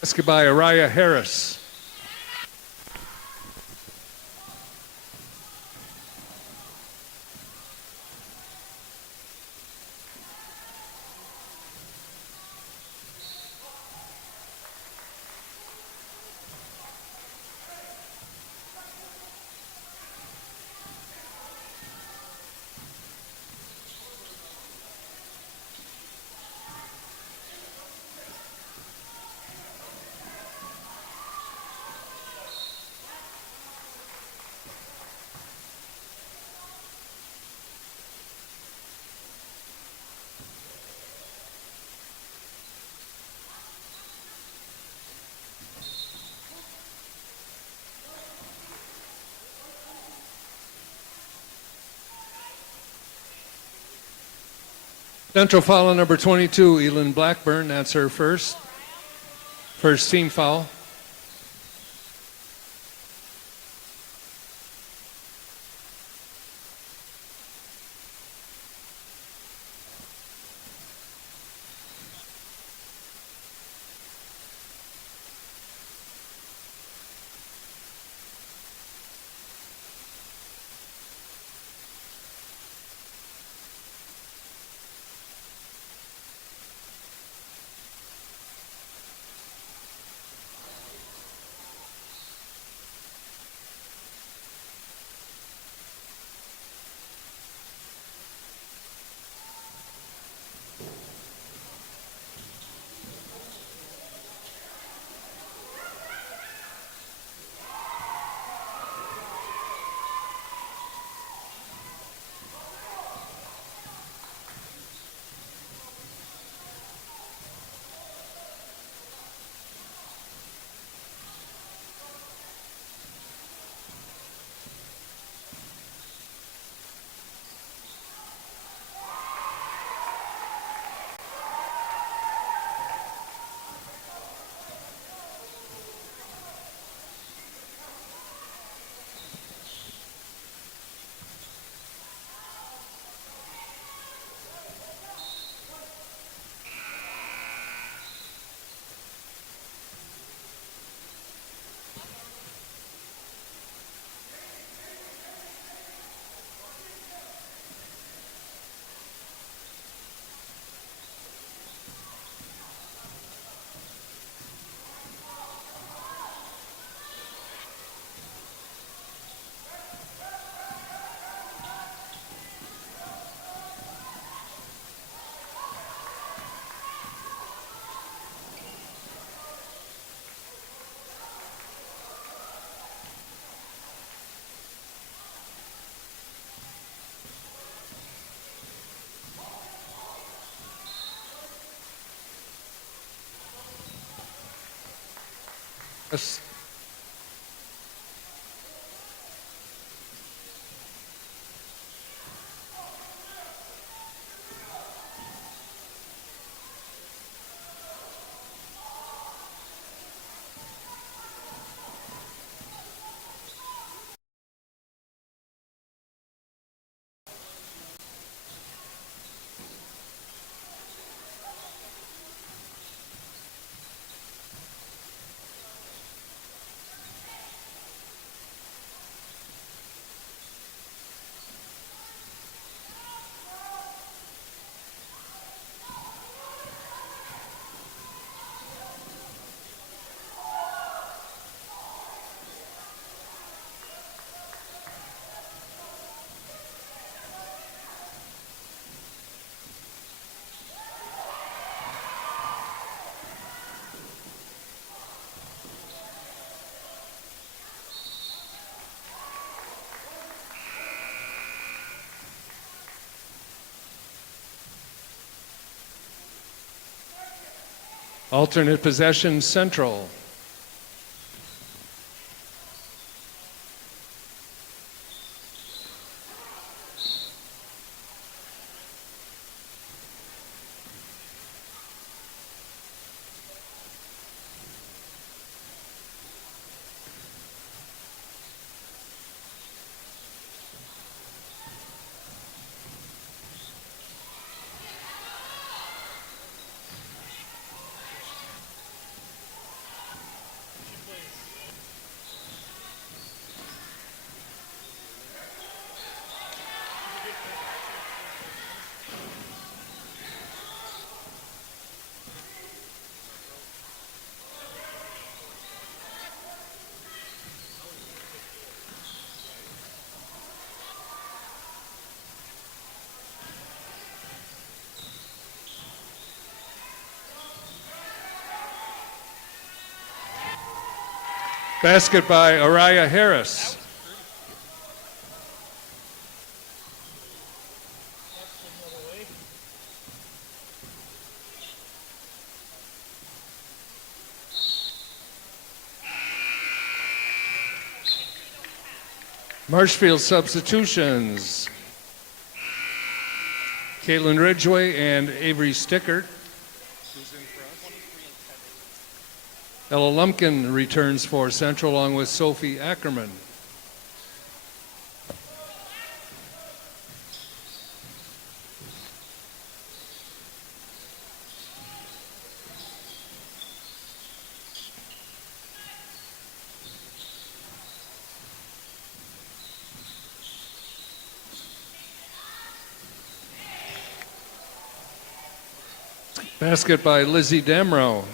Basket by Araya Harris. Central foul on number 22, Elin Blackburn. That's her first team foul. Yes. Alternate possession, Central. Basket by Araya Harris. Marshfield substitutions. Caitlin Ridgway and Avery Stickert. Ella Lumpkin returns for Central along with Sophie Ackerman. Basket by Lizzie Damrow.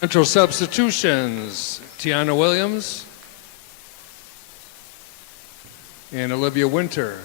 Central substitutions, Tiana Williams and Olivia Winter.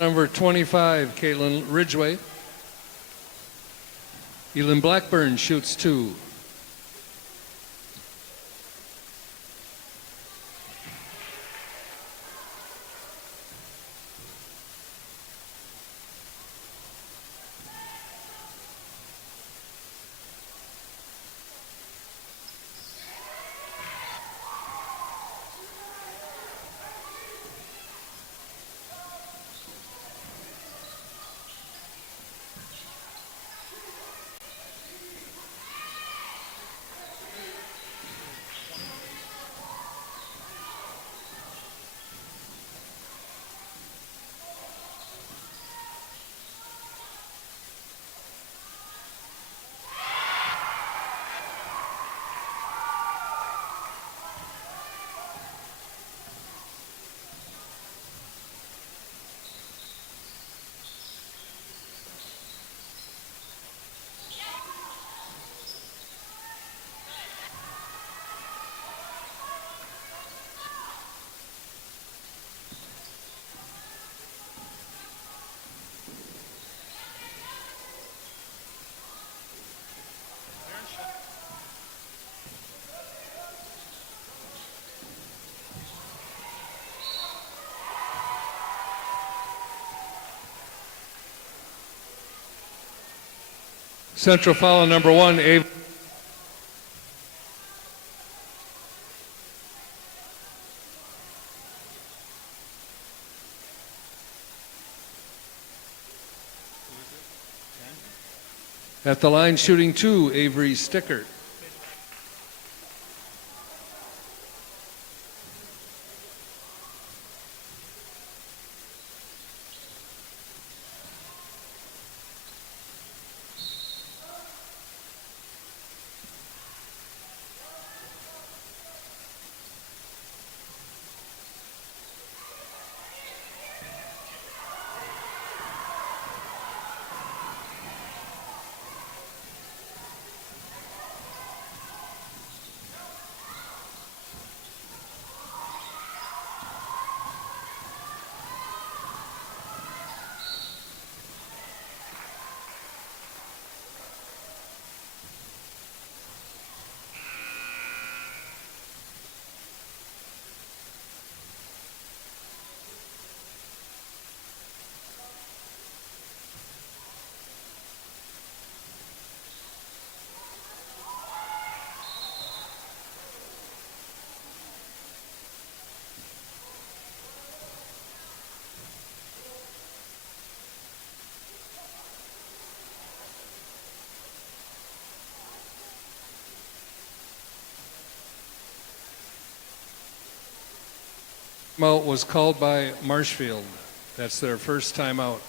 Number 25, Caitlin Ridgway. Elin Blackburn shoots 2. Central foul number 1, At the line shooting 2, Avery Stickert. Timeout was called by Marshfield. That's their first timeout.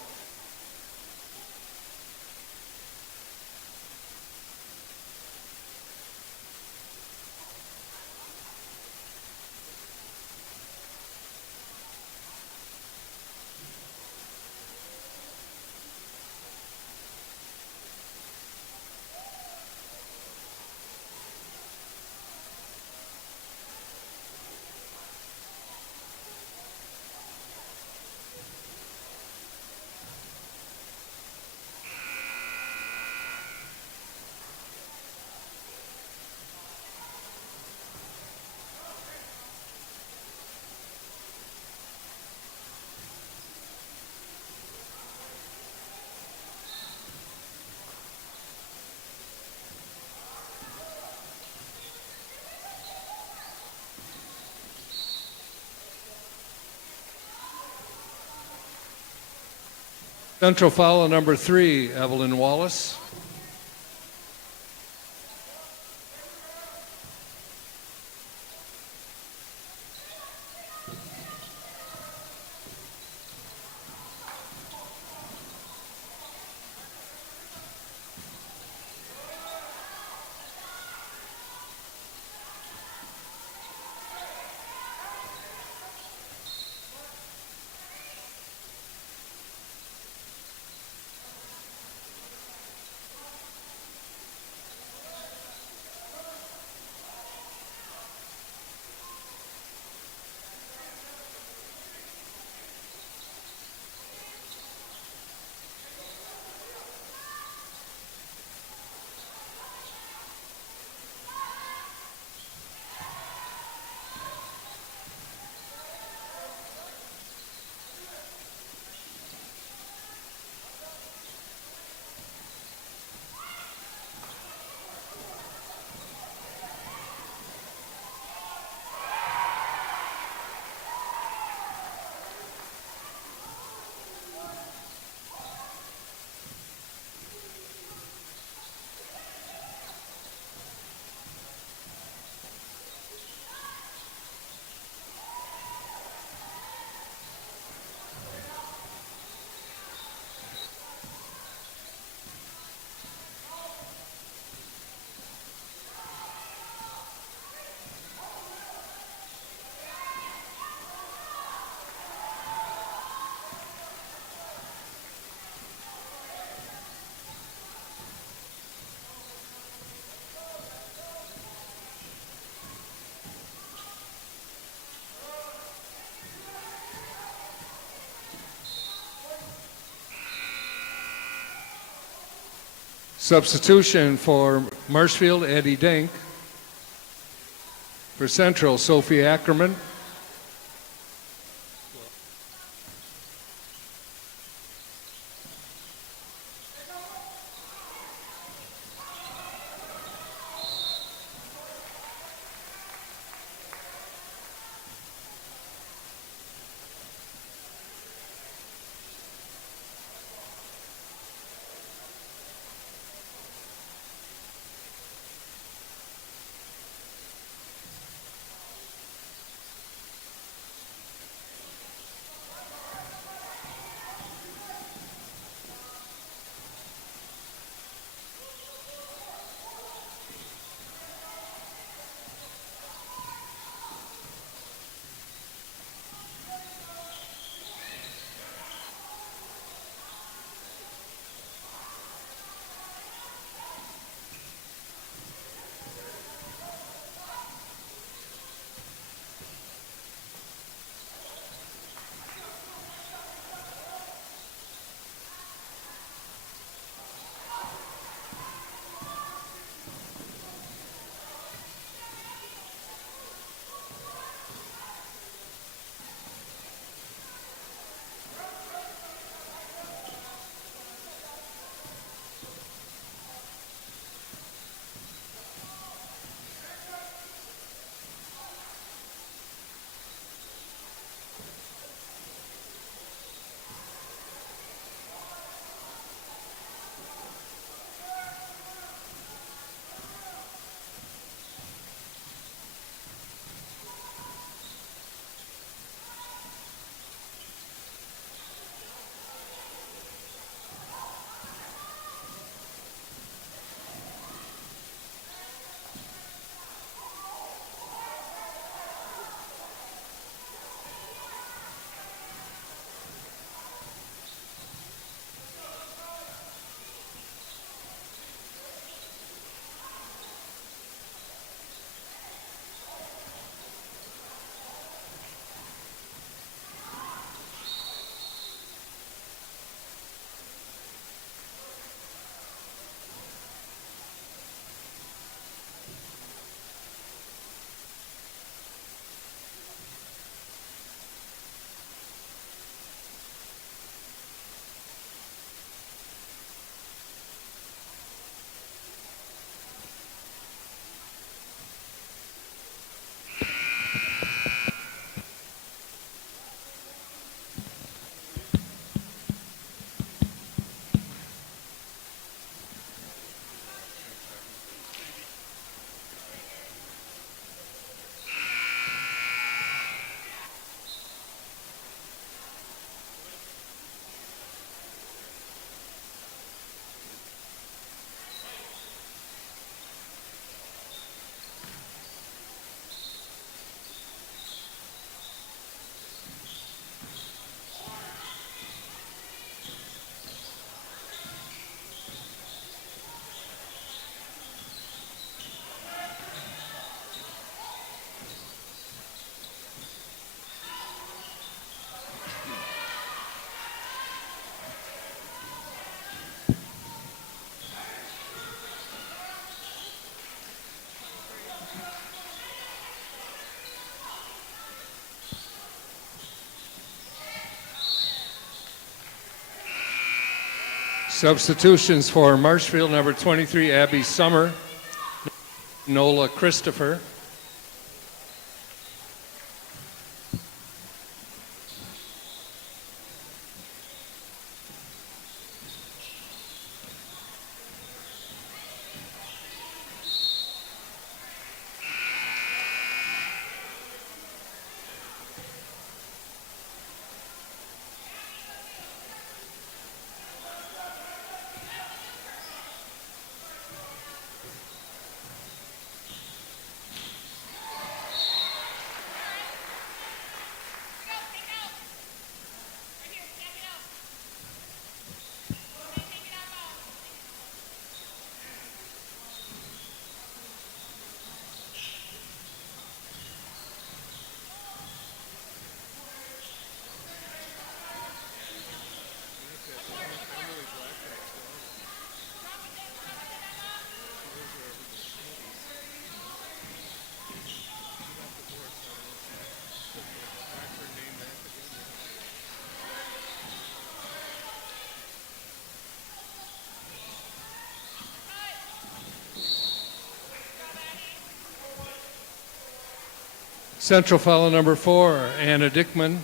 Central foul on number 3, Evelyn Wallace. Substitution for Marshfield, Eddie Denk. For Central, Sophie Ackerman. Substitutions for Marshfield, number 23, Abby Summer, Nola Christopher. Central foul number 4, Anna Dickman.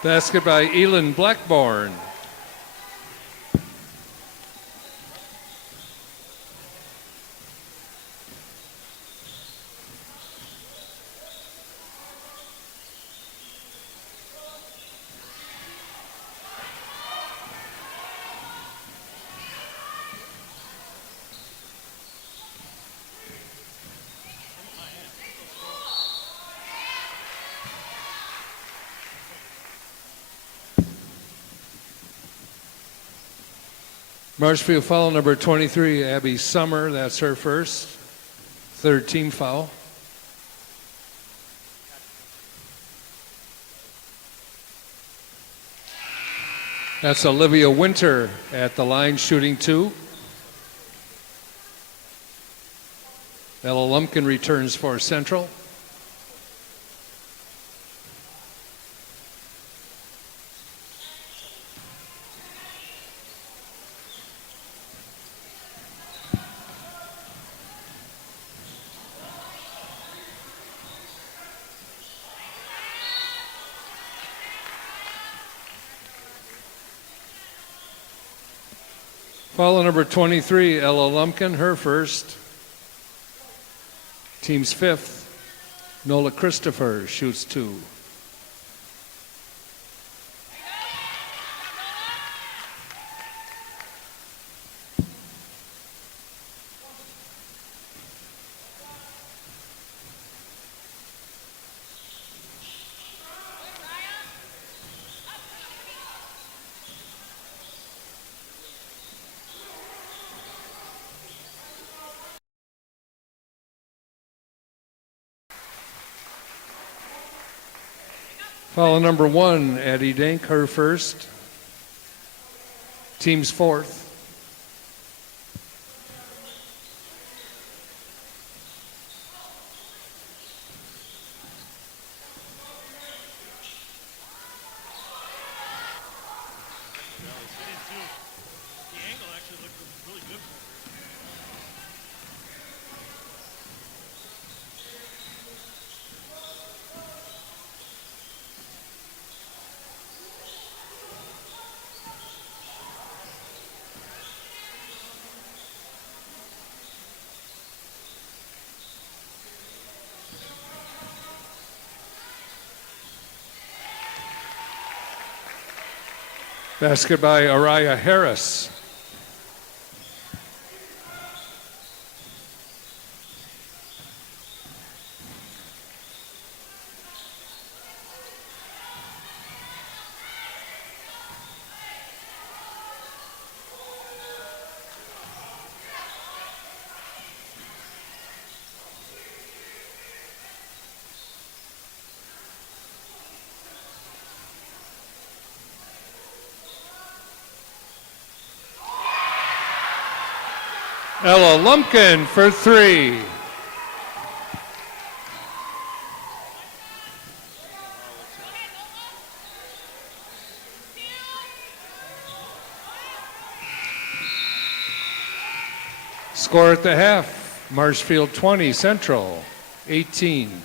Basket by Elin Blackburn. Marshfield foul number 23, Abby Summer. That's her first. Third team foul. That's Olivia Winter at the line shooting 2. Ella Lumpkin returns for Central. Foul number 23, Ella Lumpkin, her first. Team's fifth. Nola Christopher shoots 2. Foul number 1, Addie Dink, her first. Team's fourth. Basket by Araya Harris. Ella Lumpkin for 3. Score at the half, Marshfield 20, Central 18.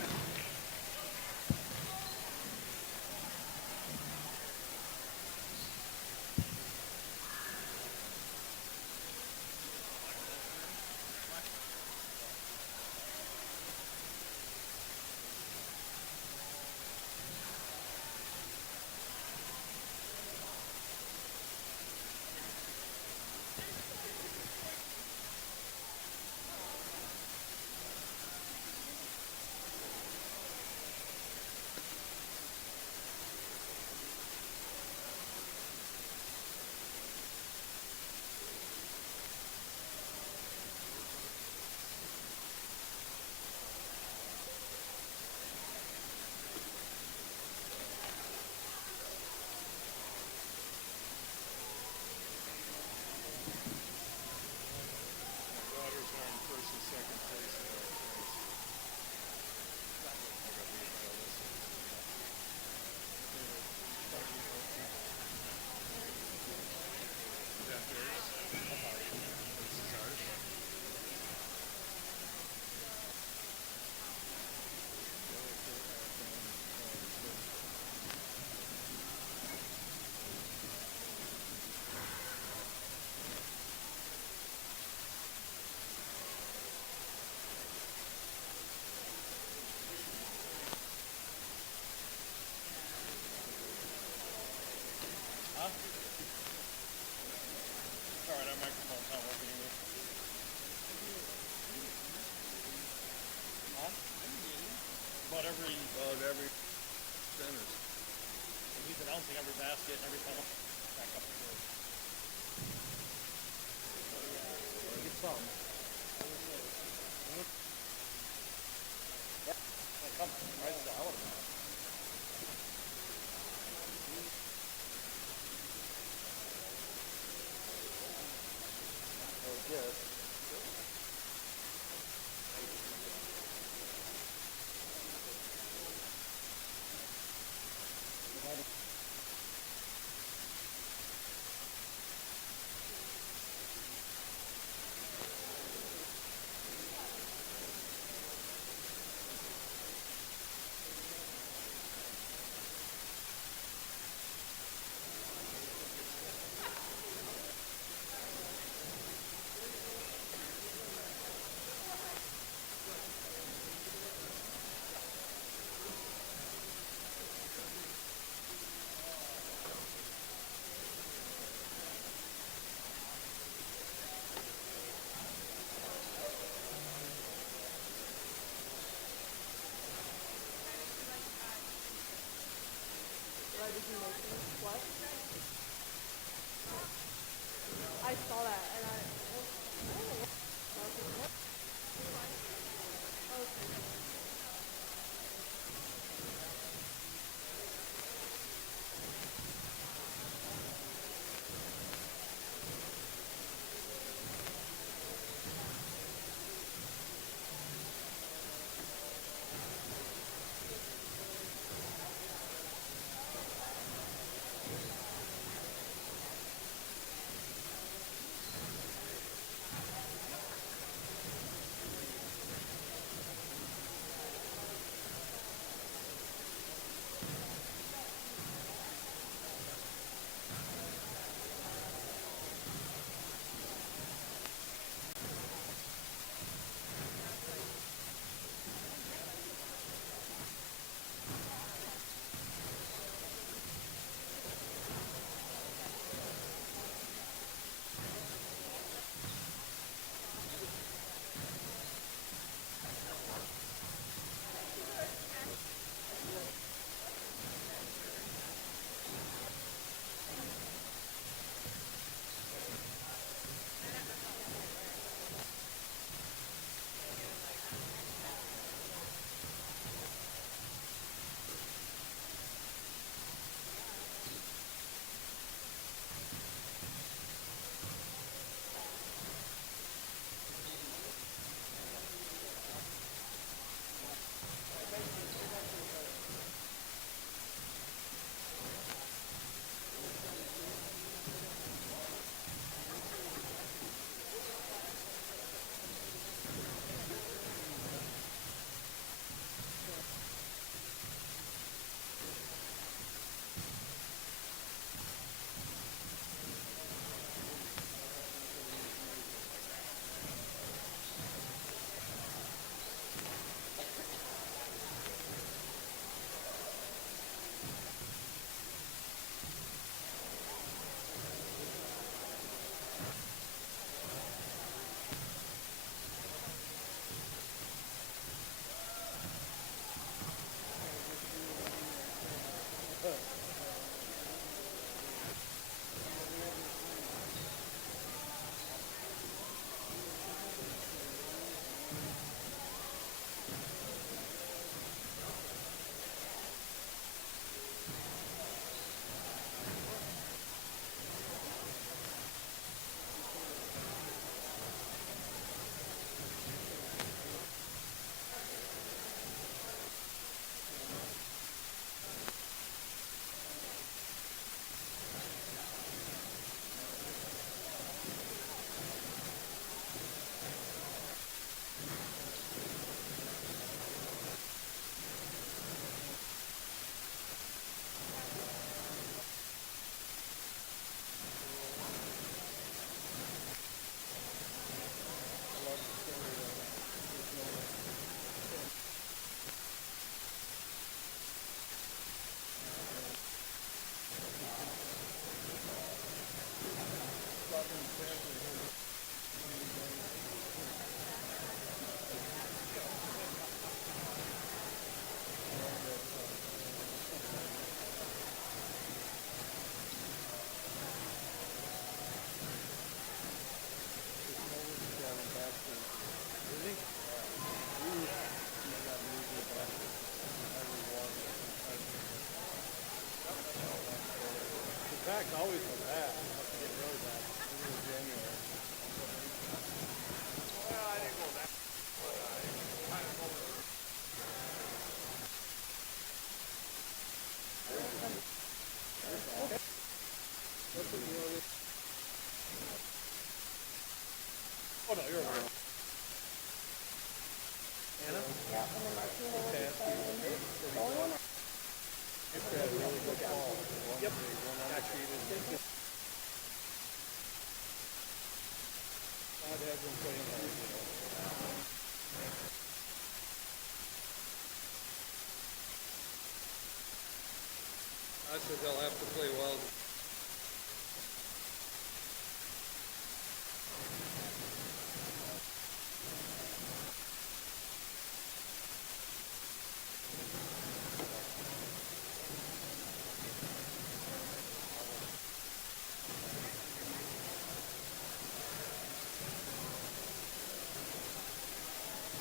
I said they'll have to play well.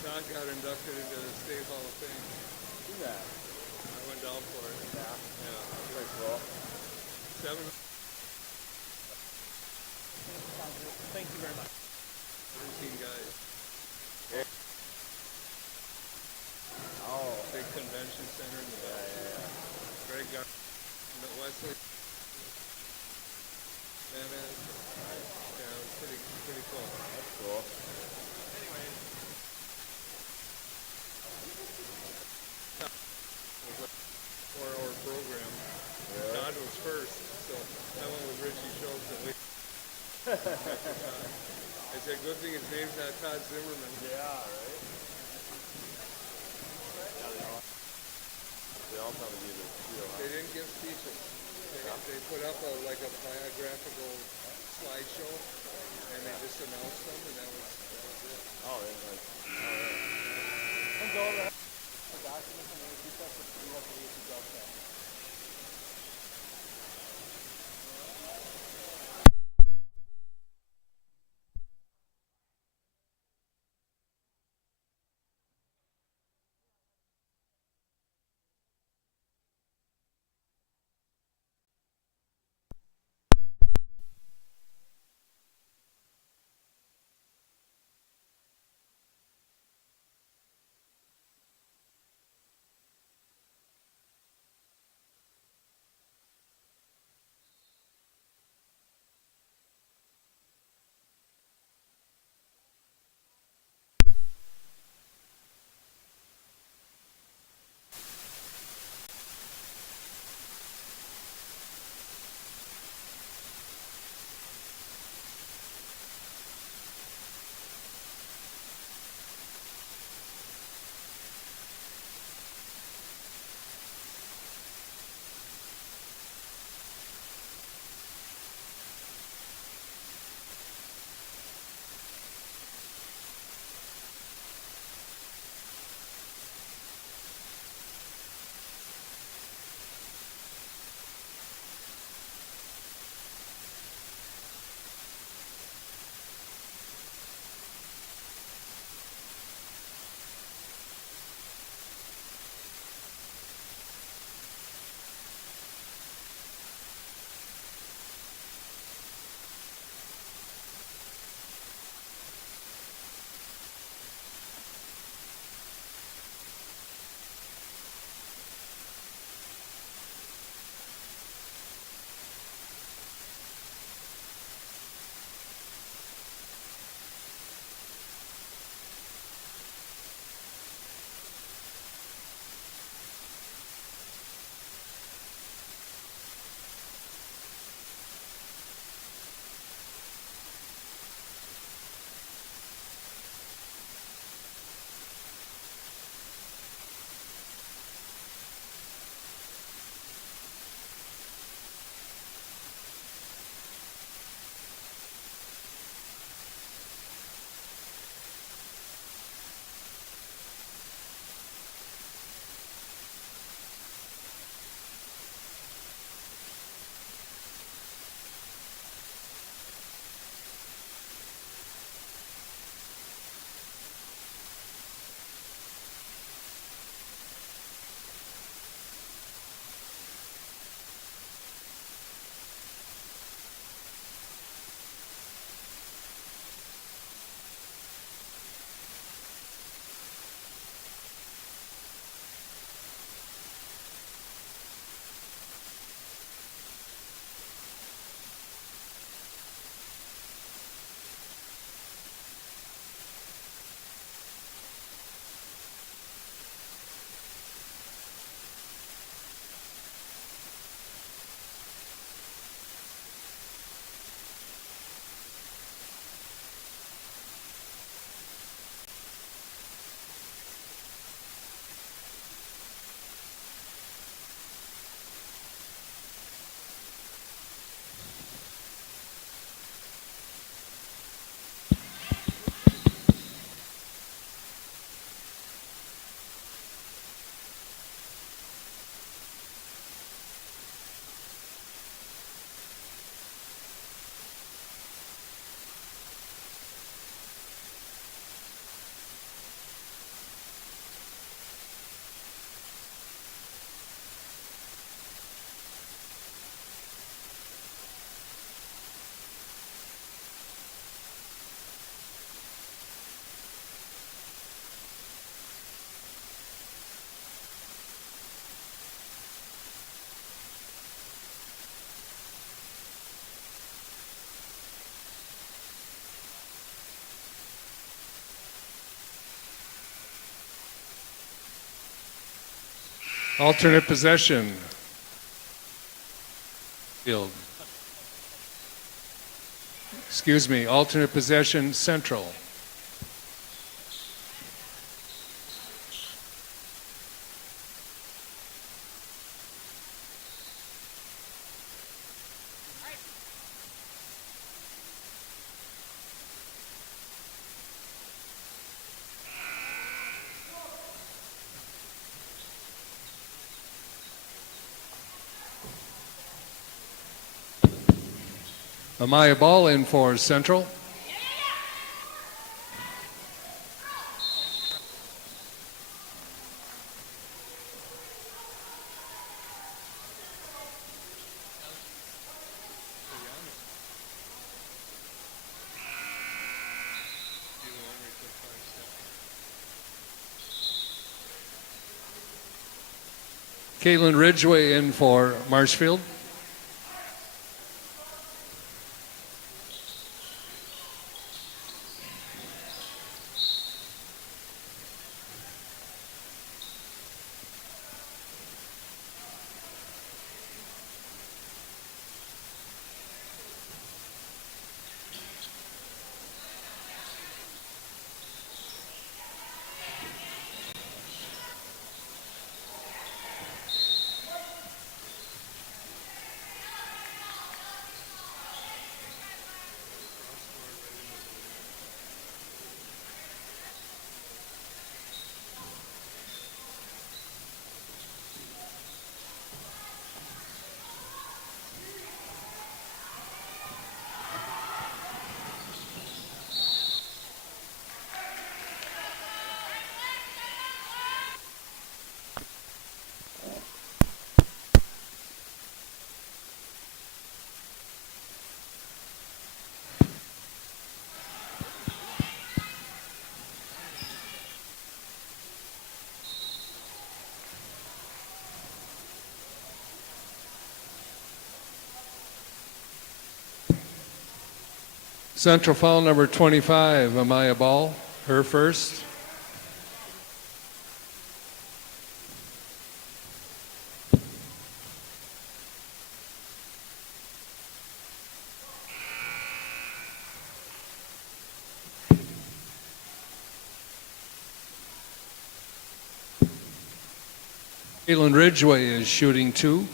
John got inducted into the State Hall of Fame. Do that. I went down for it. Yeah. Yeah. Pretty cool. 7. Thank you very much. 13 guys. Oh. Big convention center in the back. Yeah. Greg got Wesley. And yeah, it was pretty cool. That's cool. Anyway. 4-hour program. Really? Todd was first, so I went with Richie Schultz and we. It's a good thing his name's not Todd Zimmerman. Yeah, right? Yeah, they all tell me to feel, huh? They didn't give speeches. They put up a biographical slideshow, and they just announced them, and that was it. Oh, they're like, alright. Comes over. Documents and then keep up with what the issue does say. Alternate possession. Field. Excuse me, alternate possession, Central. Amaya Ball in for Central. Caitlin Ridgway in for Marshfield. Central foul number 25, Amaya Ball, her first. Caitlin Ridgway is shooting 2.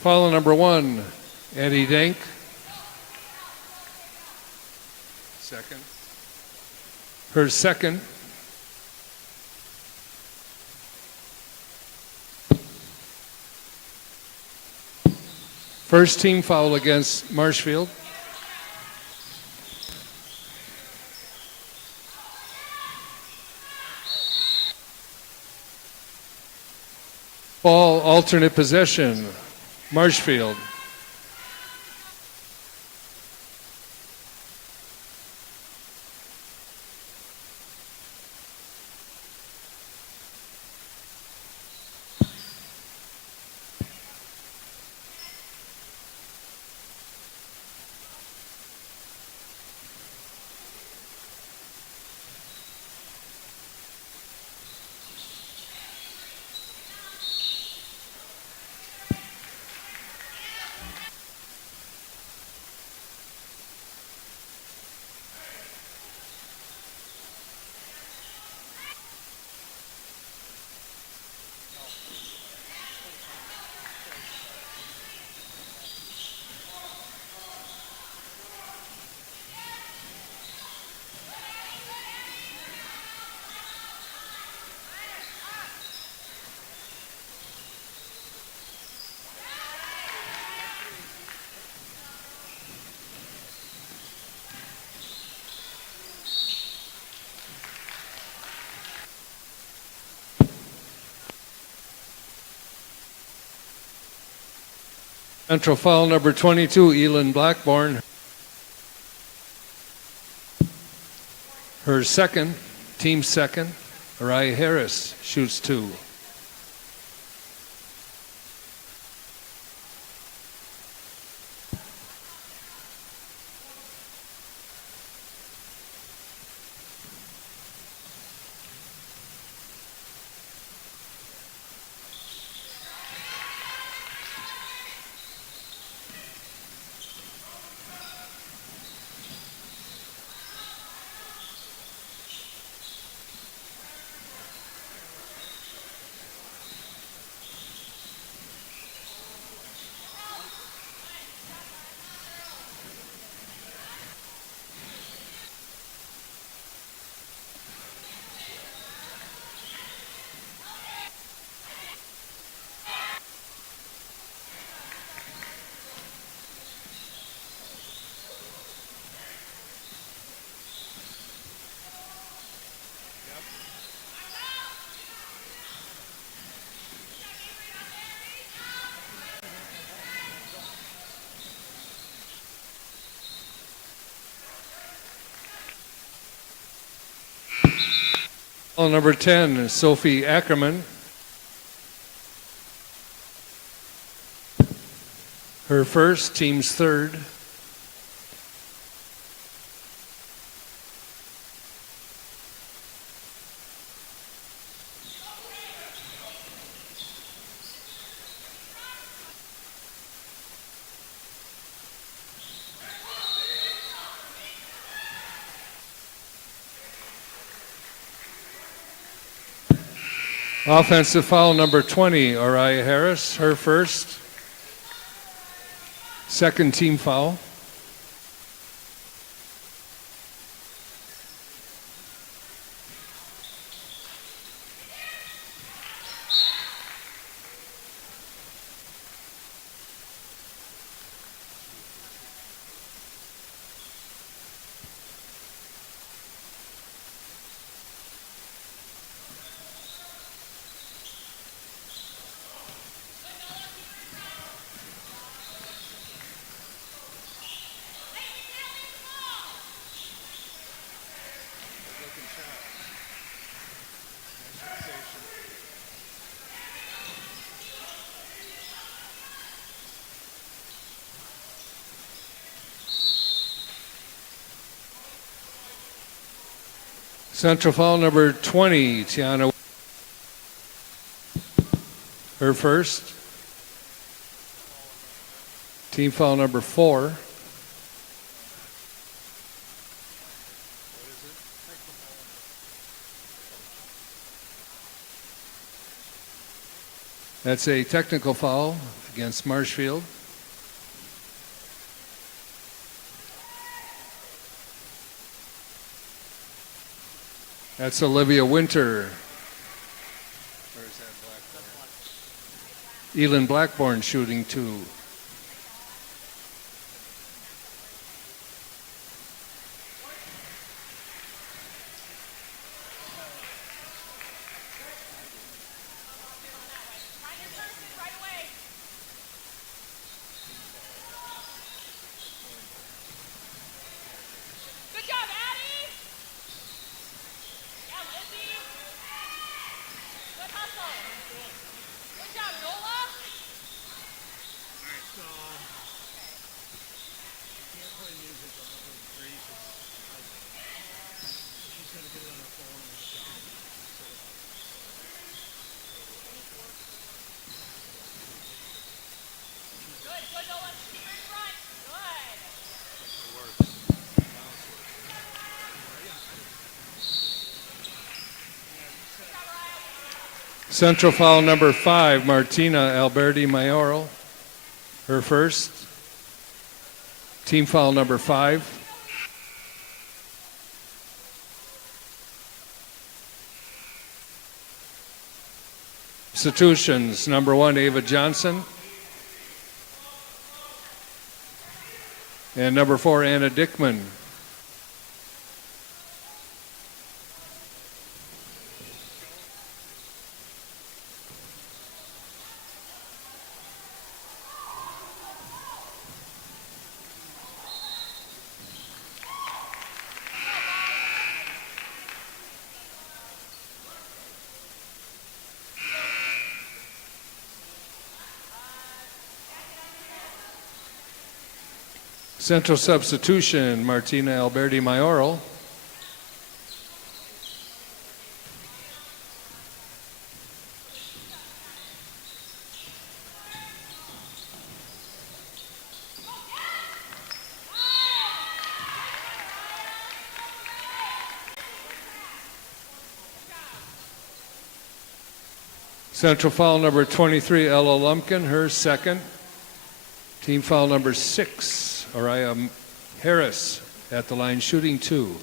Foul number 1, Eddie Denk. Second. Her second. First team foul against Marshfield. Ball alternate possession, Marshfield. Central foul number 22, Elin Blackburn. Her second, team second, Mariah Harris shoots 2. Foul number 10, Sophie Ackerman. Her first, team's third. Offensive foul number 20, Mariah Harris, her first. Second team foul. Central foul number 20, Tiana. Her first. Team foul number 4. That's a technical foul against Marshfield. That's Olivia Winter. Or is that Blackburn? Elin Blackburn shooting 2. Central foul number 5, Martina Alberti Mayoral. Her first. Team foul number 5. Substitutions, number 1, Ava Johnson. And number 4, Anna Dickman. Central substitution, Martina Alberti Mayoral. Central foul number 23, Ella Lumpkin, her second. Team foul number 6, Araya Harris at the line shooting 2.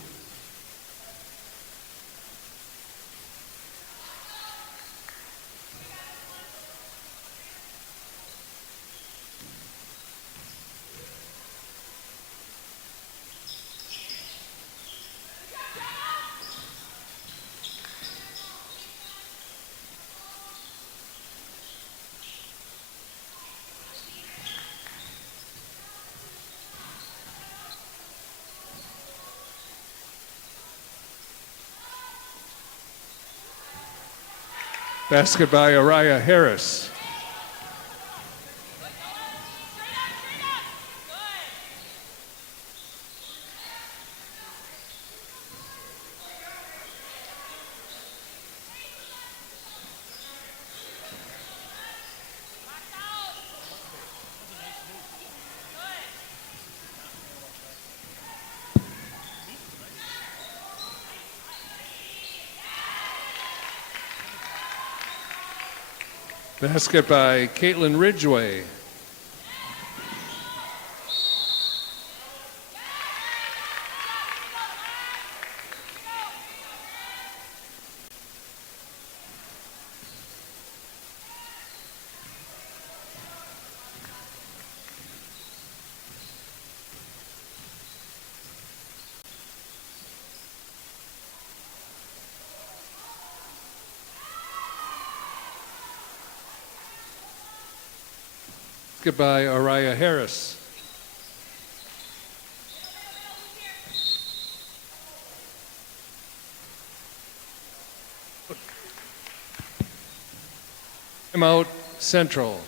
Basket by Araya Harris. Basket by Caitlin Ridgway. By Araya Harris. Timeout Central.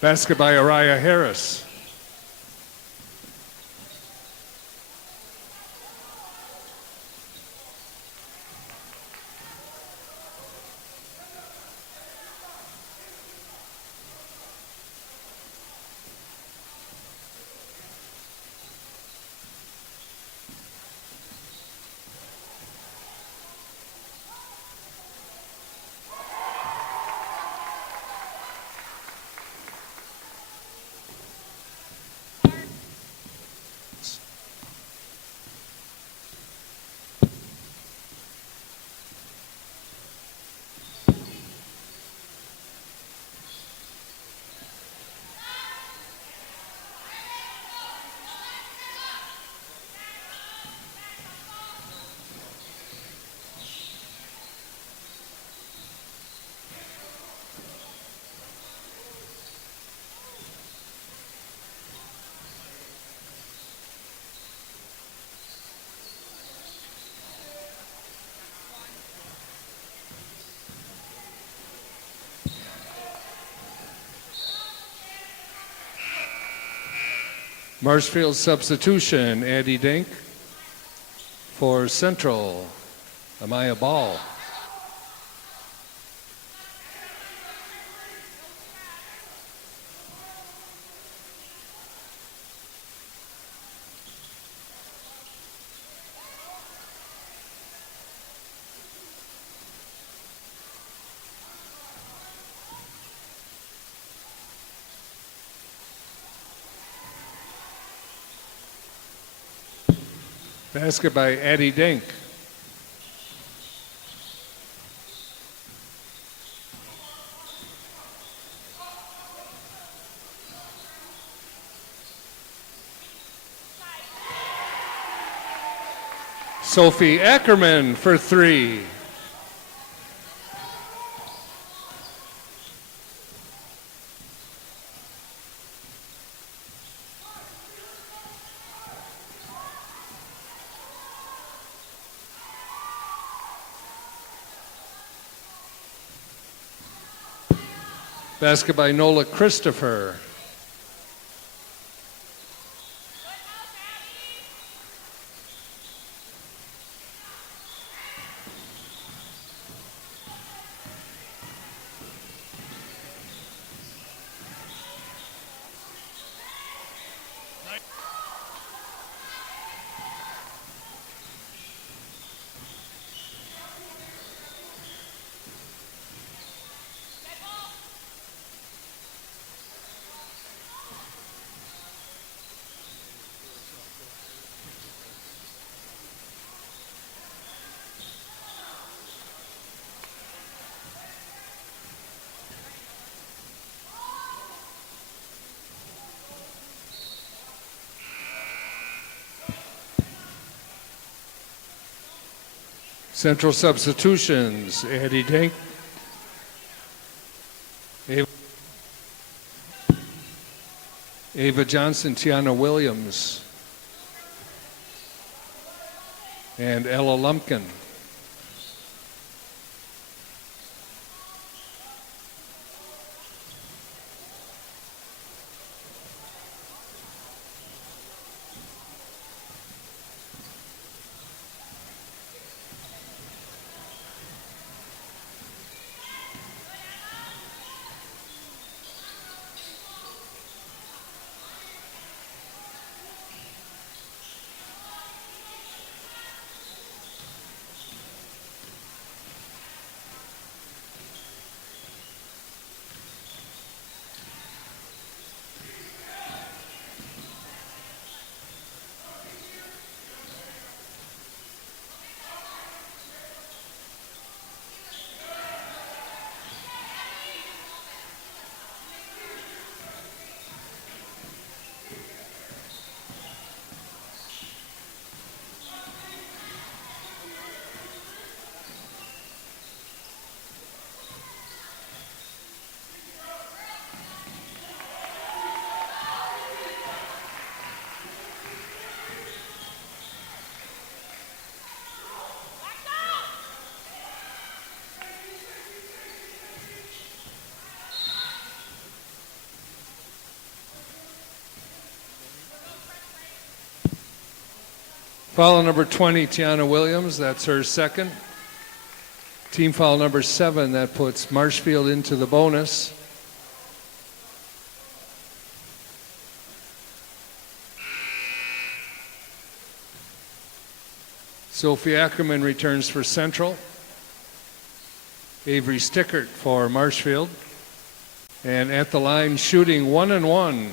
Basket by Uriah Harris. Marshfield substitution, Andy Dink. For Central, Amaya Ball. Basket by Addie Dink. Sophie Ackerman for 3. Basket by Nola Christopher. Central substitutions, Eddie Dink. Ava Johnson, Tiana Williams, and Ella Lumpkin. Foul number 20, Tiana Williams. That's her second. Team foul number 7. That puts Marshfield into the bonus. Sophie Ackerman returns for Central. Avery Stickert for Marshfield. And at the line, shooting 1-1,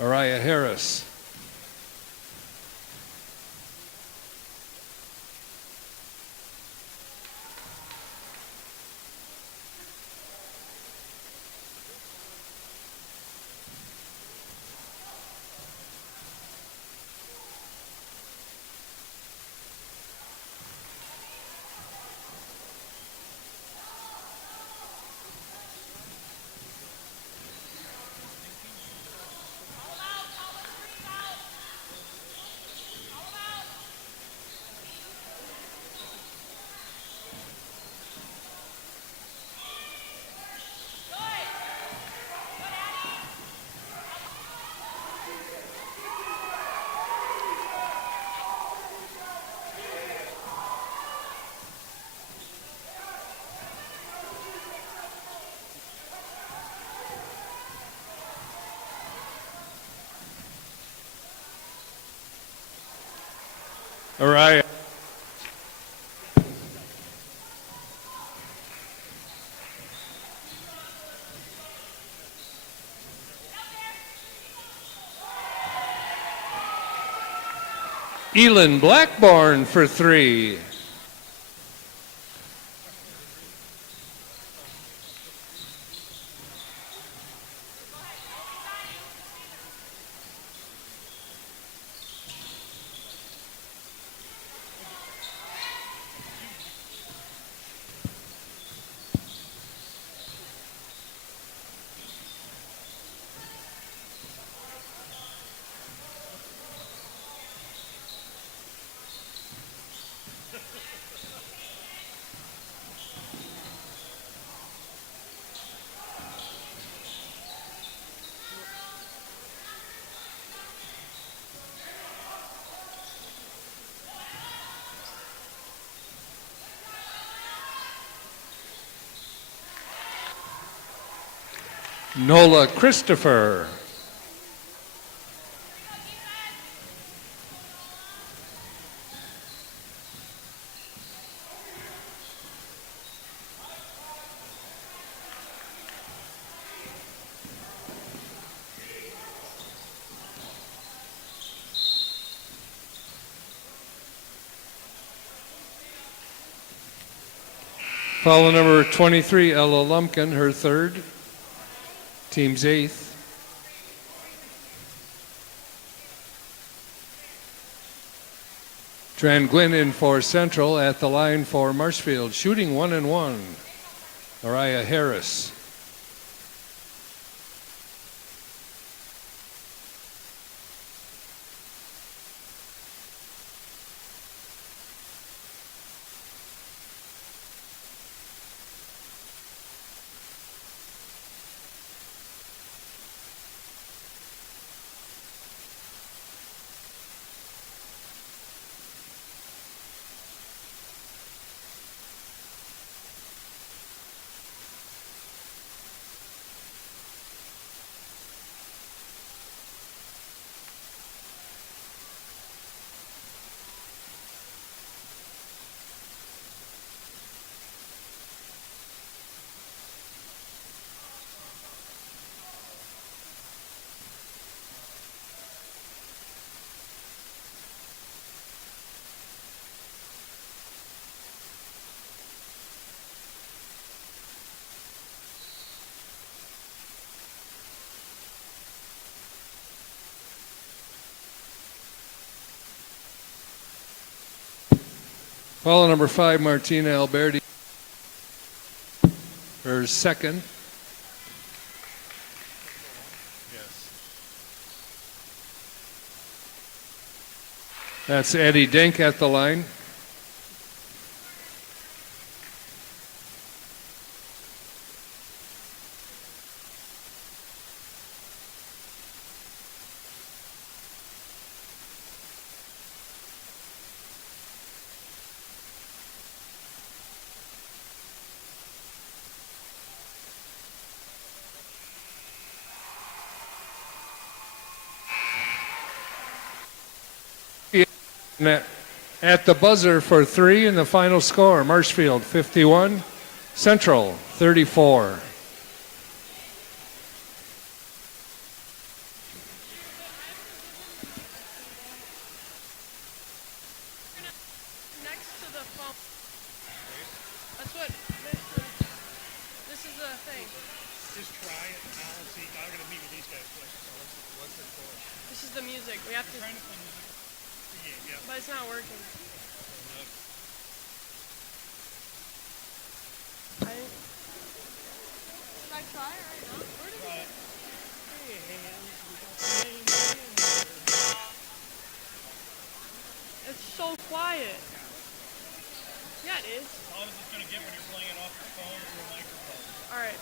Araya Harris. Araya. Elin Blackburn for 3. Nola Christopher. Foul number 23, Ella Lumpkin, her third. Team's 8th. Tran Gwynn in for Central. At the line for Marshfield, shooting 1-1, Araya Harris. Foul number 5, Martina Alberti, her second. That's Eddie Dink at the line. At the buzzer for 3 and the final score, Marshfield 51, Central 34. Next to the phone. That's what this is the thing. Just try it now and see. Now I'm going to meet with these guys first. So what's it for? This is the music. We have to, Trying to find music. Yeah, yeah. but it's not working. Should I try right now? Where did it? It's so quiet. Yeah, it is. How does it going to get when you're playing it off your phone or a microphone? All right.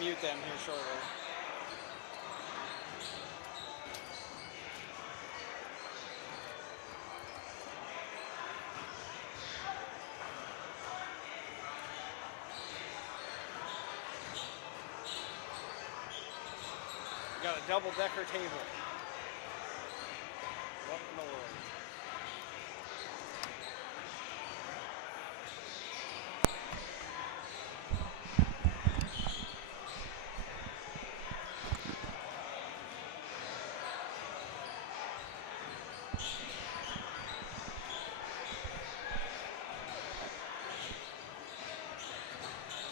mute them here shortly. We got a double-decker table. What in the world?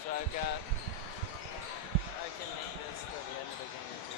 So I can make this for the end of the game too.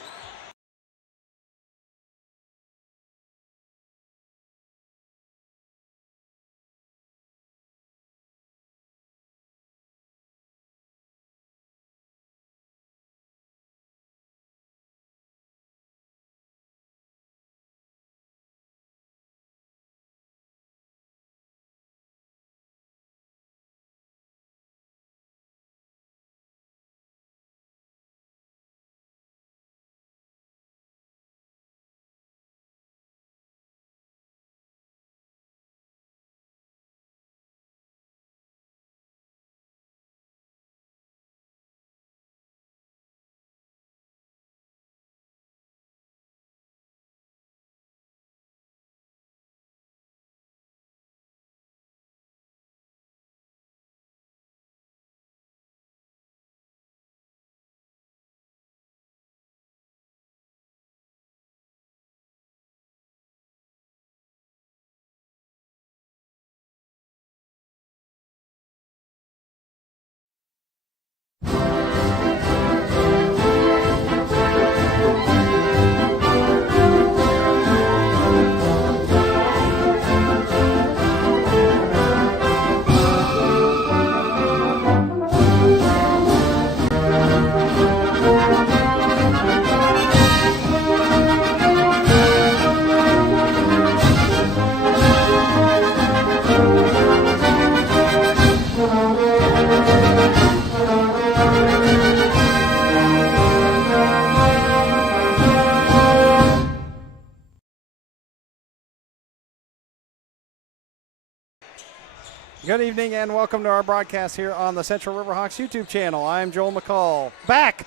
Good evening and welcome to our broadcast here on the Central Riverhawks YouTube channel. I'm Joel McCall, back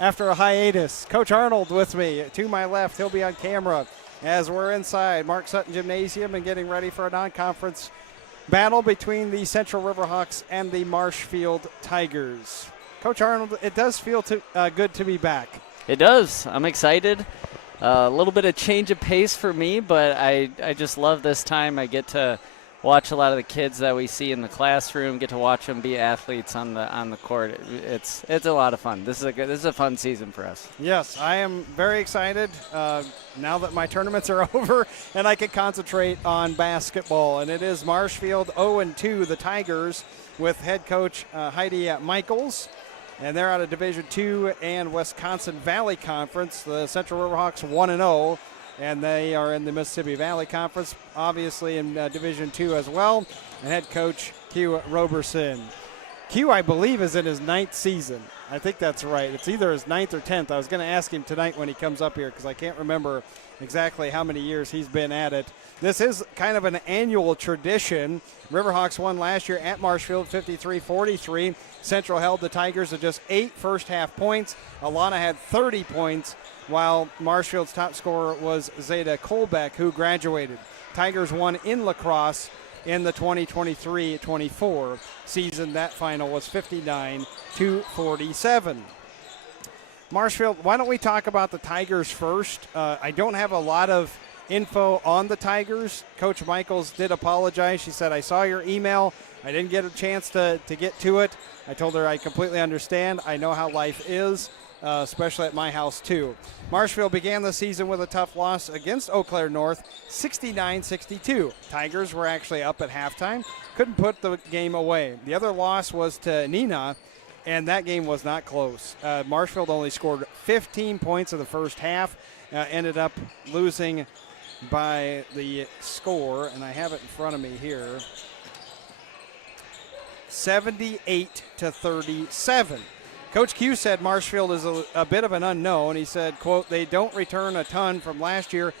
after a hiatus. Coach Arnold with me. To my left, he'll be on camera as we're inside Mark Sutton Gymnasium and getting ready for a non-conference battle between the Central Riverhawks and the Marshfield Tigers. Coach Arnold, it does feel good to be back. It does. I'm excited. A little bit of change of pace for me, but I just love this time. I get to watch a lot of the kids that we see in the classroom, get to watch them be athletes on the court. It's a lot of fun. This is a fun season for us. Yes, I am very excited now that my tournaments are over and I can concentrate on basketball. And it is Marshfield 0-2, the Tigers, with head coach Heidi Michaels. And they're out of Division II and Wisconsin Valley Conference. The Central Riverhawks 1-0. And they are in the Mississippi Valley Conference, obviously in Division II as well. And head coach Q Roberson. Q, I believe, is in his 9th season. I think that's right. It's either his 9th or 10th. I was going to ask him tonight when he comes up here because I can't remember exactly how many years he's been at it. This is kind of an annual tradition. Riverhawks won last year at Marshfield 53-43. Central held the Tigers to just 8 first-half points. Alana had 30 points, while Marshfield's top scorer was Zeta Kolbeck, who graduated. Tigers won in lacrosse in the 2023-24 season. That final was 59-47. Marshfield, why don't we talk about the Tigers first? I don't have a lot of info on the Tigers. Coach Michaels did apologize. She said, I saw your email. I didn't get a chance to get to it. I told her I completely understand. I know how life is, especially at my house too. Marshfield began the season with a tough loss against Eau Claire North, 69-62. Tigers were actually up at halftime, couldn't put the game away. The other loss was to Neenah, and that game was not close. Marshfield only scored 15 points in the first half, ended up losing by the score, and I have it in front of me here, 78-37. Coach Q said Marshfield is a bit of an unknown. He said, quote, they don't return a ton from last year,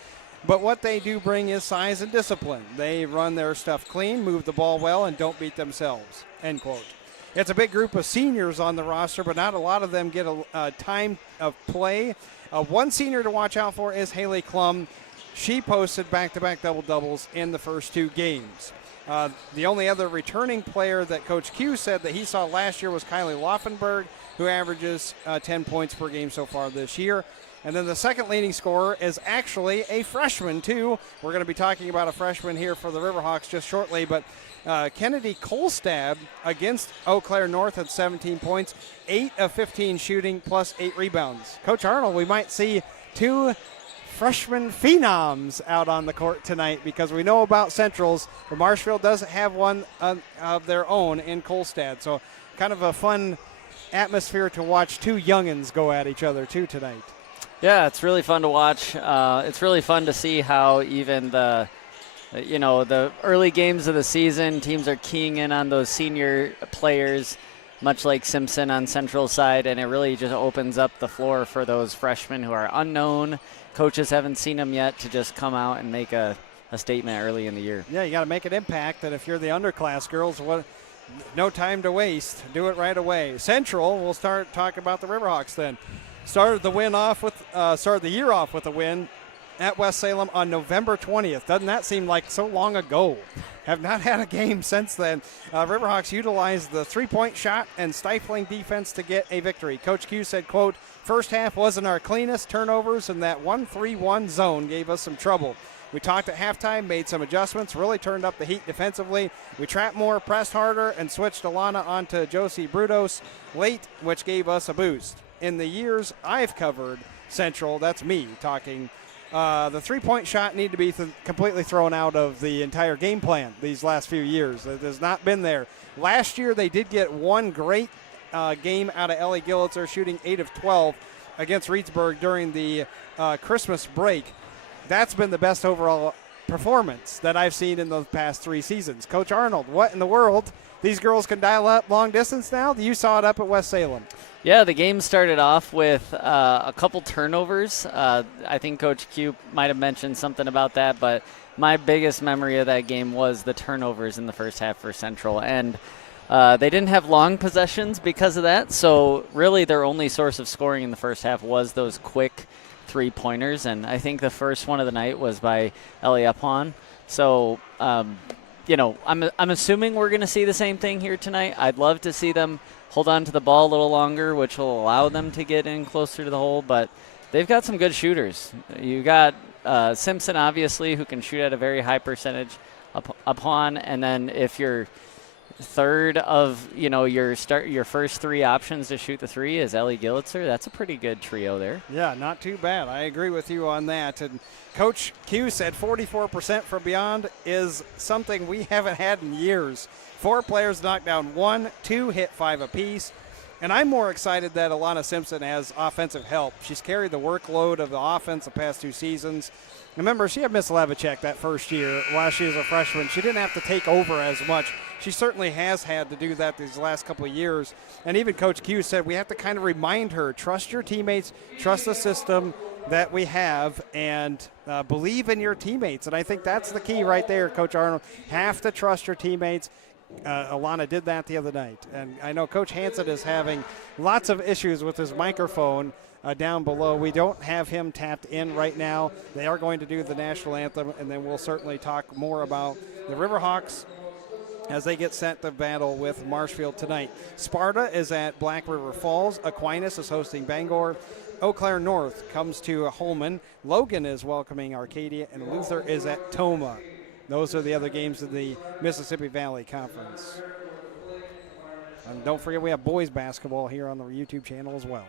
but what they do bring is size and discipline. They run their stuff clean, move the ball well, and don't beat themselves, end quote. It's a big group of seniors on the roster, but not a lot of them get a time of play. One senior to watch out for is Haley Klum. She posted back-to-back double-doubles in the first 2 games. The only other returning player that Coach Q said that he saw last year was Kylie Laufenberg, who averages 10 points per game so far this year. And then the second leading scorer is actually a freshman, too. We're going to be talking about a freshman here for the Riverhawks just shortly, but Kennedy Kolstad against Eau Claire North had 17 points, 8 of 15 shooting, plus 8 rebounds. Coach Arnold, we might see 2 freshman phenoms out on the court tonight because we know about Centrals, but Marshfield doesn't have one of their own in Kolstad. So kind of a fun atmosphere to watch 2 youngins go at each other, too, tonight. Yeah, it's really fun to watch. It's really fun to see how even the early games of the season, teams are keying in on those senior players, much like Simpson on Central side, and it really just opens up the floor for those freshmen who are unknown. Coaches haven't seen them yet to just come out and make a statement early in the year. Yeah, you got to make an impact, and if you're the underclass girls, no time to waste. Do it right away. Central, we'll start talking about the Riverhawks then. Started the year off with a win at West Salem on November 20th. Doesn't that seem like so long ago? Have not had a game since then. Riverhawks utilized the three-point shot and stifling defense to get a victory. Coach Q said, quote, first half wasn't our cleanest. Turnovers in that 1-3-1 zone gave us some trouble. We talked at halftime, made some adjustments, really turned up the heat defensively. We trapped more, pressed harder, and switched Alana onto Josie Brudos late, which gave us a boost. In the years I've covered Central, that's me talking, the three-point shot needed to be completely thrown out of the entire game plan these last few years. It has not been there. Last year they did get one great game out of Ellie Gillitzer, shooting 8 of 12 against Reedsburg during the Christmas break. That's been the best overall performance that I've seen in the past 3 seasons. Coach Arnold, what in the world? These girls can dial up long distance now? You saw it up at West Salem. Yeah, the game started off with a couple turnovers. I think Coach Q might have mentioned something about that, but my biggest memory of that game was the turnovers in the first half for Central. And they didn't have long possessions because of that, so really their only source of scoring in the first half was those quick three-pointers, and I think the first one of the night was by Ellie Upon. So, I'm assuming we're going to see the same thing here tonight. I'd love to see them hold on to the ball a little longer, which will allow them to get in closer to the hole, but they've got some good shooters. You got Simpson, obviously, who can shoot at a very high percentage Upon, and then if you're third of your first 3 options to shoot the 3 is Ellie Gillitzer. That's a pretty good trio there. Yeah, not too bad. I agree with you on that. And Coach Q said 44% from beyond is something we haven't had in years. 4 players knocked down 1, 2 hit 5 apiece. And I'm more excited that Alana Simpson has offensive help. She's carried the workload of the offense the past 2 seasons. Remember, she had Miss Levichek that first year while she was a freshman. She didn't have to take over as much. She certainly has had to do that these last couple of years. And even Coach Q said we have to kind of remind her, trust your teammates, trust the system that we have, and believe in your teammates. And I think that's the key right there, Coach Arnold. Have to trust your teammates. Alana did that the other night. And I know Coach Hansen is having lots of issues with his microphone down below. We don't have him tapped in right now. They are going to do the national anthem, and then we'll certainly talk more about the Riverhawks as they get set to battle with Marshfield tonight. Sparta is at Black River Falls. Aquinas is hosting Bangor. Eau Claire North comes to Holman. Logan is welcoming Arcadia, and Luther is at Toma. Those are the other games of the Mississippi Valley Conference. And don't forget we have boys basketball here on the YouTube channel as well.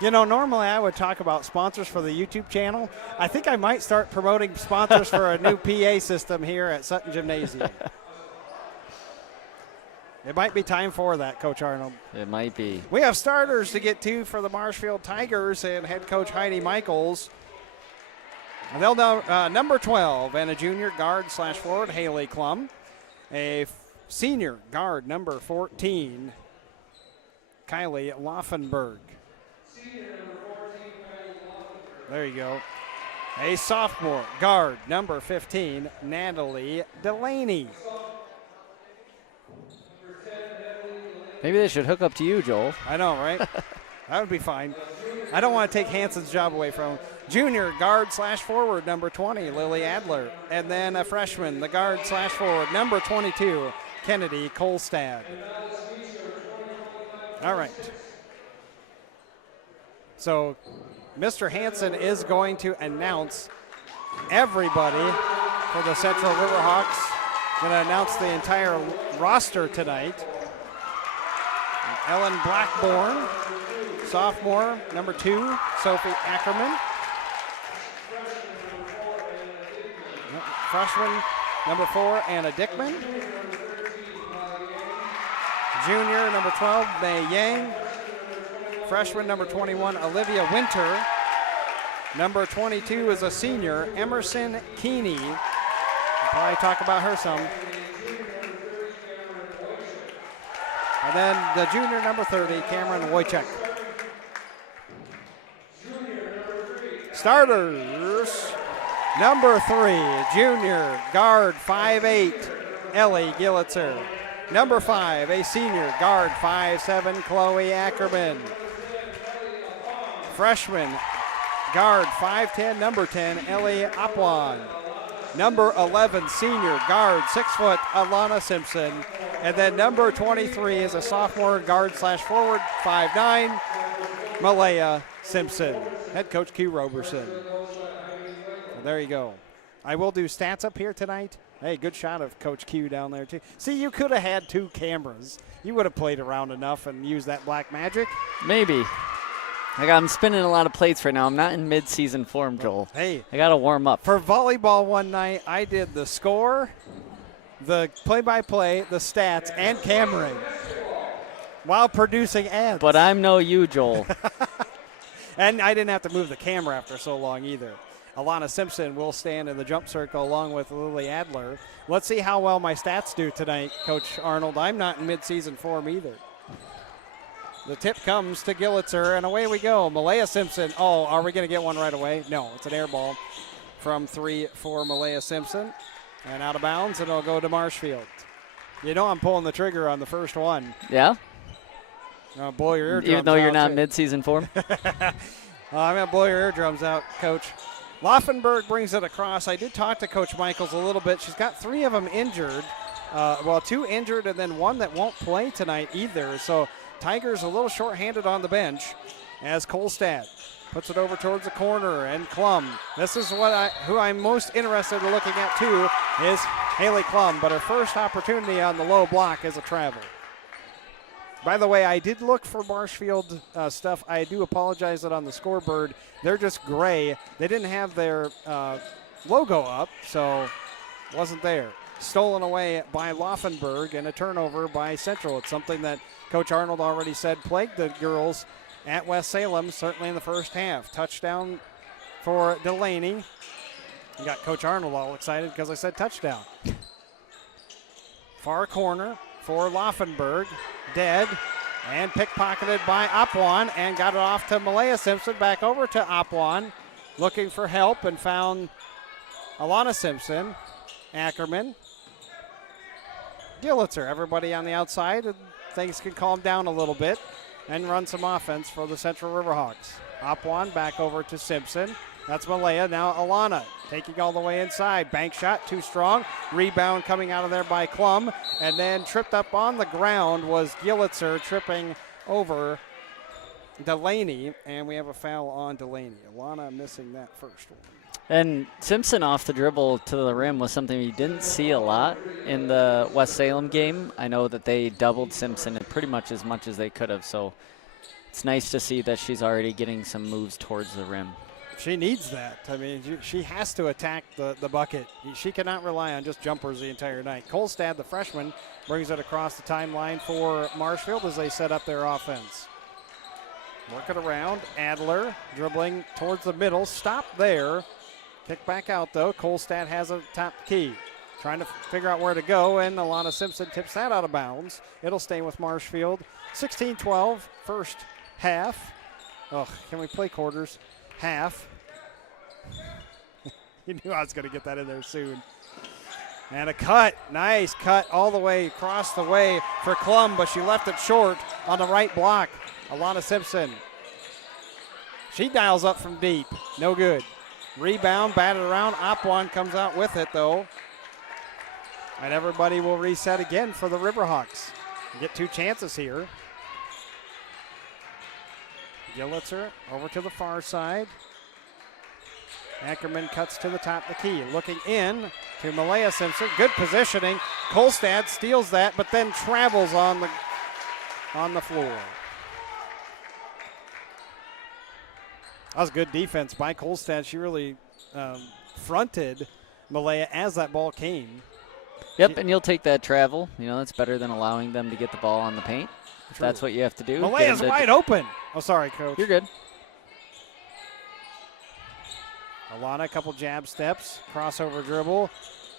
You know, normally I would talk about sponsors for the YouTube channel. I think I might start promoting sponsors for a new PA system here at Sutton Gymnasium. It might be time for that, Coach Arnold. It might be. We have starters to get to for the Marshfield Tigers and head coach Heidi Michaels. And they'll know number 12 and a junior guard / forward, Haley Klum. A senior guard, number 14, Kylie Laufenberg. There you go. A sophomore guard, number 15, Natalie Delaney. Maybe they should hook up to you, Joel. I know, right? That would be fine. I don't want to take Hanson's job away from him. Junior guard / forward, number 20, Lily Adler. And then a freshman, the guard / forward, number 22, Kennedy Kolstad. All right. So Mr. Hanson is going to announce everybody for the Central Riverhawks. Going to announce the entire roster tonight. Ellen Blackburn, sophomore, number 2, Sophie Ackerman. Freshman, number 4, Anna Dickman. Junior, number 12, May Yang. Freshman, number 21, Olivia Winter. Number 22 is a senior, Emerson Keeney. We'll probably talk about her some. And then the junior, number 30, Cameron Wojcik. Starters, number 3, junior, guard 5'8", Ellie Gillitzer. Number 5, a senior, guard 5'7", Chloe Ackerman. Freshman, guard 5'10", number 10, Ellie Opwan. Number 11, senior, guard 6 foot, Alana Simpson. And then number 23 is a sophomore guard / forward, 5'9", Malaya Simpson. Head coach Q Roberson. Well, there you go. I will do stats up here tonight. Hey, good shot of Coach Q down there too. See, you could have had 2 cameras. You would have played around enough and used that black magic. Maybe. I'm spinning a lot of plates right now. I'm not in mid-season form, Joel. Hey. I got to warm up. For volleyball one night, I did the score, the play-by-play, the stats, and cammering while producing ads. But I'm no you, Joel. And I didn't have to move the camera after so long either. Alana Simpson will stand in the jump circle along with Lily Adler. Let's see how well my stats do tonight, Coach Arnold. I'm not in mid-season form either. The tip comes to Gillitzer, and away we go. Malaya Simpson. Oh, are we going to get one right away? No, it's an air ball from 3 for Malaya Simpson. And out of bounds, and it'll go to Marshfield. You know I'm pulling the trigger on the first one. Yeah? Blow your eardrums out. Even though you're not mid-season form? I'm going to blow your eardrums out, Coach. Laufenberg brings it across. I did talk to Coach Michaels a little bit. She's got 3 of them injured. 2 injured and then 1 that won't play tonight either. So Tigers a little short-handed on the bench as Kolstad puts it over towards the corner, and Klum. This is who I'm most interested in looking at too, is Haley Klum, but her first opportunity on the low block is a travel. By the way, I did look for Marshfield stuff. I do apologize that on the scoreboard, they're just gray. They didn't have their logo up, so wasn't there. Stolen away by Laufenberg and a turnover by Central. It's something that Coach Arnold already said plagued the girls at West Salem, certainly in the first half. Touchdown for Delaney. You got Coach Arnold all excited because I said touchdown. Far corner for Laufenberg. Dead and pickpocketed by Opwan and got it off to Malaya Simpson. Back over to Opwan. Looking for help and found Alana Simpson. Ackerman. Gillitzer. Everybody on the outside. And things can calm down a little bit and run some offense for the Central Riverhawks. Opwan back over to Simpson. That's Malaya. Now Alana taking all the way inside. Bank shot, too strong. Rebound coming out of there by Klum. And then tripped up on the ground was Gillitzer, tripping over Delaney. And we have a foul on Delaney. Alana missing that first one. And Simpson off the dribble to the rim was something we didn't see a lot in the West Salem game. I know that they doubled Simpson pretty much as they could have. So it's nice to see that she's already getting some moves towards the rim. She needs that. I mean, she has to attack the bucket. She cannot rely on just jumpers the entire night. Kolstad, the freshman, brings it across the timeline for Marshfield as they set up their offense. Work it around. Adler dribbling towards the middle. Stop there. Kick back out, though. Kolstad has a top key. Trying to figure out where to go, and Alana Simpson tips that out of bounds. It'll stay with Marshfield. 16-12, first half. Oh, can we play quarters? Half. You knew I was going to get that in there soon. And a cut. Nice cut all the way across the way for Klum, but she left it short on the right block. Alana Simpson. She dials up from deep. No good. Rebound, batted around. Opwan comes out with it, though. And everybody will reset again for the Riverhawks. Get 2 chances here. Gillitzer over to the far side. Ackerman cuts to the top of the key. Looking in to Malaya Simpson. Good positioning. Kolstad steals that, but then travels on the floor. That was good defense by Kolstad. She really fronted Malaya as that ball came. Yep, and you'll take that travel. You know, that's better than allowing them to get the ball on the paint. If that's what you have to do. Malaya's wide open. Oh, sorry, Coach. You're good. Alana, a couple jab steps, crossover dribble,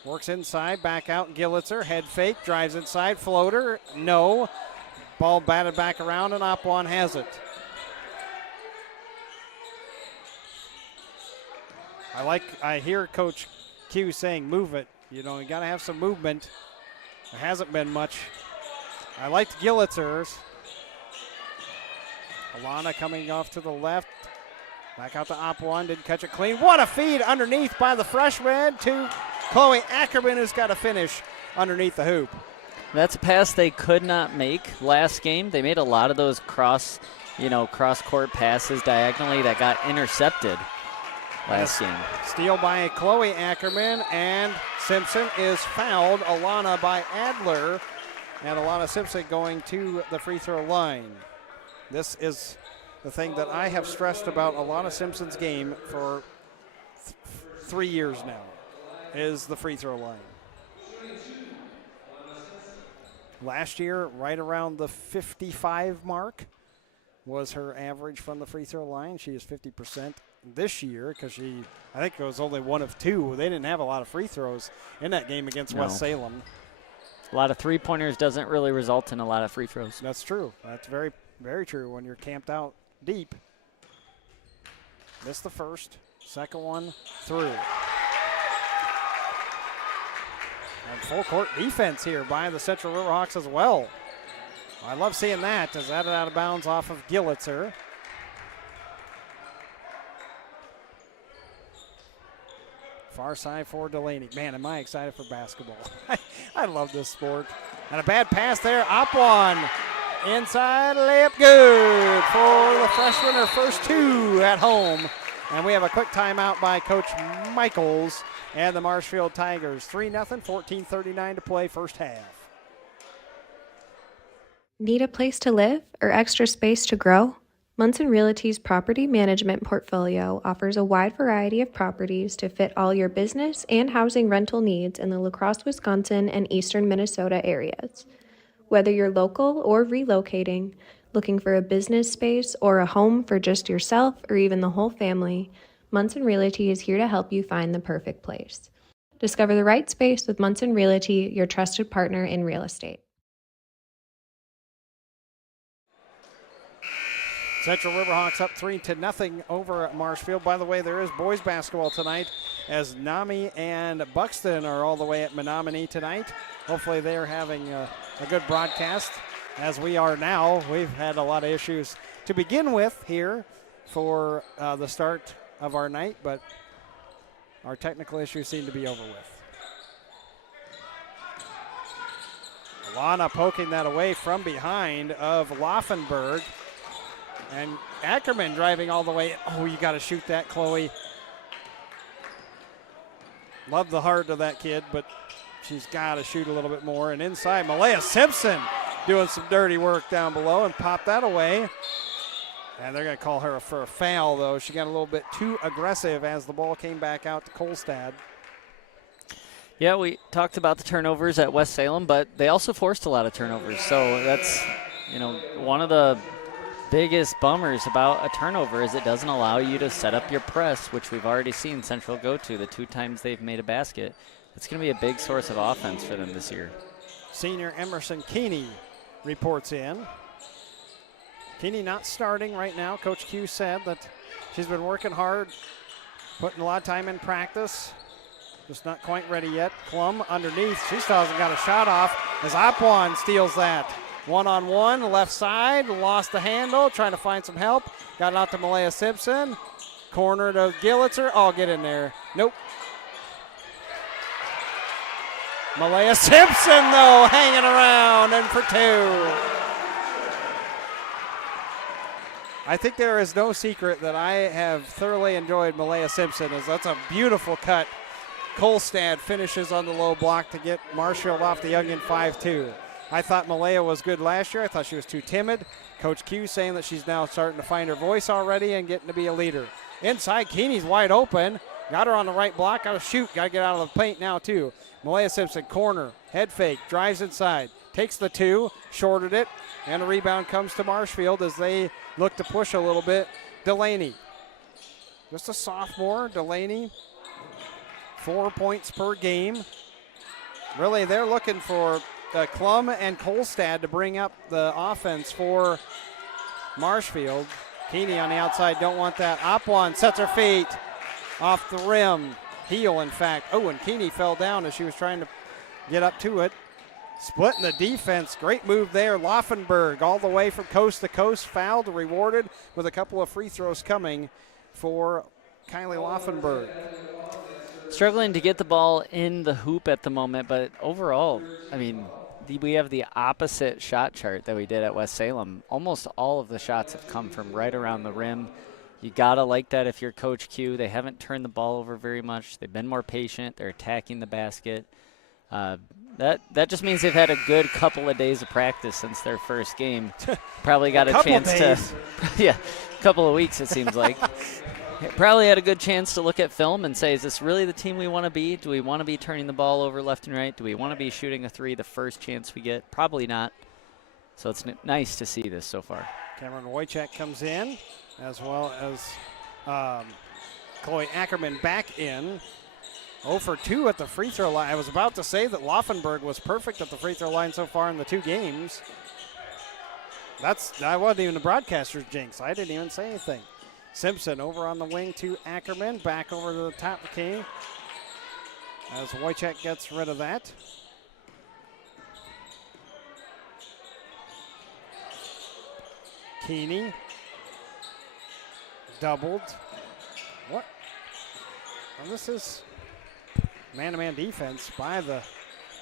works inside, back out, Gillitzer, head fake, drives inside, floater, no. Ball batted back around, and Opwan has it. I hear Coach Q saying move it. You know, you got to have some movement. There hasn't been much. I liked Gillitzer's. Alana coming off to the left. Back out to Opwan, didn't catch it clean. What a feed underneath by the freshman to Chloe Ackerman, who's got to finish underneath the hoop. That's a pass they could not make last game. They made a lot of those cross-court passes diagonally that got intercepted last game. Steal by Chloe Ackerman, and Simpson is fouled. Alana by Adler, and Alana Simpson going to the free throw line. This is the thing that I have stressed about Alana Simpson's game for 3 years now, is the free throw line. Last year, right around the 55 mark was her average from the free throw line. She is 50% this year because I think it was only 1 of 2. They didn't have a lot of free throws in that game against West Salem. A lot of three-pointers doesn't really result in a lot of free throws. That's true. That's very, very true when you're camped out deep. Missed the first. Second one through. And full court defense here by the Central Riverhawks as well. I love seeing that as that out of bounds off of Gillitzer. Far side for Delaney. Man, am I excited for basketball. I love this sport. And a bad pass there. Opwan inside, layup good for the freshman, her first 2 at home. And we have a quick timeout by Coach Michaels and the Marshfield Tigers. 3-0, 14:39 to play, first half. Need a place to live or extra space to grow? Munson Realty's property management portfolio offers a wide variety of properties to fit all your business and housing rental needs in the La Crosse, Wisconsin, and eastern Minnesota areas. Whether you're local or relocating, looking for a business space or a home for just yourself or even the whole family, Munson Realty is here to help you find the perfect place. Discover the right space with Munson Realty, your trusted partner in real estate. Central Riverhawks up 3-0 over at Marshfield. By the way, there is boys basketball tonight as Nami and Buxton are all the way at Menominee tonight. Hopefully they're having a good broadcast, as we are now. We've had a lot of issues to begin with here for the start of our night, but our technical issues seem to be over with. Alana poking that away from behind of Laufenberg. And Ackerman driving all the way. Oh, you got to shoot that, Chloe. Love the heart of that kid, but she's got to shoot a little bit more. And inside, Malaya Simpson doing some dirty work down below and pop that away. And they're going to call her for a foul, though. She got a little bit too aggressive as the ball came back out to Kolstad. Yeah, we talked about the turnovers at West Salem, but they also forced a lot of turnovers. So that's, one of the biggest bummers about a turnover is it doesn't allow you to set up your press, which we've already seen Central go to the 2 times they've made a basket. It's going to be a big source of offense for them this year. Senior Emerson Keeney reports in. Keeney not starting right now. Coach Q said that she's been working hard, putting a lot of time in practice. Just not quite ready yet. Klum underneath. She still hasn't got a shot off as Apwan steals that. 1-on-1, left side, lost the handle, trying to find some help. Got it out to Malaya Simpson. Corner to Gillitzer. Oh, get in there. Nope. Malaya Simpson, though, hanging around and for 2. I think there is no secret that I have thoroughly enjoyed Malaya Simpson, as that's a beautiful cut. Kolstad finishes on the low block to get Marshfield off the young in 5-2. I thought Malaya was good last year. I thought she was too timid. Coach Q saying that she's now starting to find her voice already and getting to be a leader. Inside, Keeney's wide open. Got her on the right block. Got to shoot. Got to get out of the paint now, too. Malaya Simpson, corner, head fake, drives inside. Takes the 2, shorted it, and a rebound comes to Marshfield as they look to push a little bit. Delaney, just a sophomore. Delaney, 4 points per game. Really, they're looking for Klum and Kolstad to bring up the offense for Marshfield. Keeney on the outside, don't want that. Apwan sets her feet off the rim. Heel, in fact. Oh, and Keeney fell down as she was trying to get up to it. Splitting the defense. Great move there. Laufenberg all the way from coast to coast. Fouled, rewarded with a couple of free throws coming for Kylie Laufenberg. Struggling to get the ball in the hoop at the moment, but overall, we have the opposite shot chart that we did at West Salem. Almost all of the shots have come from right around the rim. You got to like that if you're Coach Q. They haven't turned the ball over very much. They've been more patient. They're attacking the basket. That just means they've had a good couple of days of practice since their first game. Probably got a chance to, yeah, a couple of weeks it seems like. Probably had a good chance to look at film and say, is this really the team we want to be? Do we want to be turning the ball over left and right? Do we want to be shooting a 3 the first chance we get? Probably not. So it's nice to see this so far. Cameron Wojcik comes in, as well as Chloe Ackerman back in. 0 for 2 at the free throw line. I was about to say that Laufenberg was perfect at the free throw line so far in the 2 games. That wasn't even the broadcaster's jinx. I didn't even say anything. Simpson over on the wing to Ackerman. Back over to the top of the key as Wojcik gets rid of that. Keeney doubled. What? Well, this is man-to-man defense by the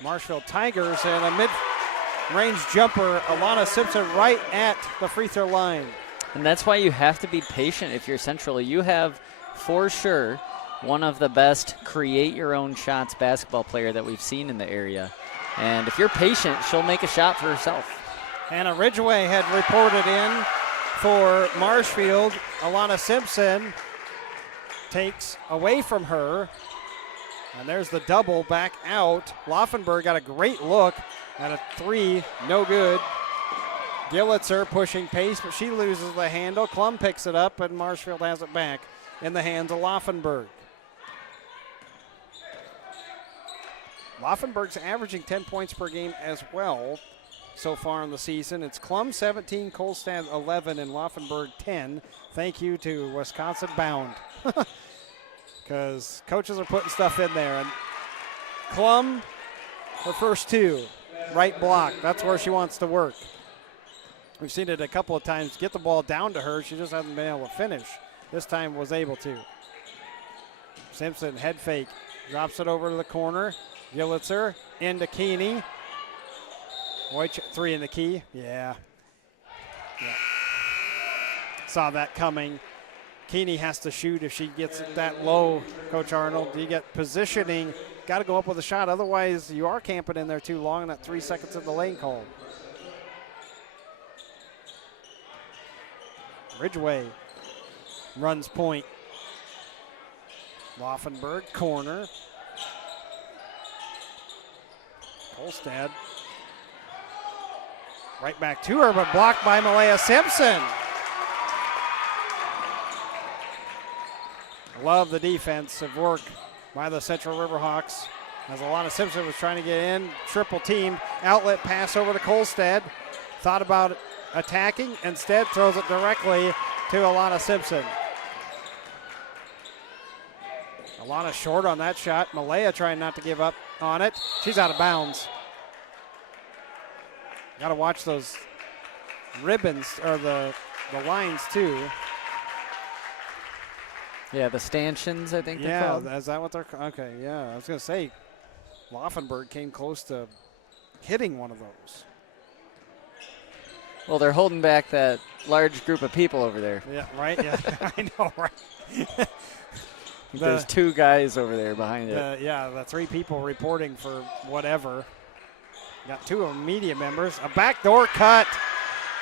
Marshfield Tigers, and a mid-range jumper, Alana Simpson, right at the free throw line. And that's why you have to be patient if you're Central. You have, for sure, one of the best create-your-own-shots basketball player that we've seen in the area. And if you're patient, she'll make a shot for herself. Anna Ridgway had reported in for Marshfield. Alana Simpson takes away from her. And there's the double back out. Laufenberg got a great look at a 3, no good. Gillitzer pushing pace, but she loses the handle. Klum picks it up, and Marshfield has it back in the hands of Laufenberg. Laufenberg's averaging 10 points per game as well so far in the season. It's Klum 17, Kolstad 11, and Laufenberg 10. Thank you to Wisconsin Bound. Because coaches are putting stuff in there. And Klum, her first 2, right block. That's where she wants to work. We've seen it a couple of times. Get the ball down to her. She just hasn't been able to finish. This time was able to. Simpson, head fake. Drops it over to the corner. Gillitzer into Keeney. 3 in the key. Yeah. Saw that coming. Keeney has to shoot if she gets it that low, Coach Arnold. You get positioning. Got to go up with a shot. Otherwise, you are camping in there too long, and that 3 seconds in the lane called. Ridgeway runs point. Laufenberg, corner. Kolstad. Right back to her, but blocked by Malaya Simpson. Love the defensive work by the Central Riverhawks. As Alana Simpson was trying to get in, triple team, outlet pass over to Kolstad. Thought about attacking, instead throws it directly to Alana Simpson. Alana short on that shot. Malaya trying not to give up on it. She's out of bounds. Got to watch those ribbons, or the lines too. Yeah, the stanchions, I think they're called. Yeah, is that what they're called? Okay, yeah. I was going to say, Laufenberg came close to hitting one of those. Well, they're holding back that large group of people over there. Yeah, right? Yeah, I know, right? There's 2 guys over there behind it. Yeah, the 3 people reporting for whatever. Got 2 of them media members. A backdoor cut.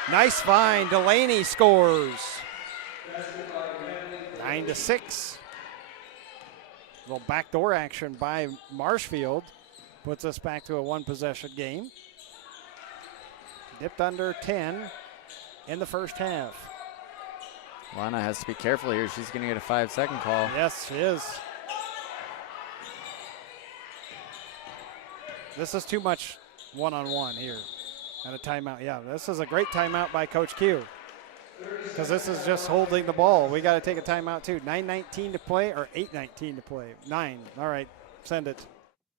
Nice find. Delaney scores. 9-6. Little backdoor action by Marshfield puts us back to a 1-possession game. Dipped under 10 in the first half. Lana has to be careful here. She's going to get a 5-second call. Yes, she is. This is too much one-on-one here and a timeout. Yeah, this is a great timeout by Coach Q, because this is just holding the ball. We got to take a timeout too. 9:19 to play, or 8:19 to play? 9. All right, send it.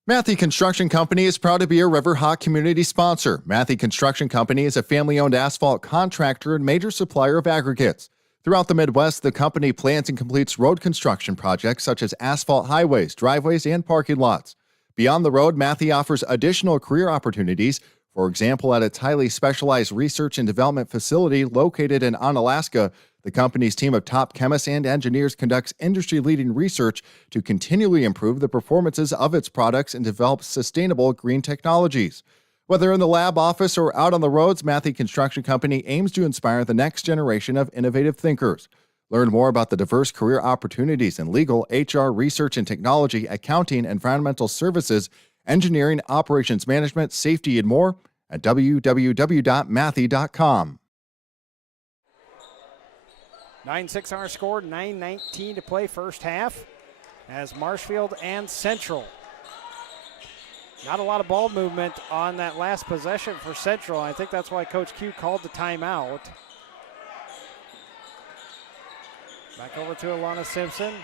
Matthey Construction Company is proud to be a Riverhawk community sponsor. Matthey Construction Company is a family-owned asphalt contractor and major supplier of aggregates. Throughout the Midwest, the company plans and completes road construction projects such as asphalt highways, driveways, and parking lots. Beyond the road, Matthey offers additional career opportunities. For example, at its highly specialized research and development facility located in Onalaska, the company's team of top chemists and engineers conducts industry-leading research to continually improve the performances of its products and develop sustainable green technologies. Whether in the lab, office, or out on the roads, Matthey Construction Company aims to inspire the next generation of innovative thinkers. Learn more about the diverse career opportunities in legal, HR, research and technology, accounting, environmental services, engineering, operations management, safety, and more at www.matthey.com. 9-6 our score, 9:19 to play first half as Marshfield and Central. Not a lot of ball movement on that last possession for Central. I think that's why Coach Q called the timeout. Back over to Alana Simpson.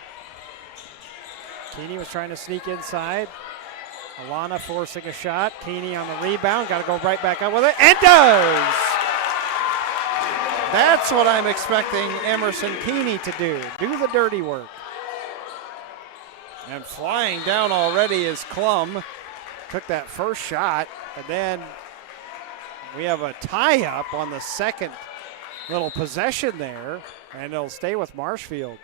Keeney was trying to sneak inside. Alana forcing a shot. Keeney on the rebound. Got to go right back up with it. And does! That's what I'm expecting Emerson Keeney to do. Do the dirty work. And flying down already is Klum. Took that first shot. And then we have a tie-up on the second little possession there. And it'll stay with Marshfield.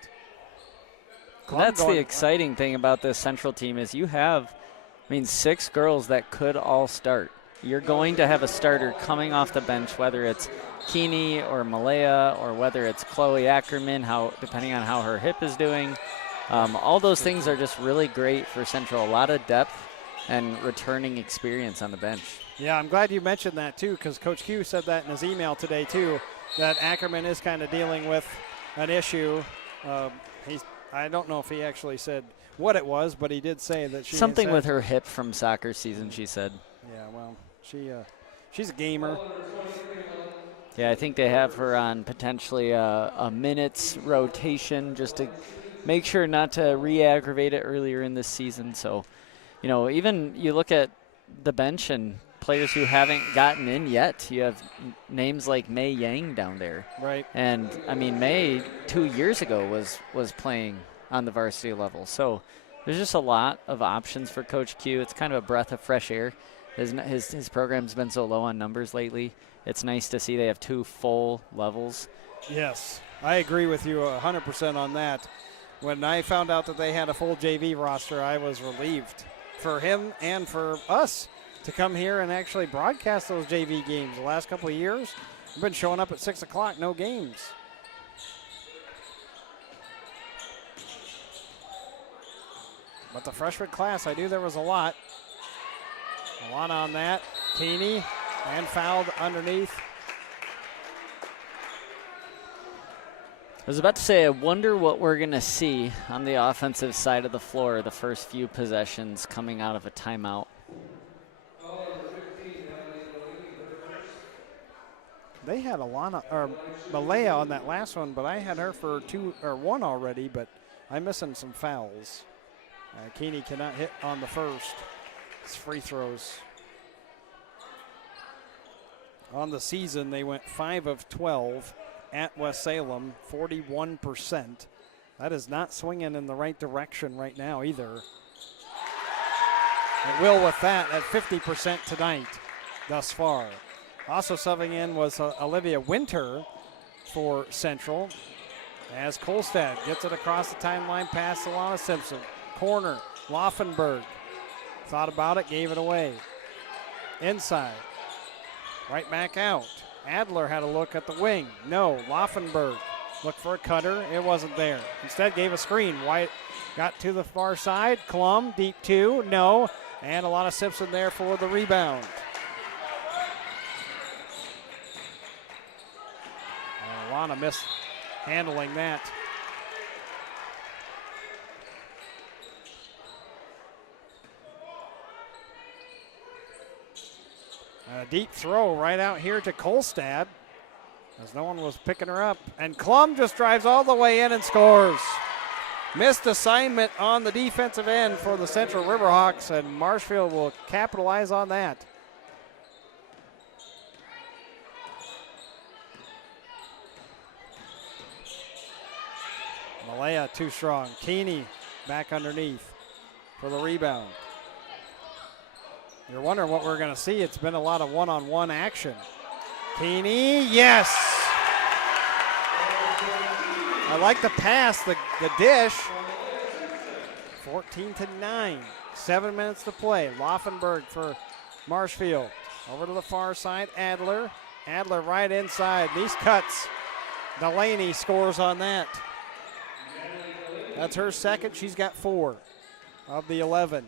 That's the exciting thing about this Central team is you have, 6 girls that could all start. You're going to have a starter coming off the bench, whether it's Keeney or Malaya or whether it's Chloe Ackerman, depending on how her hip is doing. All those things are just really great for Central. A lot of depth and returning experience on the bench. Yeah, I'm glad you mentioned that too, because Coach Q said that in his email today too, that Ackerman is kind of dealing with an issue. I don't know if he actually said what it was, but he did say that she something with her hip from soccer season, she said. Yeah, well, she's a gamer. Yeah, I think they have her on potentially a minutes rotation just to make sure not to re-aggravate it earlier in this season. So, even you look at the bench and players who haven't gotten in yet. You have names like Mei Yang down there. Right. And, Mei 2 years ago was playing on the varsity level. So there's just a lot of options for Coach Q. It's kind of a breath of fresh air. His program's been so low on numbers lately. It's nice to see they have 2 full levels. Yes, I agree with you 100% on that. When I found out that they had a full JV roster, I was relieved for him and for us to come here and actually broadcast those JV games. The last couple of years, we've been showing up at 6 o'clock, no games. But the freshman class, I knew there was a lot. A lot on that. Keeney, and fouled underneath. I was about to say, I wonder what we're going to see on the offensive side of the floor the first few possessions coming out of a timeout. They had Alana or Malaya on that last one, but I had her for 2 or 1 already, but I'm missing some fouls. Keeney cannot hit on the first. It's free throws. On the season, they went 5 of 12 at West Salem, 41%. That is not swinging in the right direction right now either. It will with that at 50% tonight thus far. Also subbing in was Olivia Winter for Central as Kolstad gets it across the timeline past Alana Simpson. Corner, Laufenberg thought about it, gave it away. Inside, right back out. Adler had a look at the wing. No, Laufenberg looked for a cutter. It wasn't there. Instead gave a screen. White got to the far side. Klum, deep 2, no. And Alana Simpson there for the rebound. Alana mishandling that. A deep throw right out here to Kolstad as no one was picking her up. And Klum just drives all the way in and scores. Missed assignment on the defensive end for the Central Riverhawks, and Marshfield will capitalize on that. Malaya too strong. Keeney back underneath for the rebound. You're wondering what we're going to see. It's been a lot of one-on-one action. Keeney, yes. I like the pass, the dish. 14-9, 7 minutes to play. Laufenberg for Marshfield. Over to the far side, Adler. Adler right inside, these cuts. Delaney scores on that. That's her second, she's got 4 of the 11.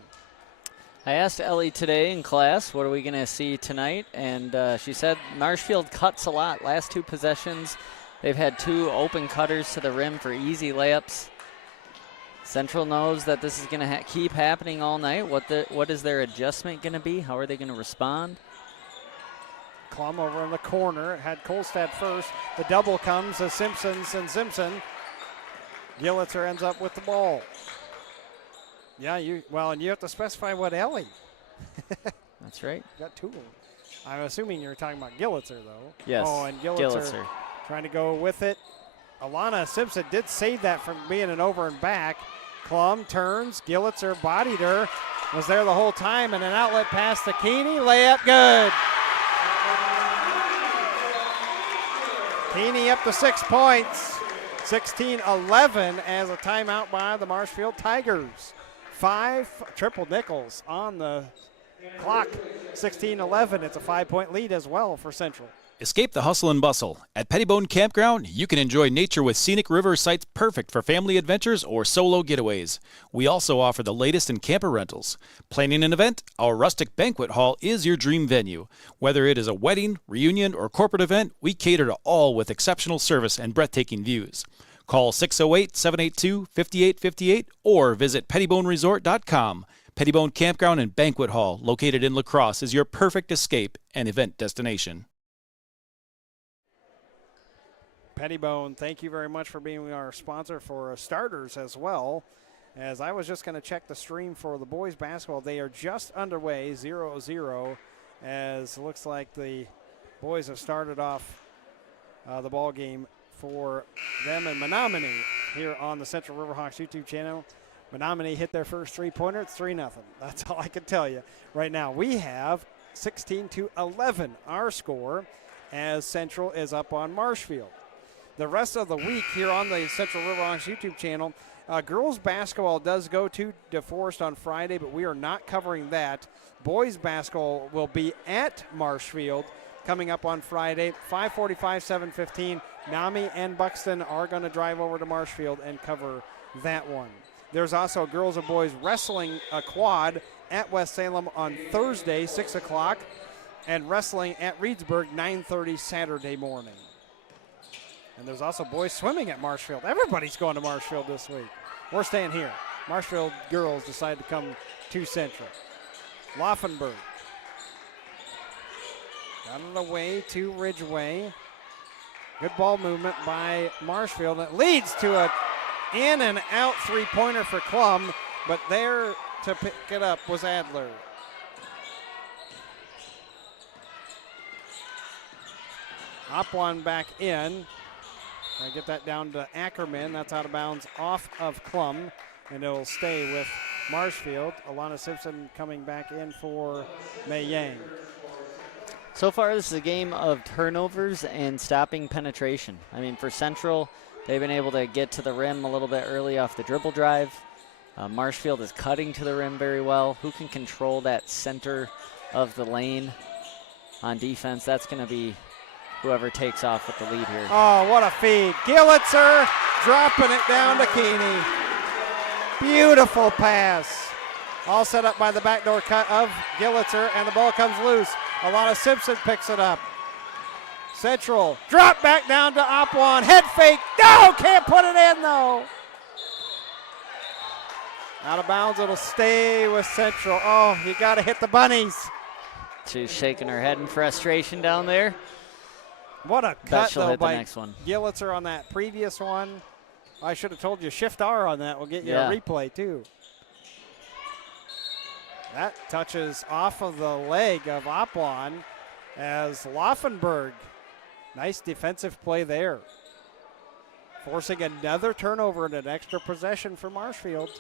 I asked Ellie today in class, what are we going to see tonight? And she said Marshfield cuts a lot. Last 2 possessions, they've had 2 open cutters to the rim for easy layups. Central knows that this is going to keep happening all night. What is their adjustment going to be? How are they going to respond? Klum over in the corner. It had Kolstad first. The double comes as Simpson. Gillitzer ends up with the ball. Yeah, and you have to specify what Ellie. That's right. Got 2 of them. I'm assuming you're talking about Gillitzer, though. Yes, Oh, and Gillitzer trying to go with it. Alana Simpson did save that from being an over and back. Klum turns. Gillitzer bodied her. Was there the whole time, and an outlet pass to Keeney. Layup good. Keeney up to 6 points. 16-11 as a timeout by the Marshfield Tigers. 5 triple nickels on the clock. 16-11. It's a 5-point lead as well for Central. Escape the hustle and bustle. At Pettibone Campground, you can enjoy nature with scenic river sites perfect for family adventures or solo getaways. We also offer the latest in camper rentals. Planning an event? Our rustic banquet hall is your dream venue. Whether it is a wedding, reunion, or corporate event, we cater to all with exceptional service and breathtaking views. Call 608-782-5858 or visit pettiboneresort.com. Pettibone Campground and Banquet Hall, located in La Crosse, is your perfect escape and event destination. Pettibone, thank you very much for being our sponsor for starters as well. As I was just going to check the stream for the boys basketball, they are just underway, 0-0, as it looks like the boys have started off the ball game for them and Menominee here on the Central Riverhawks YouTube channel. Menominee hit their first 3-pointer. It's 3-0. That's all I can tell you right now. We have 16-11 our score as Central is up on Marshfield. The rest of the week here on the Central Riverhawks YouTube channel, girls basketball does go to DeForest on Friday, but we are not covering that. Boys basketball will be at Marshfield coming up on Friday, 5:45, 7:15. NAMI and Buxton are going to drive over to Marshfield and cover that one. There's also girls and boys wrestling a quad at West Salem on Thursday, 6 o'clock, and wrestling at Reedsburg, 9:30 Saturday morning. And there's also boys swimming at Marshfield. Everybody's going to Marshfield this week. We're staying here. Marshfield girls decide to come to Central. Laufenberg got it away to Ridgeway. Good ball movement by Marshfield. It leads to a in and out three-pointer for Klum, but there to pick it up was Adler. Opwan back in. I get that down to Ackerman. That's out of bounds off of Klum, and it'll stay with Marshfield. Alana Simpson coming back in for Mei Yang. So far, this is a game of turnovers and stopping penetration. I mean, for Central, they've been able to get to the rim a little bit early off the dribble drive. Marshfield is cutting to the rim very well. Who can control that center of the lane on defense? That's going to be whoever takes off with the lead here. Oh, what a feed. Gillitzer dropping it down to Keeney. Beautiful pass. All set up by the backdoor cut of Gillitzer, and the ball comes loose. Alana Simpson picks it up. Central, drop back down to Opwan. Head fake. No, can't put it in though. Out of bounds, it'll stay with Central. Oh, you got to hit the bunnies. She's shaking her head in frustration down there. What a cut, she'll though, hit the by next one. Gillitzer on that previous one. I should have told you, Shift R on that will get you a replay, too. That touches off of the leg of Opwan as Laufenberg. Nice defensive play there. Forcing another turnover and an extra possession for Marshfield.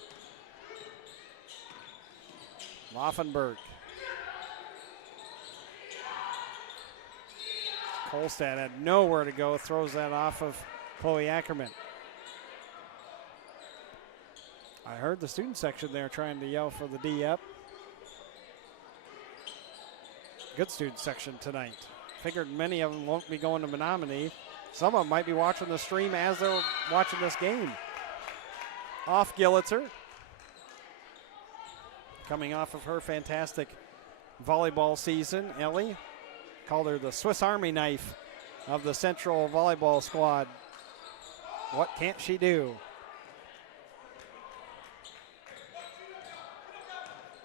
Laufenberg. Kolstad had nowhere to go, throws that off of Chloe Ackerman. I heard the student section there trying to yell for the D up. Good student section tonight. Figured many of them won't be going to Menominee. Some of them might be watching the stream as they're watching this game. Off Gillitzer. Coming off of her fantastic volleyball season, Ellie called her the Swiss Army knife of the Central volleyball squad. What can't she do?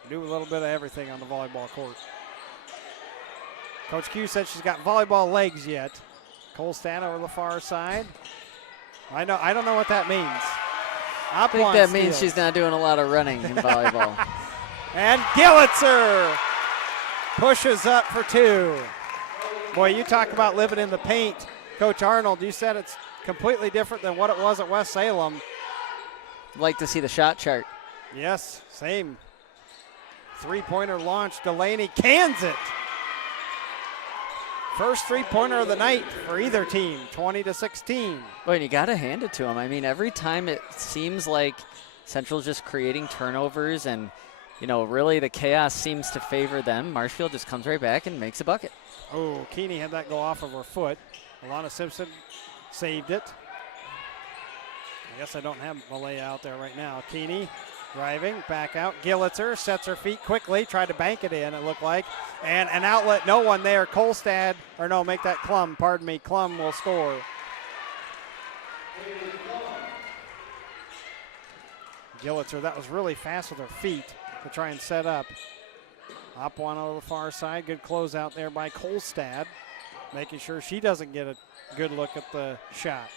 Do a little bit of everything on the volleyball court. Coach Q said she's got volleyball legs yet. Kolstad over the far side. I don't know what that means. I think that means she's not doing a lot of running in volleyball. And Gillitzer pushes up for two. Boy, you talk about living in the paint. Coach Arnold, you said it's completely different than what it was at West Salem. Like to see the shot chart. Yes, same. Three-pointer launch. Delaney cans it. First three-pointer of the night for either team, 20-16. Boy, and you got to hand it to them. I mean, every time it seems like Central's just creating turnovers and, you know, really the chaos seems to favor them. Marshfield just comes right back and makes a bucket. Oh, Keeney had that go off of her foot. Alana Simpson saved it. I guess I don't have Malaya out there right now. Keeney driving, back out. Gillitzer sets her feet quickly, tried to bank it in, it looked like. And an outlet, no one there. Kolstad, or no, make that Klum, pardon me. Klum will score. Gillitzer, that was really fast with her feet to try and set up. Up one over the far side. Good close out there by Kolstad, making sure she doesn't get a good look at the shot.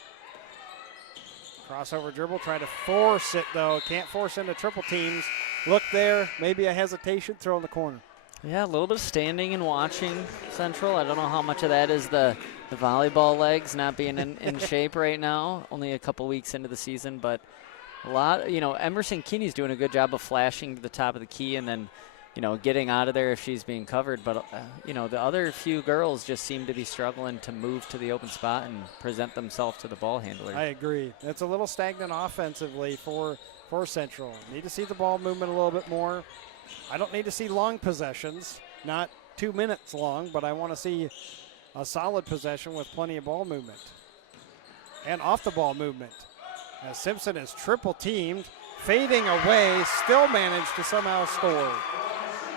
Crossover dribble, try to force it though. Can't force into triple teams. Look there, maybe a hesitation, throw in the corner. Yeah, a little bit of standing and watching Central. I don't know how much of that is the volleyball legs not being in shape right now. Only a couple weeks into the season, but a lot, you know, Emerson Keeney's doing a good job of flashing to the top of the key and then, you know, getting out of there if she's being covered. But, you know, the other few girls just seem to be struggling to move to the open spot and present themselves to the ball handler. I agree. It's a little stagnant offensively for Central. Need to see the ball movement a little bit more. I don't need to see long possessions, not 2 minutes long, but I want to see a solid possession with plenty of ball movement and off the ball movement. As Simpson is triple teamed, fading away, still managed to somehow score.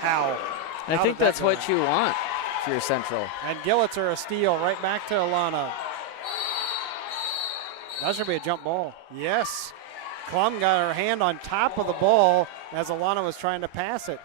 How? I think that's what you want if you're Central. And Gillitzer a steal right back to Alana. That should be a jump ball. Yes. Klum got her hand on top of the ball as Alana was trying to pass it.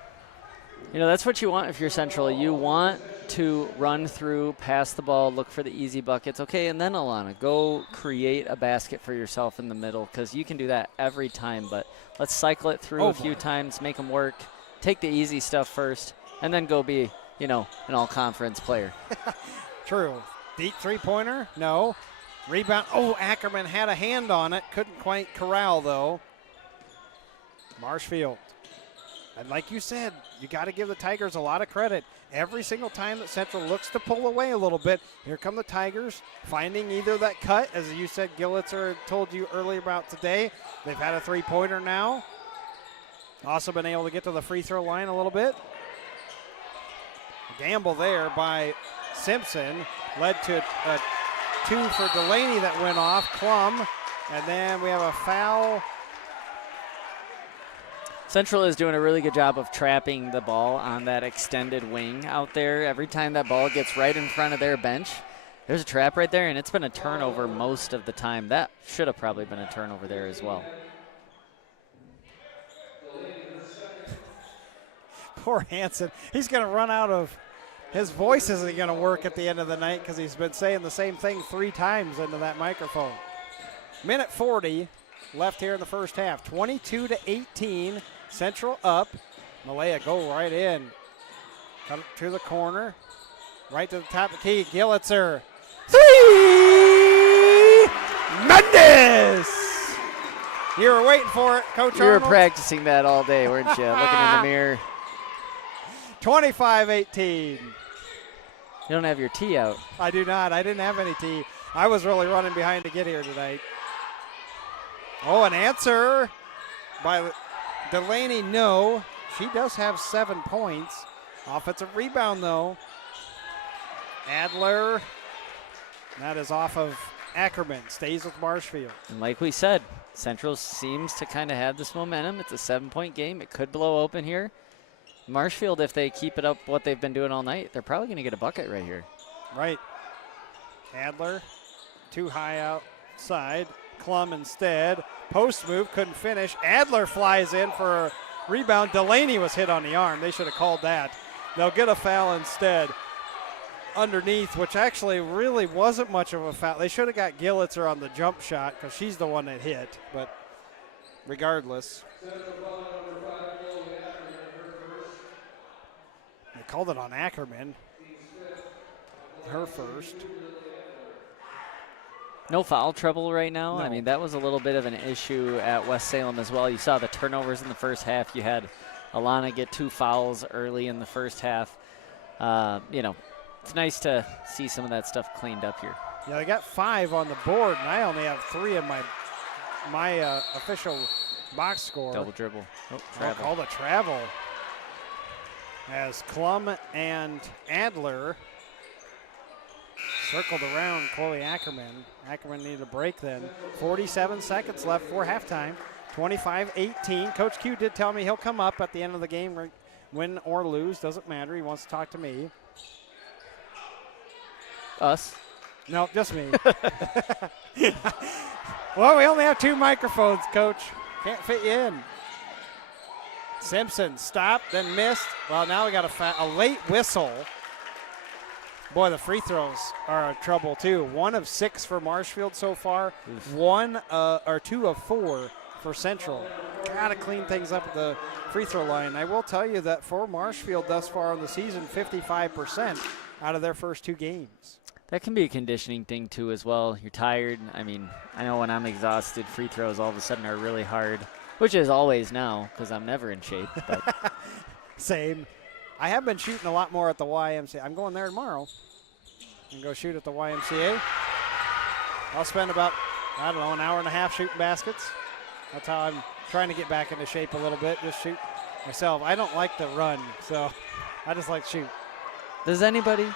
You know, that's what you want if you're Central. You want to run through, pass the ball, look for the easy buckets. Okay, and then Alana, go create a basket for yourself in the middle, because you can do that every time. But let's cycle it through a few times, make them work, take the easy stuff first, and then go be, you know, an all-conference player. True. Deep three-pointer? No. Rebound. Oh, Ackerman had a hand on it. Couldn't quite corral, though. Marshfield. And like you said, you got to give the Tigers a lot of credit. Every single time that Central looks to pull away a little bit, here come the Tigers finding either that cut, as you said, Gillitzer told you earlier about today. They've had a three-pointer now. Also been able to get to the free throw line a little bit. A gamble there by Simpson led to a 2 for Delaney that went off. Klum, and then we have a foul. Central is doing a really good job of trapping the ball on that extended wing out there. Every time that ball gets right in front of their bench, there's a trap right there, and it's been a turnover most of the time. That should have probably been a turnover there as well. Poor Hansen. He's going to run out of, his voice isn't going to work at the end of the night because he's been saying the same thing 3 times into that microphone. Minute 40 left here in the first half. 22-18. Central up. Malaya go right in. Come to the corner. Right to the top of the key. Gillitzer. 3! Mendes! You were waiting for it, Coach You were Arnold. practicing that all day, weren't you? Looking in the mirror. 25-18. You don't have your tee out. I do not. I didn't have any tee. I was really running behind to get here tonight. Oh, an answer by Delaney, no. She does have 7 points. Offensive rebound, though. Adler, that is off of Ackerman, stays with Marshfield. And like we said, Central seems to kind of have this momentum. It's a 7-point game. It could blow open here. Marshfield, if they keep it up what they've been doing all night, they're probably going to get a bucket right here. Right. Adler, too high outside. Klum instead. Post move, couldn't finish. Adler flies in for a rebound. Delaney was hit on the arm. They should have called that. They'll get a foul instead underneath, which actually really wasn't much of a foul. They should have got Gillitzer on the jump shot because she's the one that hit, but regardless. They called it on Ackerman. Her first. No foul trouble right now. No. I mean, that was a little bit of an issue at West Salem as well. You saw the turnovers in the first half. You had Alana get 2 fouls early in the first half. You know, it's nice to see some of that stuff cleaned up here. Yeah, they got 5 on the board, and I only have 3 in my official box score. Double dribble. Oh, travel. Called a travel. As Klum and Adler circled around Chloe Ackerman. Ackerman needed a break then. 47 seconds left for halftime. 25-18. Coach Q did tell me he'll come up at the end of the game, win or lose. Doesn't matter. He wants to talk to me. Us? No, just me. Well, we only have 2 microphones, Coach. Can't fit you in. Simpson stopped, then missed. Well, now we got a late whistle. Boy, the free throws are trouble too. 1 of 6 for Marshfield so far. 2 of 4 for Central. Got to clean things up at the free throw line. I will tell you that for Marshfield thus far in the season, 55% out of their first 2 games. That can be a conditioning thing too as well. You're tired. I mean, I know when I'm exhausted, free throws all of a sudden are really hard, which is always now because I'm never in shape. But Same. I have been shooting a lot more at the YMCA. I'm going there tomorrow and go shoot at the YMCA. I'll spend about, I don't know, an hour and a half shooting baskets. That's how I'm trying to get back into shape a little bit, just shoot myself. I don't like to run, so I just like to shoot. does anybody?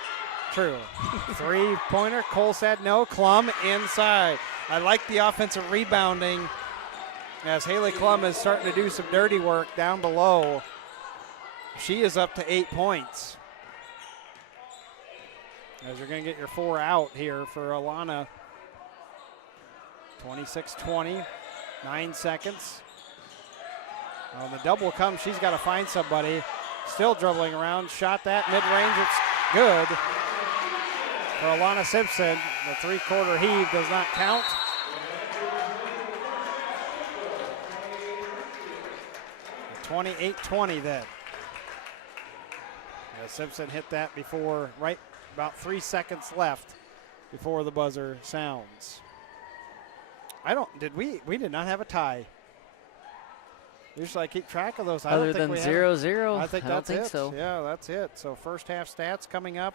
True. 3-pointer. Cole said no. Klum inside. I like the offensive rebounding as Haley Klum is starting to do some dirty work down below. She is up to 8 points. As you're going to get your 4 out here for Alana. 26-20, 9 seconds. When the double comes, she's got to find somebody. Still dribbling around, shot that mid-range, it's good. For Alana Simpson, the three-quarter heave does not count. A 28-20 then. As Simpson hit that before, right about 3 seconds left before the buzzer sounds. We did not have a tie. Usually I keep track of those. Other than 0-0, I think I that's don't think it. so. Yeah, that's it. So first half stats coming up.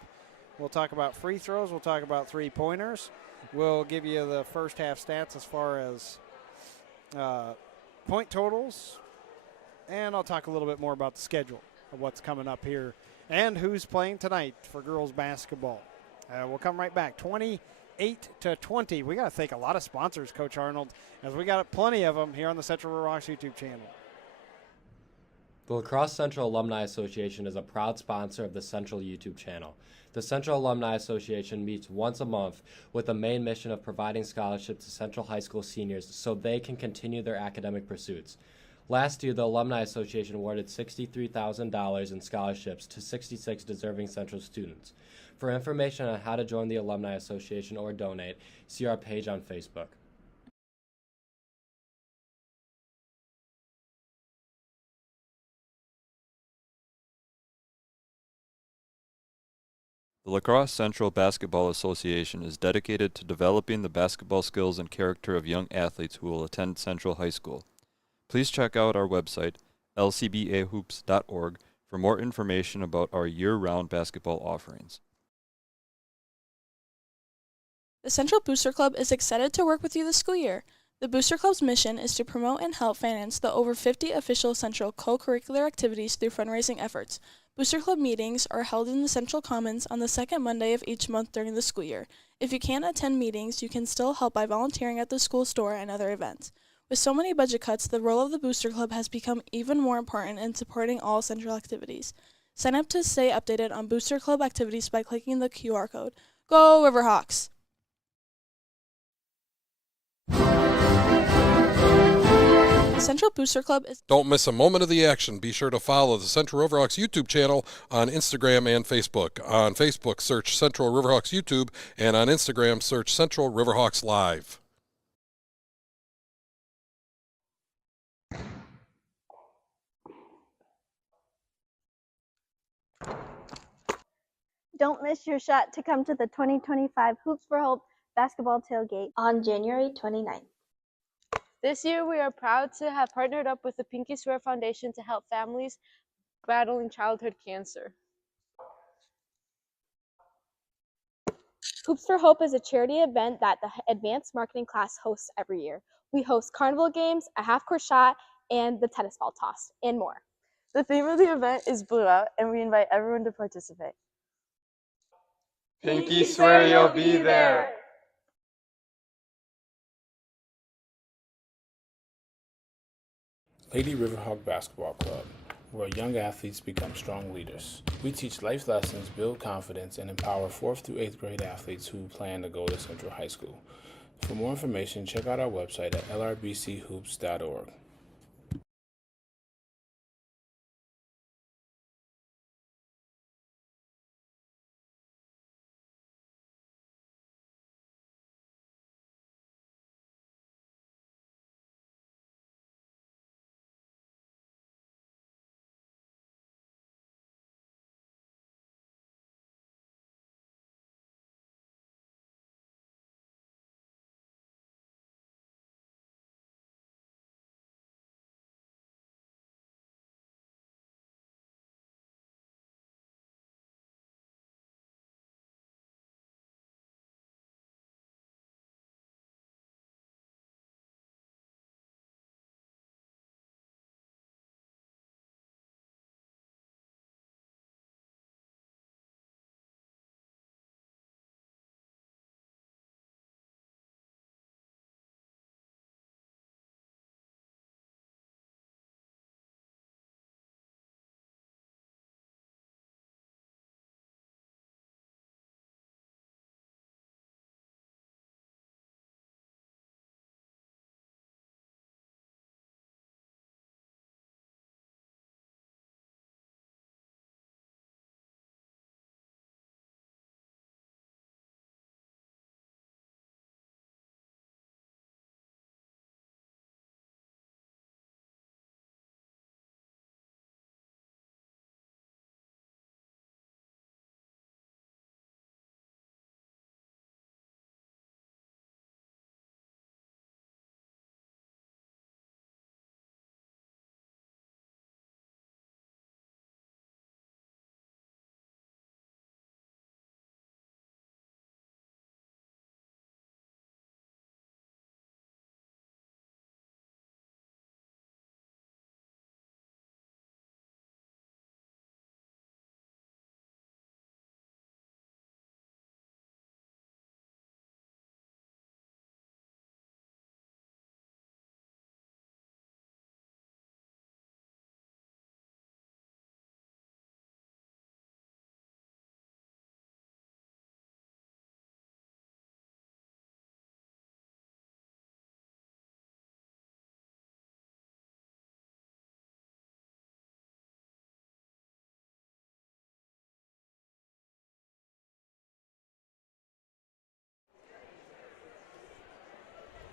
We'll talk about free throws. We'll talk about three-pointers. We'll give you the first half stats as far as point totals. And I'll talk a little bit more about the schedule of what's coming up here and who's playing tonight for girls basketball. We'll come right back. 28-20. We got to thank a lot of sponsors, Coach Arnold, as we got plenty of them here on the Central River Hawks YouTube channel. The La Crosse Central Alumni Association is a proud sponsor of the Central YouTube channel. The Central Alumni Association meets once a month with the main mission of providing scholarships to Central High School seniors so they can continue their academic pursuits. Last year, the Alumni Association awarded $63,000 in scholarships to 66 deserving Central students. For information on how to join the Alumni Association or donate, see our page on Facebook. The La Crosse Central Basketball Association is dedicated to developing the basketball skills and character of young athletes who will attend Central High School. Please check out our website, lcbahoops.org, for more information about our year-round basketball offerings. The Central Booster Club is excited to work with you this school year. The Booster Club's mission is to promote and help finance the over 50 official Central co-curricular activities through fundraising efforts. Booster Club meetings are held in the Central Commons on the second Monday of each month during the school year. If you can't attend meetings, you can still help by volunteering at the school store and other events. With so many budget cuts, the role of the Booster Club has become even more important in supporting all Central activities. Sign up to stay updated on Booster Club activities by clicking the QR code. Go Riverhawks! The Central Booster Club is... Don't miss a moment of the action. Be sure to follow the Central Riverhawks YouTube channel on Instagram and Facebook. On Facebook, search Central Riverhawks YouTube, and on Instagram, search Central Riverhawks Live. Don't miss your shot to come to the 2025 Hoops for Hope basketball tailgate on January 29th. This year, we are proud to have partnered up with the Pinky Swear Foundation to help families battling childhood cancer. Hoops for Hope is a charity event that the advanced marketing class hosts every year. We host carnival games, a half-court shot, and the tennis ball toss, and more. The theme of the event is Blue Out, and we invite everyone to participate. Pinky swear you'll be there. Lady Riverhawk Basketball Club, where young athletes become strong leaders. We teach life lessons, build confidence, and empower 4th through 8th grade athletes who plan to go to Central High School. For more information, check out our website at lrbchoops.org.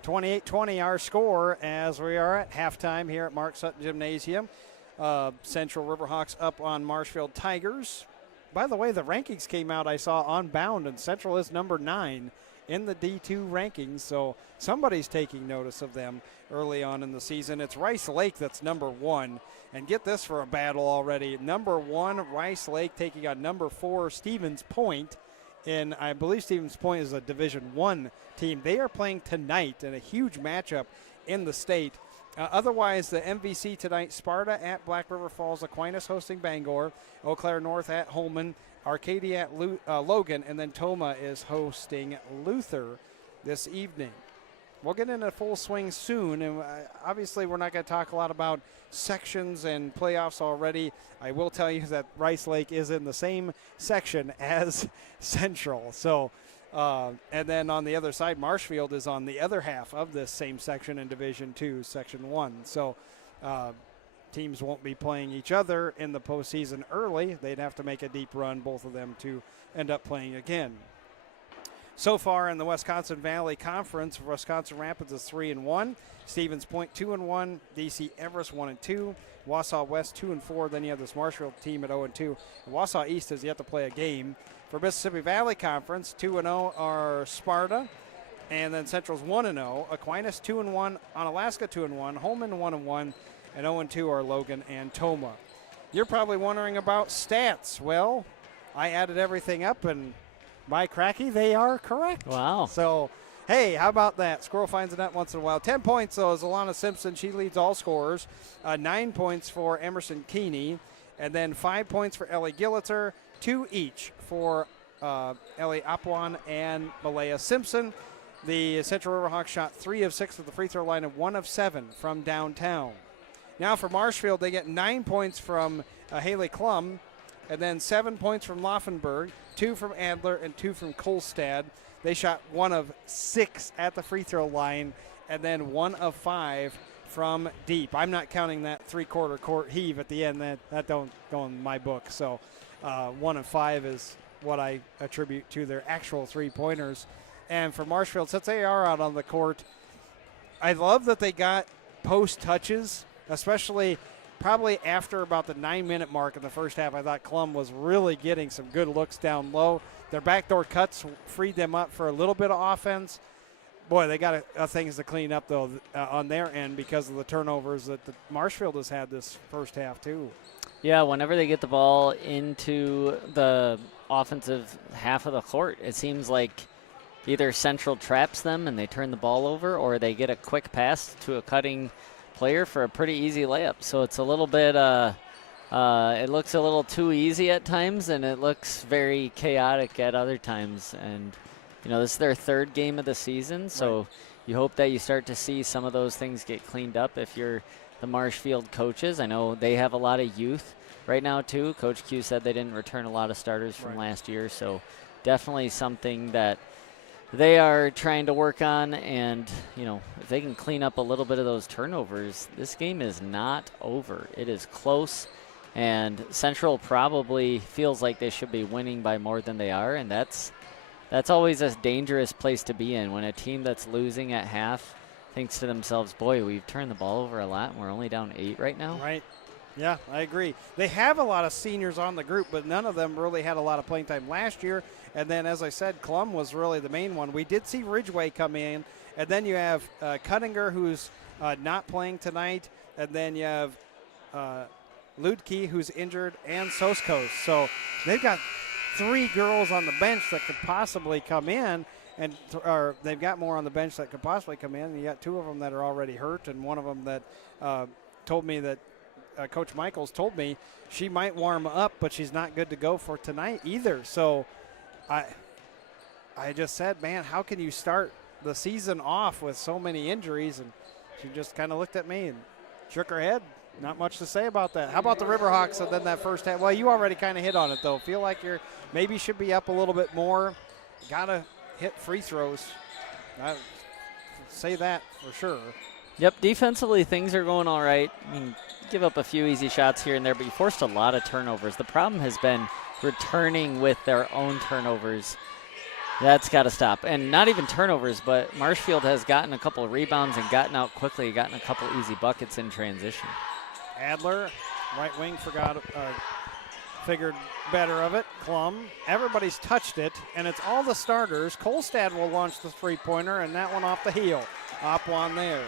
28-20 our score as we are at halftime here at Mark Sutton Gymnasium. Central Riverhawks up on Marshfield Tigers. By the way, the rankings came out, I saw on Bound, and Central is number 9 in the D2 rankings, so somebody's taking notice of them early on in the season. It's Rice Lake that's number 1, and get this for a battle already. Number 1, Rice Lake taking on number 4, Stevens Point. And I believe Stevens Point is a Division I team. They are playing tonight in a huge matchup in the state. Otherwise, the MVC tonight, Sparta at Black River Falls, Aquinas hosting Bangor, Eau Claire North at Holman, Arcadia at Logan, and then Toma is hosting Luther this evening. We'll get into full swing soon, and obviously we're not going to talk a lot about sections and playoffs already. I will tell you that Rice Lake is in the same section as Central. So, and then on the other side, Marshfield is on the other half of this same section in Division II, Section 1. So teams won't be playing each other in the postseason early. They'd have to make a deep run, both of them, to end up playing again. So far in the Wisconsin Valley Conference, Wisconsin Rapids is 3-1, Stevens Point 2-1, DC Everest 1-2, Wausau West 2-4. Then you have this Marshfield team at 0-2. Wausau East has yet to play a game. For Mississippi Valley Conference, 2-0 are Sparta, and then Central's 1-0. Aquinas 2-1, Onalaska 2-1, Holman 1-1, and 0-2 are Logan and Toma. You're probably wondering about stats. Well, I added everything up, and by cracky, they are correct. Wow. So, hey, how about that? Squirrel finds a nut once in a while. 10 points, though, is Alana Simpson. She leads all scorers. 9 points for Emerson Keeney. And then 5 points for Ellie Gillitzer. 2 each for Ellie Apwan and Malaya Simpson. The Central Riverhawks shot 3 of 6 at the free throw line and 1 of 7 from downtown. Now for Marshfield, they get 9 points from Haley Klum, and then 7 points from Laufenberg, 2 from Adler, and 2 from Kolstad. They shot 1 of 6 at the free throw line, and then 1 of 5 from deep. I'm not counting that three-quarter court heave at the end. That don't go in my book. So 1 of 5 is what I attribute to their actual three-pointers. And for Marshfield, since they are out on the court, I love that they got post touches, especially probably after about the 9-minute mark in the first half. I thought Klum was really getting some good looks down low. Their backdoor cuts freed them up for a little bit of offense. Boy, they got things to clean up, though, on their end because of the turnovers that the Marshfield has had this first half, too. Yeah, whenever they get the ball into the offensive half of the court, it seems like either Central traps them and they turn the ball over, or they get a quick pass to a cutting player for a pretty easy layup. So it's a little bit, it looks a little too easy at times, and it looks very chaotic at other times. And, you know, this is their 3rd game of the season, so right. You hope that you start to see some of those things get cleaned up if you're the Marshfield coaches. I know they have a lot of youth right now, too. Coach Q said they didn't return a lot of starters from last year, so definitely something that they are trying to work on. And, you know, if they can clean up a little bit of those turnovers, this game is not over. It is close, and Central probably feels like they should be winning by more than they are, and that's always a dangerous place to be in when a team that's losing at half thinks to themselves, boy, we've turned the ball over a lot and we're only down 8 right now. Right. Yeah, I agree. They have a lot of seniors on the group, but none of them really had a lot of playing time last year. And then, as I said, Klum was really the main one. We did see Ridgeway come in, and then you have Cuttinger, who's not playing tonight, and then you have Ludke, who's injured, and Soskos. So they've got 3 girls on the bench that could possibly come in, and or they've got more on the bench that could possibly come in. You got 2 of them that are already hurt, and one of them that told me that Coach Michaels told me she might warm up, but she's not good to go for tonight either. So I just said, man, how can you start the season off with so many injuries? And she just kind of looked at me and shook her head. Not much to say about that. How about the Riverhawks and then that first half? Well, you already kind of hit on it, though. Feel like you're maybe should be up a little bit more. Got to hit free throws. I say that for sure. Yep, defensively things are going all right. I mean, give up a few easy shots here and there, but you forced a lot of turnovers. The problem has been returning with their own turnovers. That's got to stop. And not even turnovers, but Marshfield has gotten a couple of rebounds and gotten out quickly, gotten a couple easy buckets in transition. Adler, right wing, figured better of it. Klum, everybody's touched it, and it's all the starters. Kolstad will launch the three-pointer, and that one off the heel. Up one there.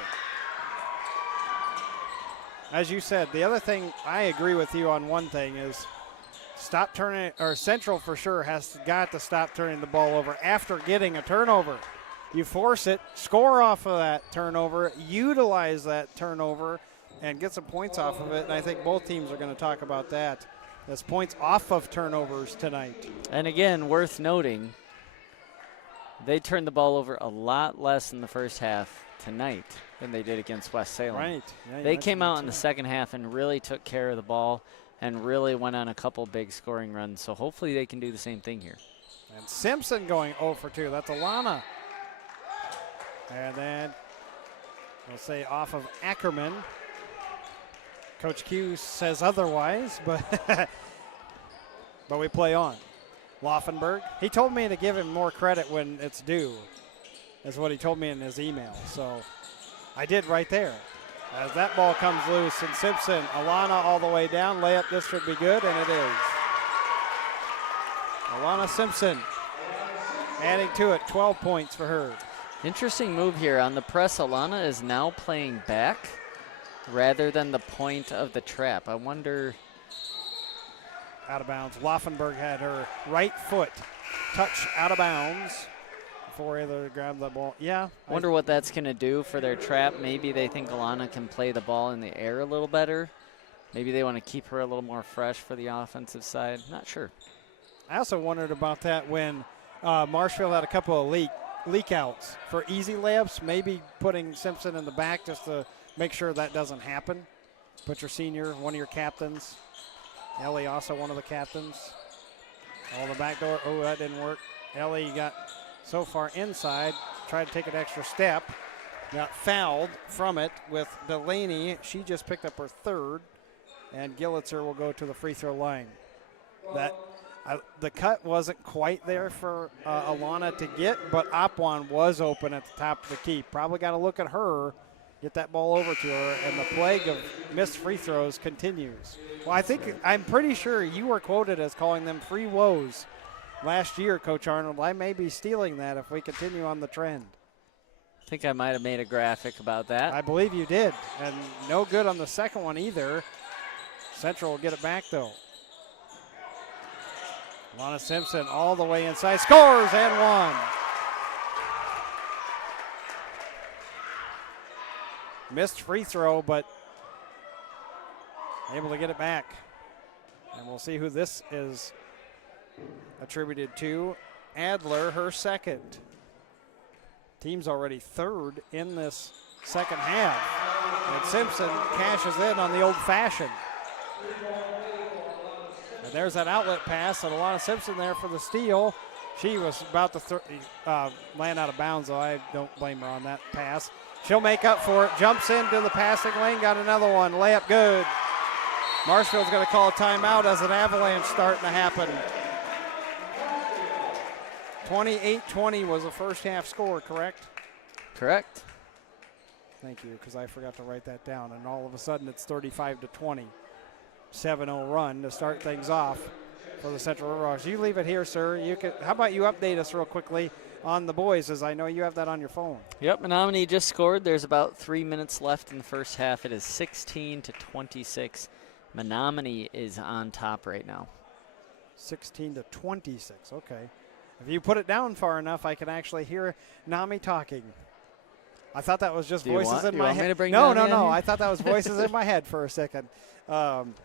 As you said, the other thing, I agree with you on one thing, is stop turning, or Central for sure got to stop turning the ball over after getting a turnover. You force it, score off of that turnover, utilize that turnover, and get some points off of it. And I think both teams are going to talk about that. There's points off of turnovers tonight. And again, worth noting, they turned the ball over a lot less in the first half tonight than they did against West Salem. Right. Yeah, they came out in the second half and really took care of the ball and really went on a couple big scoring runs. So hopefully they can do the same thing here. And Simpson going 0 for 2. That's Alana. And then we'll say off of Ackerman. Coach Q says otherwise, but but we play on. Laufenberg, he told me to give him more credit when it's due, is what he told me in his email. So I did right there. As that ball comes loose, and Simpson, Alana all the way down, layup, this should be good, and it is. Alana Simpson adding to it, 12 points for her. Interesting move here. On the press, Alana is now playing back rather than the point of the trap. I wonder. Out of bounds. Laufenberg had her right foot touch out of bounds before either grabbed the ball. Yeah. I wonder what that's going to do for their trap. Maybe they think Alana can play the ball in the air a little better. Maybe they want to keep her a little more fresh for the offensive side. Not sure. I also wondered about that when Marshfield had a couple of leak outs for easy layups, maybe putting Simpson in the back just to make sure that doesn't happen. Put your senior, one of your captains. Ellie also one of the captains. All the back door. Oh, that didn't work. Ellie got so far inside, tried to take an extra step. Got fouled from it with Delaney. She just picked up her third. And Gillitzer will go to the free throw line. The cut wasn't quite there for Alana to get, but Opwan was open at the top of the key. Probably got to look at her, get that ball over to her, and the plague of missed free throws continues. Well, I'm pretty sure you were quoted as calling them free woes last year, Coach Arnold. I may be stealing that if we continue on the trend. I think I might have made a graphic about that. I believe you did, and no good on the second one either. Central will get it back, though. Alana Simpson all the way inside, scores and one. Missed free throw, but able to get it back. And we'll see who this is attributed to. Adler, her second. Team's already third in this second half. And Simpson cashes in on the old-fashioned. And there's that outlet pass, and Alana Simpson there for the steal. She was about to land out of bounds, though I don't blame her on that pass. She'll make up for it. Jumps into the passing lane, got another one. Layup good. Marshfield's going to call a timeout as an avalanche starting to happen. 28-20 was the first half score, correct? Correct. Thank you, because I forgot to write that down, and all of a sudden it's 35-20. 7-0 run to start things off for the Central Riverhawks. You leave it here, sir. How about you update us real quickly on the boys, as I know you have that on your phone. Yep, Menominee just scored. There's about 3 minutes left in the first half. It is 16-26. Menominee is on top right now. 16-26, okay. If you put it down far enough, I can actually hear Nami talking. I thought that was just voices in my head. No. I thought that was voices in my head for a second.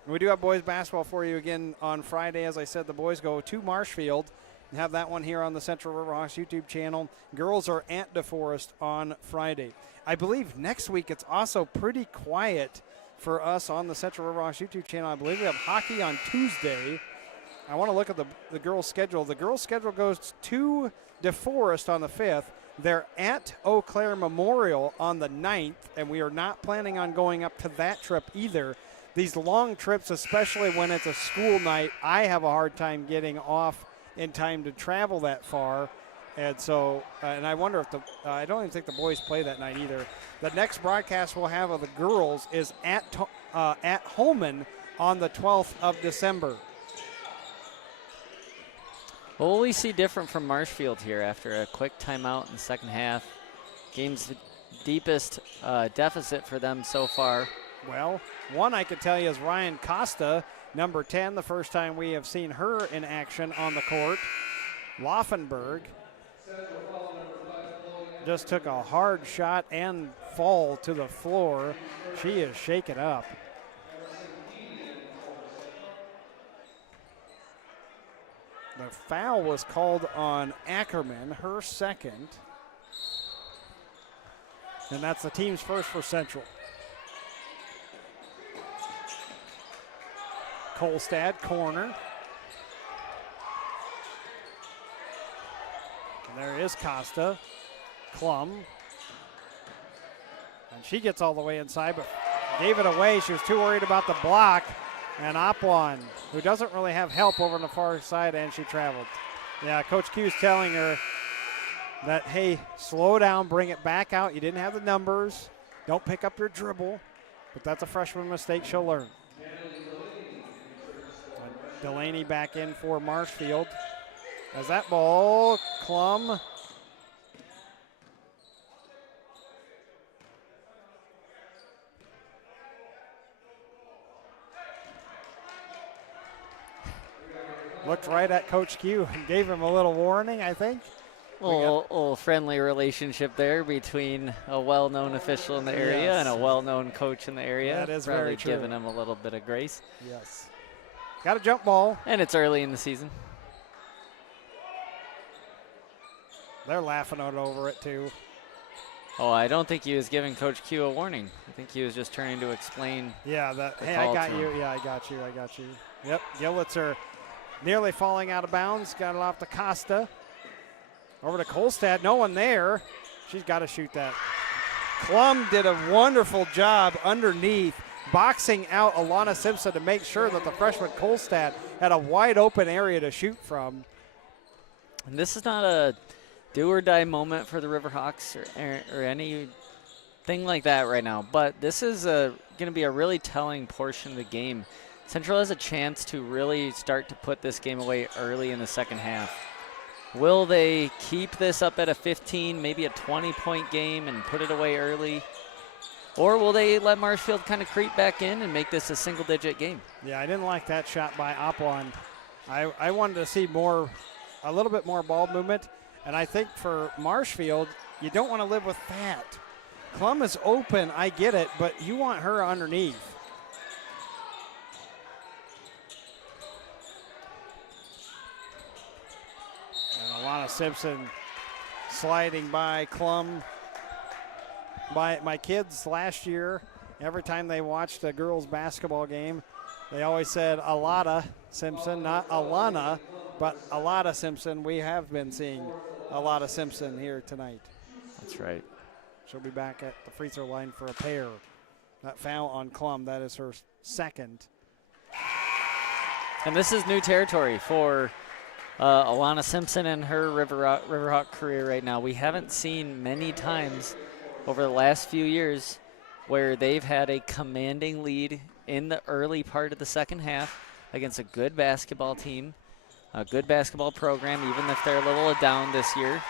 We do have boys basketball for you again on Friday. As I said, the boys go to Marshfield and have that one here on the Central Riverhawks YouTube channel. Girls are at DeForest on Friday. I believe next week it's also pretty quiet for us on the Central Riverhawks YouTube channel. I believe we have hockey on Tuesday. I want to look at the girls' schedule. The girls' schedule goes to DeForest on the 5th. They're at Eau Claire Memorial on the 9th, and we are not planning on going up to that trip either. These long trips, especially when it's a school night, I have a hard time getting off in time to travel that far. And so, and I wonder if I don't even think the boys play that night either. The next broadcast we'll have of the girls is at Holman on the 12th of December. What will we see different from Marshfield here after a quick timeout in the second half? Game's deepest deficit for them so far. Well, one I could tell you is Ryan Costa, number 10, the first time we have seen her in action on the court. Laufenberg just took a hard shot and fall to the floor. She is shaken up. The foul was called on Ackerman, her second. And that's the team's first for Central. Kolstad, corner. And there is Costa. Klum. And she gets all the way inside, but gave it away. She was too worried about the block. And Opwan, who doesn't really have help over on the far side, and she traveled. Yeah, Coach Q's telling her that, hey, slow down, bring it back out. You didn't have the numbers. Don't pick up your dribble. But that's a freshman mistake she'll learn. Delaney back in for Marshfield. As that ball, Klum. Looked right at Coach Q and gave him a little warning, I think. Little friendly relationship there between a well-known official in the area and a well-known coach in the area. That is probably very true. giving him a little bit of grace. Yes. Got a jump ball. And it's early in the season. They're laughing over it, too. Oh, I don't think he was giving Coach Q a warning. I think he was just trying to explain. Yeah, hey, I got you. Yeah, I got you. Yep, Gillitzer nearly falling out of bounds. Got it off to Costa. Over to Kolstad. No one there. She's got to shoot that. Klum did a wonderful job underneath, boxing out Alana Simpson to make sure that the freshman Kolstad had a wide open area to shoot from. And this is not a do or die moment for the Riverhawks or anything like that right now, but this is going to be a really telling portion of the game. Central has a chance to really start to put this game away early in the second half. Will they keep this up at a 15, maybe a 20-point game and put it away early? Or will they let Marshfield kind of creep back in and make this a single-digit game? Yeah, I didn't like that shot by Opwan. I wanted to see a little bit more ball movement, and I think for Marshfield, you don't want to live with that. Klum is open, I get it, but you want her underneath. Alana Simpson sliding by Klum. My kids last year, every time they watched a girls basketball game, they always said Alada Simpson, not Alana, but Alada Simpson. We have been seeing Alada Simpson here tonight. That's right. She'll be back at the free throw line for a pair. That foul on Klum, that is her second. And this is new territory for Alana Simpson and her Riverhawk career right now. We haven't seen many times over the last few years where they've had a commanding lead in the early part of the second half against a good basketball team, a good basketball program, even if they're a little down this year.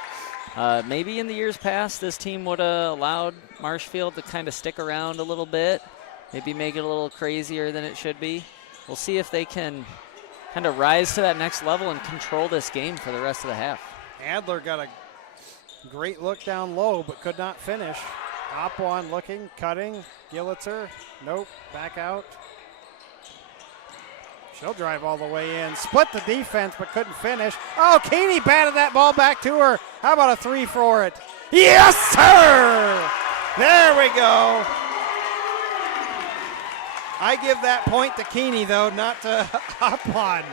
Maybe in the years past, this team would have allowed Marshfield to kind of stick around a little bit, maybe make it a little crazier than it should be. We'll see if they can kind of rise to that next level and control this game for the rest of the half. Adler got a great look down low, but could not finish. Opwan looking, cutting. Gillitzer, nope, back out. She'll drive all the way in. Split the defense, but couldn't finish. Oh, Keeney batted that ball back to her. How about a three for it? Yes, sir! There we go. I give that point to Keeney, though, not to Opwan.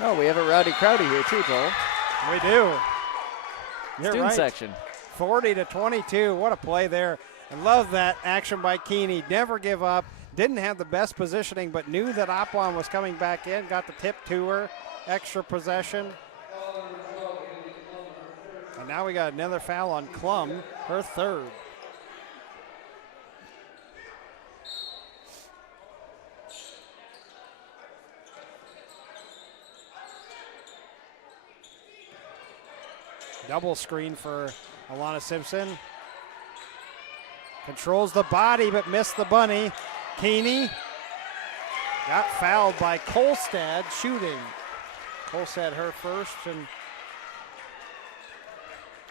Oh, we have a rowdy crowdy here, too, Joel. We do. You're Student right. section. 40-22. What a play there. I love that action by Keeney. Never give up. Didn't have the best positioning, but knew that Opwan was coming back in. Got the tip to her. Extra possession. now we got another foul on Klum, her third. Double screen for Alana Simpson. Controls the body but missed the bunny. Keeney got fouled by Kolstad shooting. Kolstad her first, and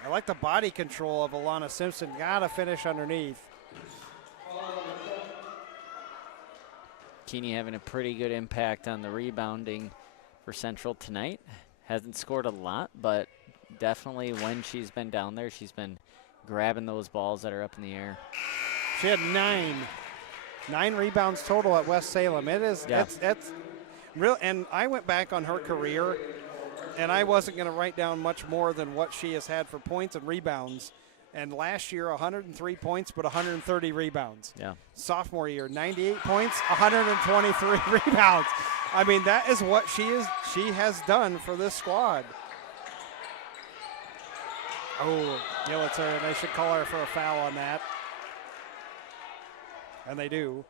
I like the body control of Alana Simpson. Gotta finish underneath. Keeney having a pretty good impact on the rebounding for Central tonight. Hasn't scored a lot, but definitely when she's been down there, she's been grabbing those balls that are up in the air. She had 9 rebounds total at West Salem. It is, yeah. it's real. And I went back on her career, and I wasn't going to write down much more than what she has had for points and rebounds. And last year, 103 points, but 130 rebounds. Yeah. Sophomore year, 98 points, 123 rebounds. I mean, that is what she has done for this squad. Oh, Gillitzer, they should call her for a foul on that. And they do.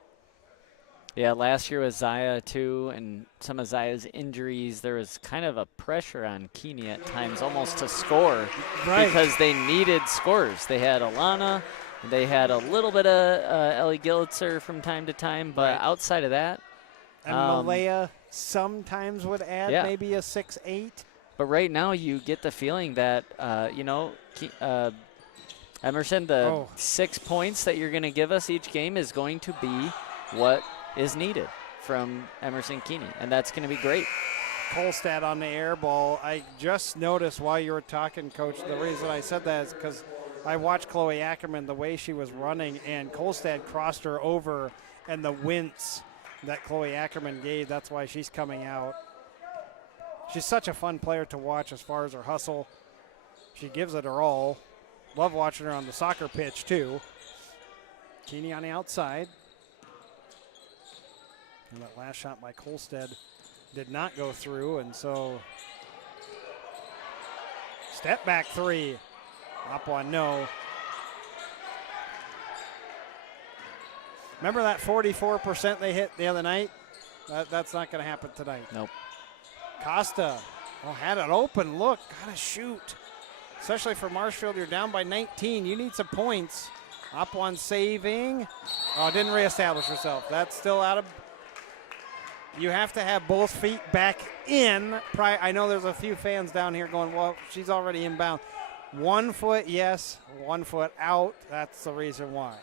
Yeah, last year was Zaya too, and some of Zaya's injuries, there was kind of a pressure on Keeney at times almost to score because they needed scores. They had Alana, they had a little bit of Ellie Gillitzer from time to time, but outside of that. And Malaya sometimes would add maybe a 6'8". But right now you get the feeling that, Emerson, the 6 points that you're going to give us each game is going to be what is needed from Emerson Keeney, and that's going to be great. Kolstad on the air ball. I just noticed while you were talking, Coach, the reason I said that is because I watched Chloe Ackerman, the way she was running, and Kolstad crossed her over, and the wince that Chloe Ackerman gave, that's why she's coming out. She's such a fun player to watch as far as her hustle. She gives it her all. Love watching her on the soccer pitch, too. Keeney on the outside. And that last shot by Kolstad did not go through, and so step back three. Up one, no. Remember that 44% they hit the other night? That's not going to happen tonight. Nope. Costa had an open look. Got to shoot. Especially for Marshfield, you're down by 19. You need some points. Up one saving. Oh, didn't reestablish herself. That's still out of. You have to have both feet back in. I know there's a few fans down here going, well, she's already inbound. 1 foot, yes. 1 foot out. That's the reason why.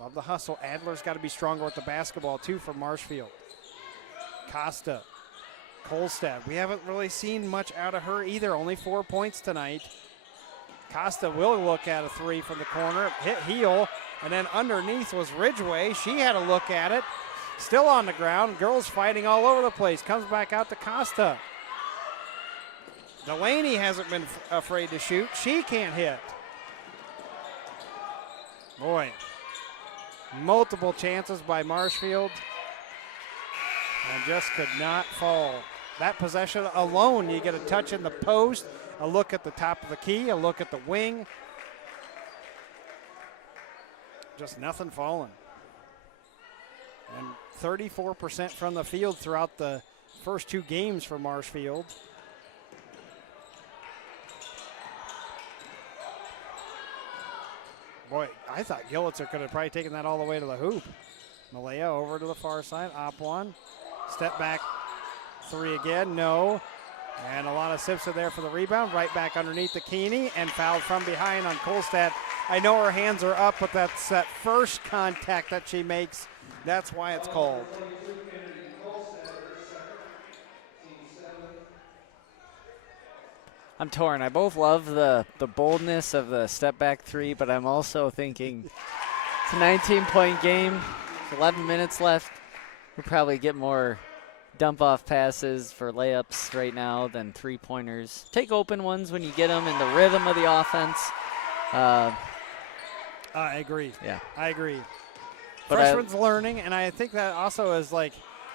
Love the hustle. Adler's got to be stronger with the basketball, too, for Marshfield. Costa. Kolstad. We haven't really seen much out of her either. Only 4 points tonight. Costa will look at a three from the corner. Hit heel. And then underneath was Ridgway. She had a look at it. Still on the ground. Girls fighting all over the place. Comes back out to Costa. Delaney hasn't been afraid to shoot. She can't hit. Boy. Multiple chances by Marshfield. And just could not fall. That possession alone, you get a touch in the post, a look at the top of the key, a look at the wing. Just nothing falling. And 34% from the field throughout the first 2 games for Marshfield. Boy, I thought Gillitzer could have probably taken that all the way to the hoop. Malaya over to the far side, op one. Step back, three again, no. And Alana Simpson there for the rebound, right back underneath the Keeney, and fouled from behind on Kolstad. I know her hands are up, but that's that first contact that she makes. That's why it's called. I'm torn. I both love the boldness of the step back three, but I'm also thinking it's a 19-point game, 11 minutes left. We'll probably get more dump-off passes for layups right now than three-pointers. Take open ones when you get them in the rhythm of the offense. I agree. Yeah. I agree. But Freshman's learning, and I think that also is like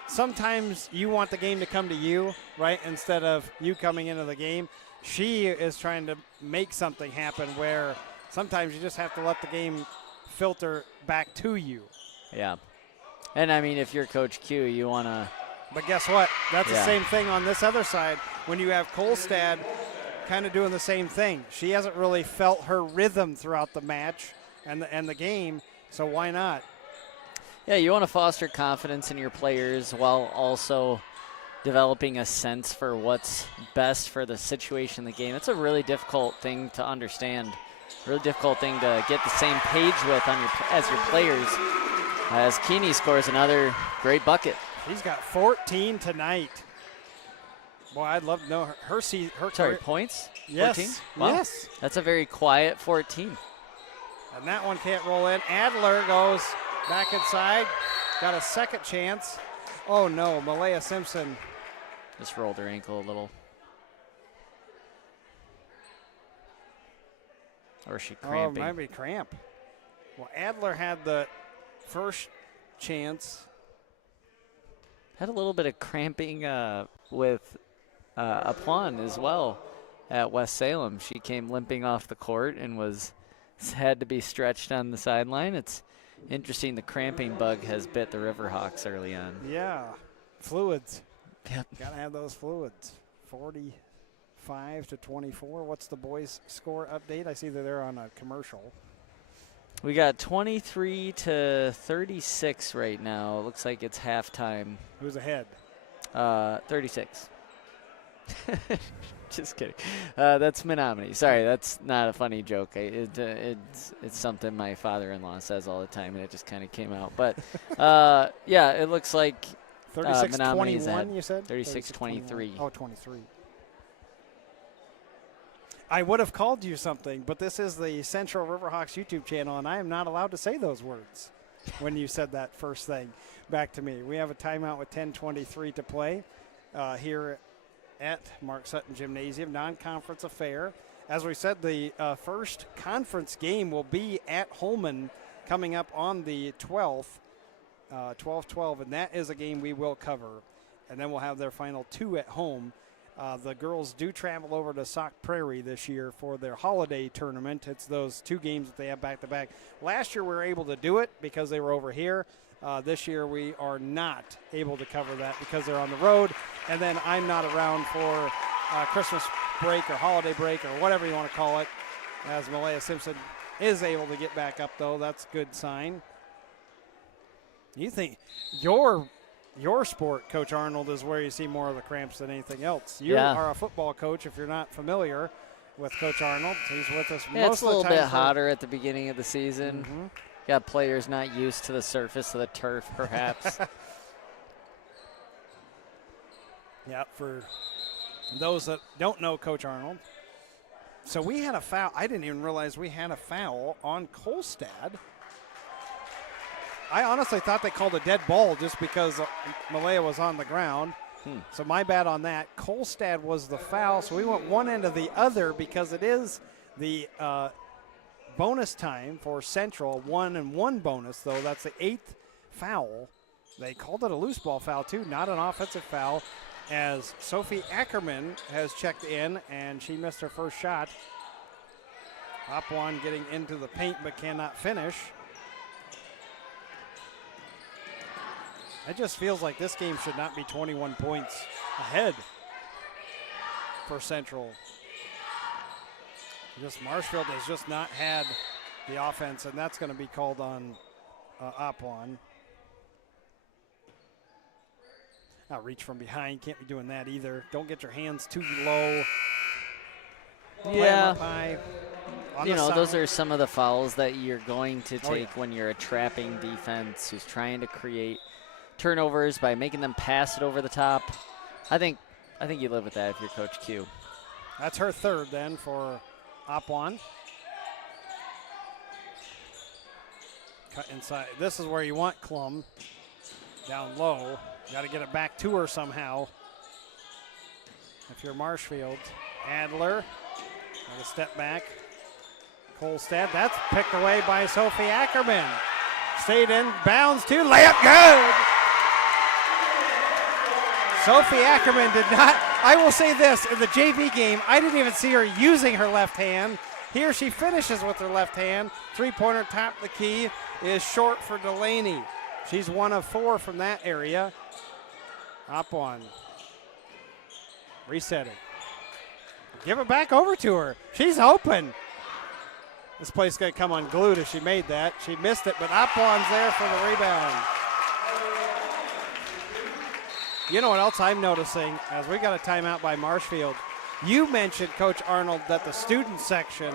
sometimes you want the game to come to you, right, instead of you coming into the game. she is trying to make something happen where sometimes you just have to let the game filter back to you. Yeah. And I mean, if you're Coach Q, you want to. But guess what? That's the same thing on this other side. When you have Kolstad kind of doing the same thing, she hasn't really felt her rhythm throughout the match and the game, so why not? Yeah, you want to foster confidence in your players while also developing a sense for what's best for the situation in the game. It's a really difficult thing to understand, really difficult thing to get the same page with as your players. As Keeney scores another great bucket. She's got 14 tonight. Boy, I'd love to know her Sorry, points? Yes. 14? Wow. Yes. That's a very quiet 14. And that one can't roll in. Adler goes back inside. Got a second chance. Oh, no. Malaya Simpson. Just rolled her ankle a little. Or is she cramping? Oh, might be cramp. Well, Adler had the first chance. Had a little bit of cramping with Apuan as well at West Salem. She came limping off the court and had to be stretched on the sideline. It's interesting the cramping bug has bit the Riverhawks early on. Yeah, fluids. Yep. Got to have those fluids. 45-24. What's the boys' score update? I see that they're on a commercial. We got 23-36 right now. Looks like it's halftime. Who's ahead? 36. Just kidding. That's Menominee. Sorry, that's not a funny joke. It's something my father-in-law says all the time, and it just kind of came out. But, yeah, it looks like 36-21, you said? 36-23. Oh, 23. I would have called you something, but this is the Central Riverhawks YouTube channel, and I am not allowed to say those words when you said that first thing back to me. We have a timeout with 10:23 to play here at Mark Sutton Gymnasium, non-conference affair. As we said, the first conference game will be at Holman coming up on the 12th, 12-12, and that is a game we will cover. And then we'll have their final two at home. The girls do travel over to Sauk Prairie this year for their holiday tournament. It's those two games that they have back-to-back. Last year we were able to do it because they were over here. This year we are not able to cover that because they're on the road. And then I'm not around for Christmas break or holiday break or whatever you want to call it. As Malaya Simpson is able to get back up, though. That's a good sign. You think your sport, Coach Arnold, is where you see more of the cramps than anything else. You are a football coach, if you're not familiar with Coach Arnold. He's with us most of the time. It's a little bit hotter at the beginning of the season. Mm-hmm. Got players not used to the surface of the turf, perhaps. Yeah, for those that don't know Coach Arnold. So we had a foul. I didn't even realize we had a foul on Kolstad. I honestly thought they called a dead ball just because Malaya was on the ground. So my bad on that. Kolstad was the foul, so we went one end to the other because it is the bonus time for Central. 1-and-1 bonus, though. That's the 8th foul. They called it a loose ball foul, too, not an offensive foul, as Sophie Ackerman has checked in, and she missed her first shot. Hopwan getting into the paint but cannot finish. It just feels like this game should not be 21 points ahead for Central. Marshfield has just not had the offense, and that's going to be called on Opwan. Now reach from behind, can't be doing that either. Don't get your hands too low. Play 'em up high. You know, those are some of the fouls that you're going to take when you're a trapping defense who's trying to create turnovers by making them pass it over the top. I think you live with that if you're Coach Q. That's her third then for Opwan. Cut inside. This is where you want Klum. Down low. Got to get it back to her somehow. If you're Marshfield. Adler. Got to step back. Kolstad. That's picked away by Sophie Ackerman. Stayed in. Bounds to. Layup good. Sophie Ackerman did not I will say this, in the JV game, I didn't even see her using her left hand. Here she finishes with her left hand. Three-pointer top of the key is short for Delaney. She's 1 of 4 from that area. Up one. Resetting. Give it back over to her. She's open. This play's going to come unglued if she made that. She missed it, but Opwan's there for the rebound. You know what else I'm noticing as we got a timeout by Marshfield? You mentioned, Coach Arnold, that the student section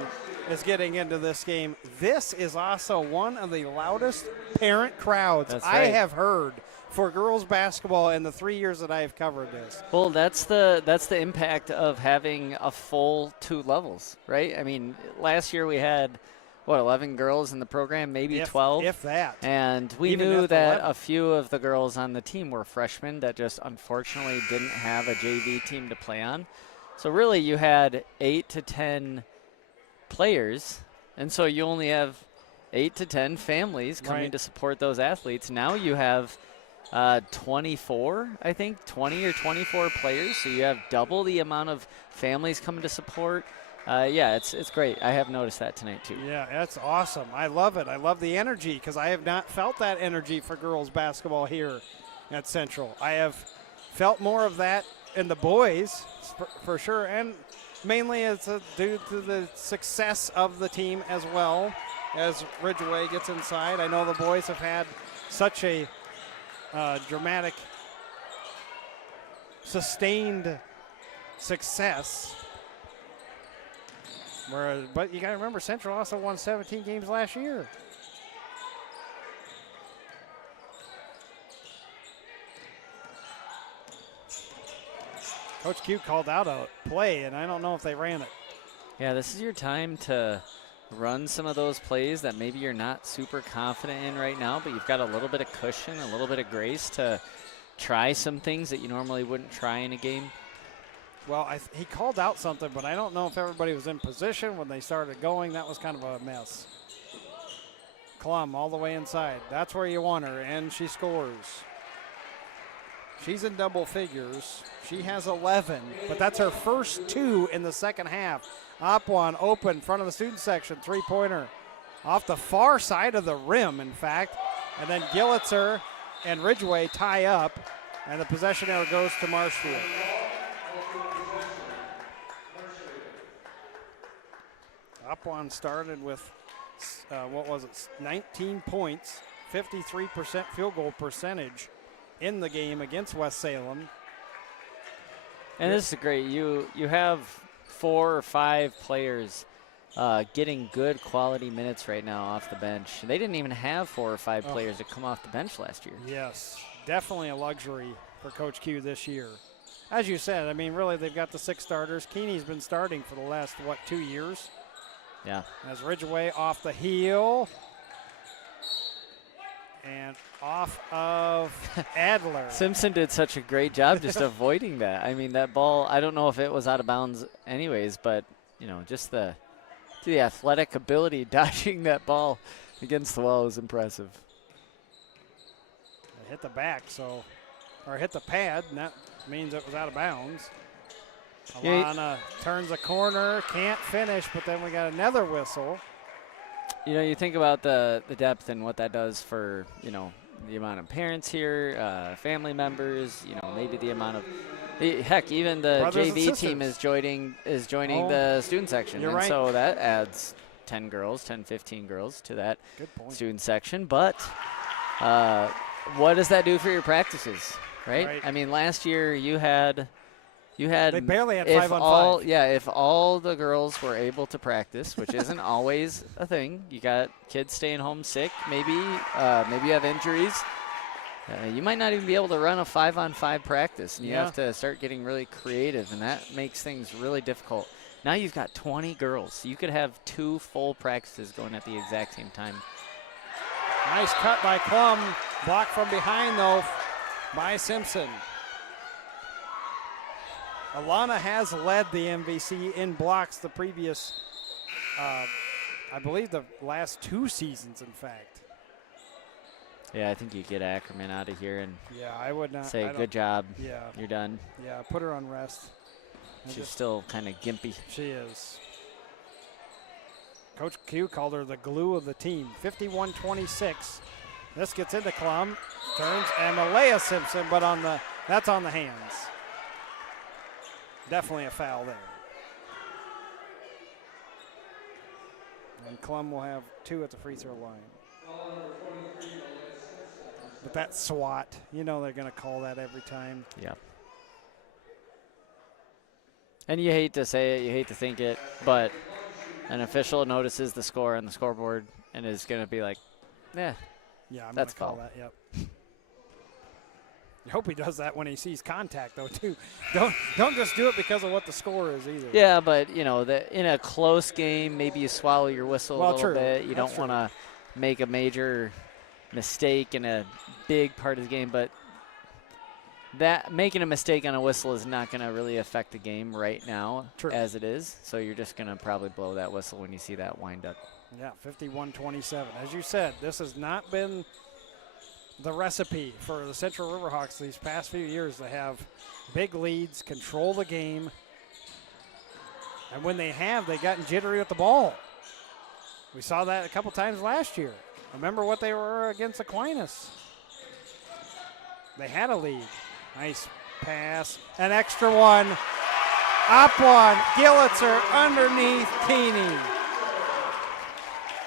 is getting into this game. This is also one of the loudest parent crowds I have heard for girls basketball in the 3 years that I have covered this. Well, that's the impact of having a full 2 levels, right? I mean, last year we had, 11 girls in the program, maybe 12? If that. And we Even knew at that 11. a few of the girls on the team were freshmen that just unfortunately didn't have a JV team to play on. So really you had 8 to 10 players, and so you only have 8 to 10 families coming to support those athletes. Now you have 24, I think, 20 or 24 players, so you have double the amount of families coming to support. Yeah, it's great. I have noticed that tonight too. Yeah, that's awesome. I love it. I love the energy because I have not felt that energy for girls basketball here at Central. I have felt more of that in the boys for sure, and mainly it's due to the success of the team as well as Ridgeway gets inside. I know the boys have had such a dramatic, sustained success. But you got to remember, Central also won 17 games last year. Coach Q called out a play, and I don't know if they ran it. Yeah, this is your time to run some of those plays that maybe you're not super confident in right now, but you've got a little bit of cushion, a little bit of grace to try some things that you normally wouldn't try in a game. Well, he called out something, but I don't know if everybody was in position when they started going. That was kind of a mess. Klum all the way inside. That's where you want her, and she scores. She's in double figures. She has 11, but that's her first 2 in the second half. Opwan open, front of the student section, three-pointer. Off the far side of the rim, in fact. And then Gillitzer and Ridgeway tie up, and the possession arrow goes to Marshfield. Opwan started with, 19 points, 53% field goal percentage in the game against West Salem. And this is great. You have 4 or 5 players getting good quality minutes right now off the bench. They didn't even have 4 or 5 players that come off the bench last year. Yes, definitely a luxury for Coach Q this year. As you said, I mean, really, they've got the 6 starters. Keeney's been starting for the last, 2 years? Yeah. As Ridgeway off the heel. And off of Adler. Simpson did such a great job just avoiding that. I mean, that ball, I don't know if it was out of bounds anyways, but, just the athletic ability dodging that ball against the wall was impressive. It hit the back, or hit the pad, and that means it was out of bounds. Alana turns a corner, can't finish, but then we got another whistle. You think about the depth and what that does for, the amount of parents here, family members, maybe the amount of, heck, even the Brothers JV team is joining the student section. You're and right. So that adds 10 girls, 10, 15 girls to that student section. But what does that do for your practices, right? I mean, last year you had They barely had 5-on-5. Yeah, if all the girls were able to practice, which isn't always a thing, you got kids staying home sick, maybe you have injuries. You might not even be able to run a 5-on-5 practice, and you have to start getting really creative, and that makes things really difficult. Now you've got 20 girls. So you could have 2 full practices going at the exact same time. Nice cut by Klum. Blocked from behind, though, by Simpson. Alana has led the MVC in blocks the previous, I believe the last 2 seasons, in fact. Yeah, I think you get Ackerman out of here and I would not say good job. Yeah. You're done. Yeah, put her on rest. She's still kind of gimpy. She is. Coach Q called her the glue of the team. 51-26. This gets into Klum, turns, and Malaya Simpson, but that's on the hands. Definitely a foul there. And Klum will have 2 at the free throw line. But that SWAT, they're going to call that every time. Yep. And you hate to say it, you hate to think it, but an official notices the score on the scoreboard and is going to be like, yeah, I'm that's going to call foul. that, yep. I hope he does that when he sees contact, though, too. Don't just do it because of what the score is either. Yeah, but, in a close game, maybe you swallow your whistle a little bit. You don't want to make a major mistake in a big part of the game, but that making a mistake on a whistle is not going to really affect the game right now as it is. So you're just going to probably blow that whistle when you see that wind up. Yeah, 51-27. As you said, this has not been the recipe for the Central Riverhawks these past few years. They have big leads, control the game, and when they have, they've gotten jittery with the ball. We saw that a couple times last year. Remember what they were against Aquinas. They had a lead. Nice pass. An extra one. Up one. Gillitzer underneath Keeney.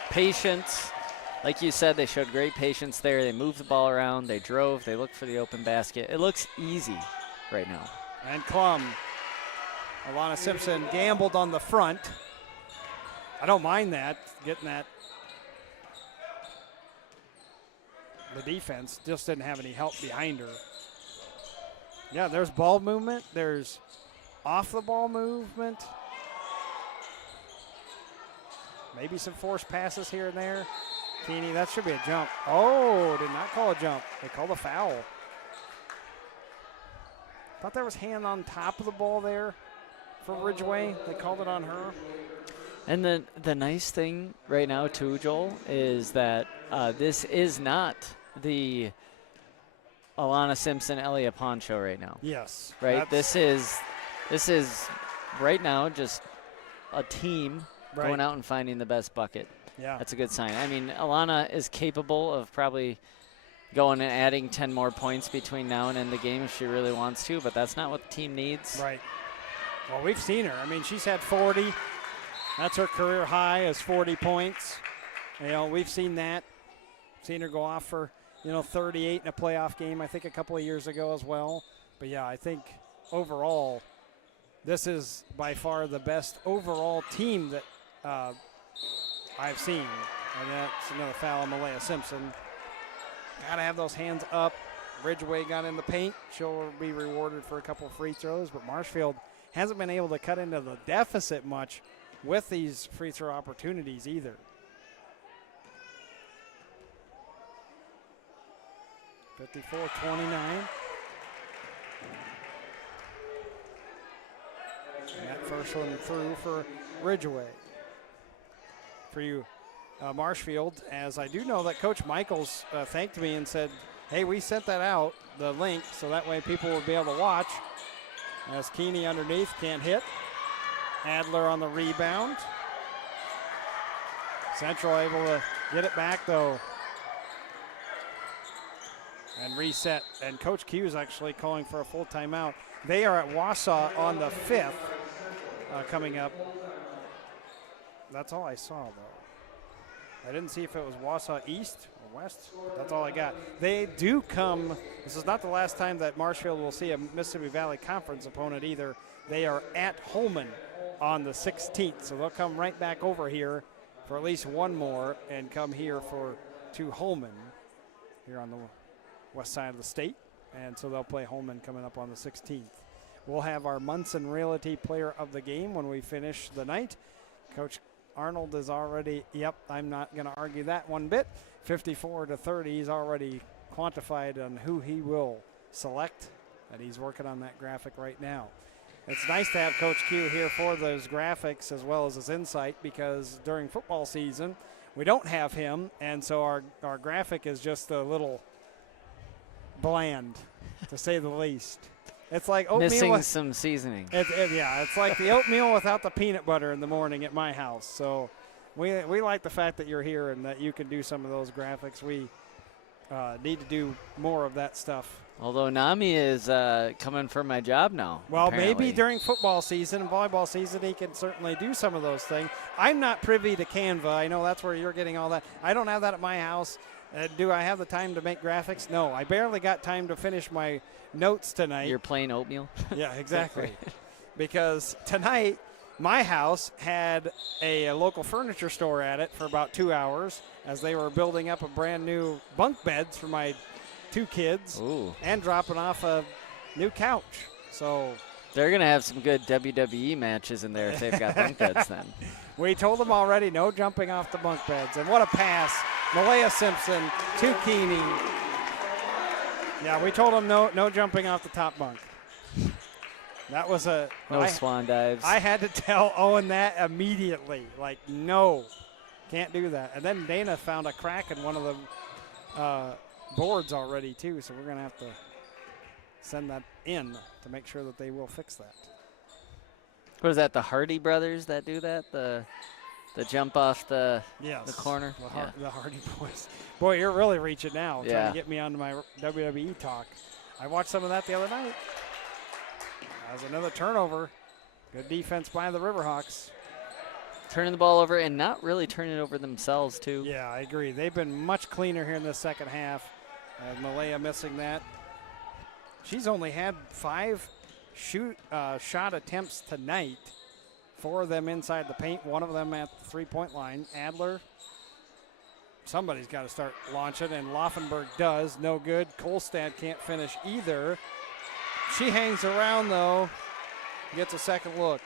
Patience. Like you said, they showed great patience there. They moved the ball around. They drove. They looked for the open basket. It looks easy right now. And Klum. Alana Simpson gambled on the front. I don't mind that, getting that. The defense just didn't have any help behind her. Yeah, there's ball movement. There's off the ball movement. Maybe some forced passes here and there. Keeney, that should be a jump. Oh, did not call a jump. They called a foul. Thought there was hand on top of the ball there for Ridgeway. They called it on her. And the nice thing right now, too, Joel, is that this is not the Alana Simpson, Elia Pond show right now. Yes. Right? This is right now just a team going out and finding the best bucket. Yeah. That's a good sign. I mean, Alana is capable of probably going and adding 10 more points between now and end the game if she really wants to, but that's not what the team needs. Right. Well, we've seen her. I mean, she's had 40. That's her career high is 40 points. We've seen that. Seen her go off for, 38 in a playoff game, I think a couple of years ago as well. But, yeah, I think overall this is by far the best overall team that I've seen. And that's another foul on Malaya Simpson. Got to have those hands up. Ridgeway got in the paint. She'll be rewarded for a couple of free throws. But Marshfield hasn't been able to cut into the deficit much with these free throw opportunities either. (54-29). And that first one through for Ridgeway. For you, Marshfield, as I do know that Coach Michaels thanked me and said, hey, we sent that out, the link, so that way people will be able to watch. As Keeney underneath, can't hit. Adler on the rebound. Central able to get it back, though. And reset. And Coach Q is actually calling for a full timeout. They are at Wausau on the 5th coming up. That's all I saw, though. I didn't see if it was Wausau East or West. That's all I got. They do come. This is not the last time that Marshfield will see a Mississippi Valley Conference opponent either. They are at Holman on the 16th. So they'll come right back over here for at least one more and come here to Holman here on the west side of the state. And so they'll play Holman coming up on the 16th. We'll have our Munson Realty Player of the Game when we finish the night. Coach Arnold is already, I'm not going to argue that one bit. 54-30, he's already quantified on who he will select, and he's working on that graphic right now. It's nice to have Coach Q here for those graphics as well as his insight, because during football season, we don't have him, and so our graphic is just a little bland, to say the least. It's like oatmeal missing some seasoning. Yeah, it's like the oatmeal without the peanut butter in the morning at my house. So we like the fact that you're here and that you can do some of those graphics. We need to do more of that stuff. Although Nami is coming for my job now. Well, apparently. maybe during football season and volleyball season, he can certainly do some of those things. I'm not privy to Canva. I know that's where you're getting all that. I don't have that at my house. Do I have the time to make graphics? No, I barely got time to finish my notes tonight. You're playing oatmeal? Yeah, exactly. Because tonight, my house had a local furniture store at it for about 2 hours as they were building up a brand new bunk beds for my 2 kids. Ooh. And dropping off a new couch. So they're going to have some good WWE matches in there if they've got bunk beds then. We told them already, no jumping off the bunk beds. And what a pass. Malaya Simpson to Keeney. Yeah, we told them no jumping off the top bunk. That was no swan dives. I had to tell Owen that immediately. Like, no, can't do that. And then Dana found a crack in one of the boards already, too. So we're going to have to send that in to make sure that they will fix that. What is that, the Hardy brothers that do that? The jump off the corner? The Hardy boys. Boy, you're really reaching now, Yeah. trying to get me onto my WWE talk. I watched some of that the other night. That was another turnover. Good defense by the Riverhawks. Turning the ball over and not really turning it over themselves, too. Yeah, I agree. They've been much cleaner here in the second half. Malaya missing that. She's only had 5 shot attempts tonight. 4 of them inside the paint, 1 of them at the 3-point line. Adler, somebody's got to start launching, and Laufenberg does. No good. Kolstad can't finish either. She hangs around, though. Gets a second look.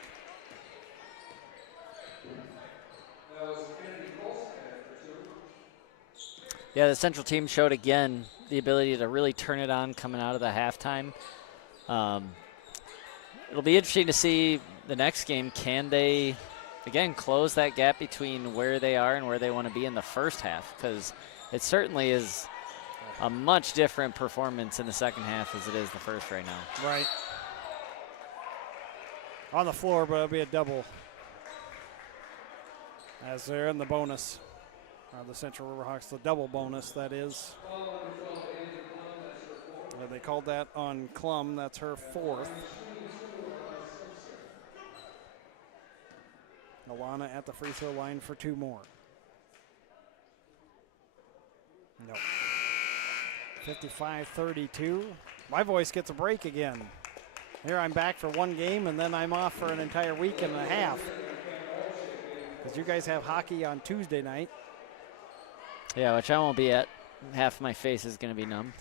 Yeah, the Central team showed again the ability to really turn it on coming out of the halftime. It'll be interesting to see the next game. Can they, again, close that gap between where they are and where they want to be in the first half? Because it certainly is a much different performance in the second half as it is the first right now. Right. On the floor, but it'll be a double as they're in the bonus. The Central Riverhawks, the double bonus, that is. They called that on Klum. That's her 4th. Alana at the free throw line for 2 more. No. 55-32. My voice gets a break again. Here I'm back for 1 game, and then I'm off for an entire week and a half. Because you guys have hockey on Tuesday night. Yeah, which I won't be at. Half my face is going to be numb.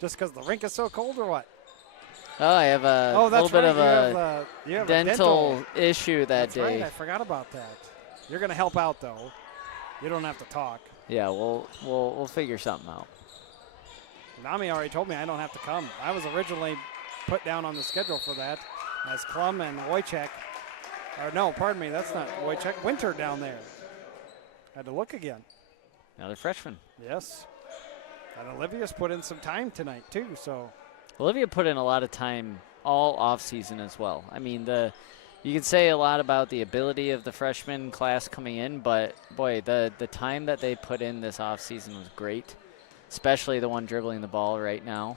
Just because the rink is so cold or what? Oh, I have a little bit of a dental issue that that's day. Right, I forgot about that. You're going to help out, though. You don't have to talk. Yeah, we'll figure something out. Nami already told me I don't have to come. I was originally put down on the schedule for that as Klum and Wojciech. Or no, pardon me, that's not Wojciech. Winter down there. Had to look again. Another freshman. Yes. And Olivia's put in some time tonight, too, so. Olivia put in a lot of time all offseason as well. I mean, you can say a lot about the ability of the freshman class coming in, but, boy, the time that they put in this offseason was great, especially the one dribbling the ball right now.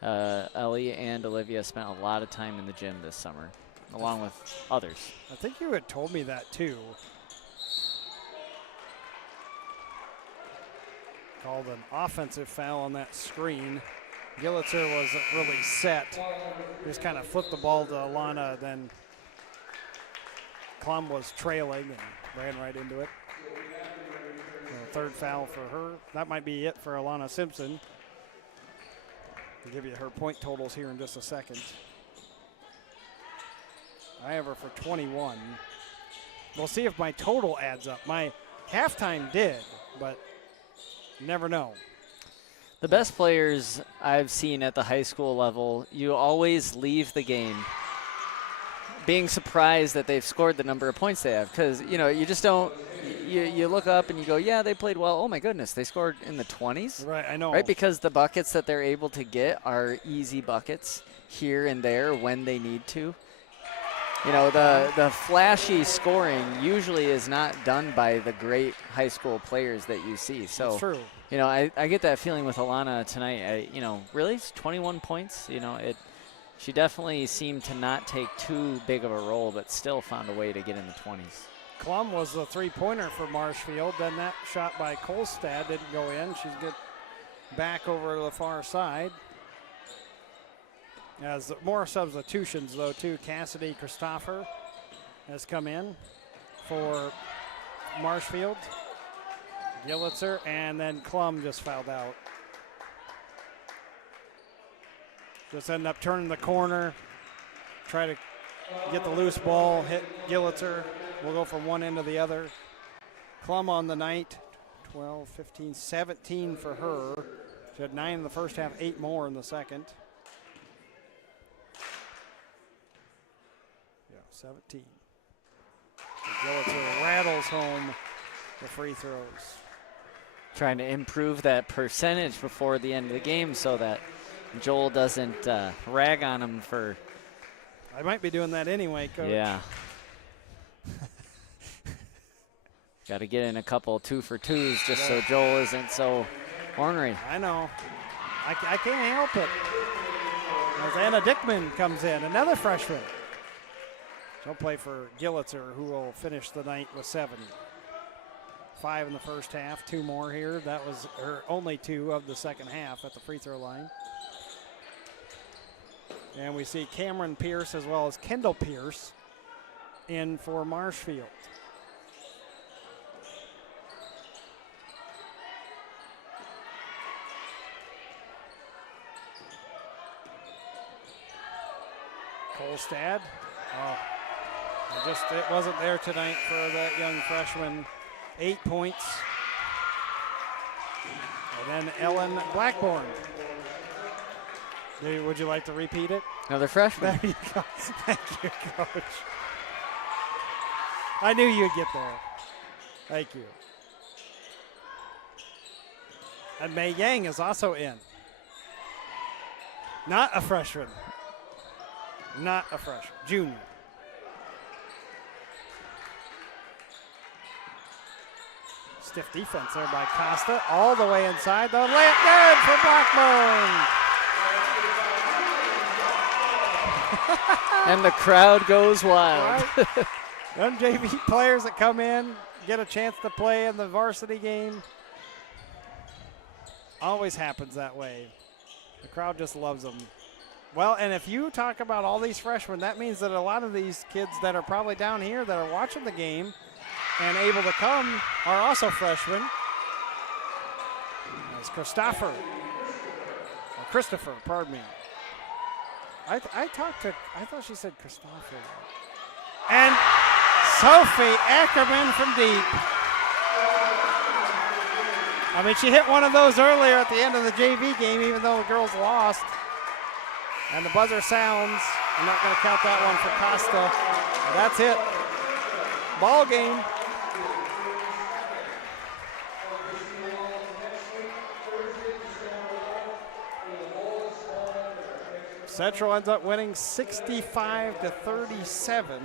Ellie and Olivia spent a lot of time in the gym this summer, along with others. I think you had told me that, too. Called an offensive foul on that screen. Gillitzer was really set. Just kind of flipped the ball to Alana, then Klum was trailing and ran right into it. So 3rd foul for her. That might be it for Alana Simpson. I'll give you her point totals here in just a second. I have her for 21. We'll see if my total adds up. My halftime did, but you never know. The best players I've seen at the high school level, you always leave the game being surprised that they've scored the number of points they have, because you just don't. You look up and you go, yeah, they played well. Oh my goodness, they scored in the 20s. Right, I know. Right, because the buckets that they're able to get are easy buckets here and there when they need to. The flashy scoring usually is not done by the great high school players that you see. So, That's true. I get that feeling with Alana tonight. Really, it's 21 points. She definitely seemed to not take too big of a role, but still found a way to get in the 20s. Klum was the three-pointer for Marshfield. Then that shot by Kolstad didn't go in. She's good back over to the far side. As more substitutions, though, too. Cassidy Christopher has come in for Marshfield. Gillitzer, and then Klum just fouled out. Just ended up turning the corner, try to get the loose ball, hit Gillitzer. We'll go from one end to the other. Klum on the night, 12, 15, 17 for her. She had 9 in the first half, 8 more in the second. 17. Gillitzer rattles home the free throws. Trying to improve that percentage before the end of the game so that Joel doesn't rag on him for. I might be doing that anyway, Coach. Yeah. Got to get in a couple 2-for-2s just so Joel isn't so ornery. I know. I can't help it. As Anna Dickman comes in, another freshman. She'll play for Gillitzer, who will finish the night with 7. 5 in the first half, 2 more here. That was her only 2 of the second half at the free throw line. And we see Cameron Pierce as well as Kendall Pierce in for Marshfield. Kolstad. Oh. It wasn't there tonight for that young freshman. 8 points. And then Ellen Blackburn. Would you like to repeat it? Another freshman. There you go. Thank you, Coach. I knew you'd get there. Thank you. And Mei Yang is also in. Not a freshman. Not a freshman. Junior. Stiff defense there by Costa. All the way inside. The layup good for Blackburn. And the crowd goes wild. Right. Them JV players that come in, get a chance to play in the varsity game. Always happens that way. The crowd just loves them. Well, and if you talk about all these freshmen, that means that a lot of these kids that are probably down here that are watching the game and able to come are also freshmen. As Christopher, pardon me. I thought she said Christopher. And Sophie Ackerman from deep. I mean, she hit one of those earlier at the end of the JV game, even though the girls lost. And the buzzer sounds. I'm not going to count that one for Costa. That's it. Ball game. Central ends up winning 65-37.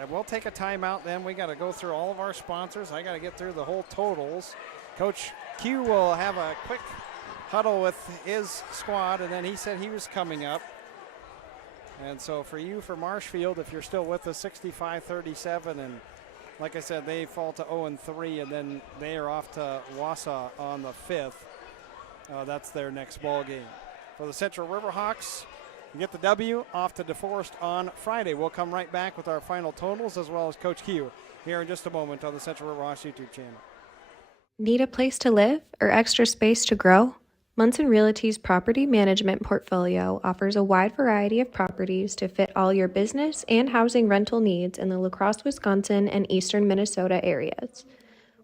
And we'll take a timeout then. We got to go through all of our sponsors. I got to get through the whole totals. Coach Q will have a quick huddle with his squad, and then he said he was coming up. And so for you, for Marshfield, if you're still with us, 65-37. And like I said, they fall to 0-3, and then they are off to Wausau on the 5th. That's their next ball game. For the Central Riverhawks, you get the W, off to DeForest on Friday. We'll come right back with our final totals as well as Coach Q here in just a moment on the Central Riverhawks YouTube channel. Need a place to live or extra space to grow? Munson Realty's property management portfolio offers a wide variety of properties to fit all your business and housing rental needs in the La Crosse, Wisconsin and eastern Minnesota areas.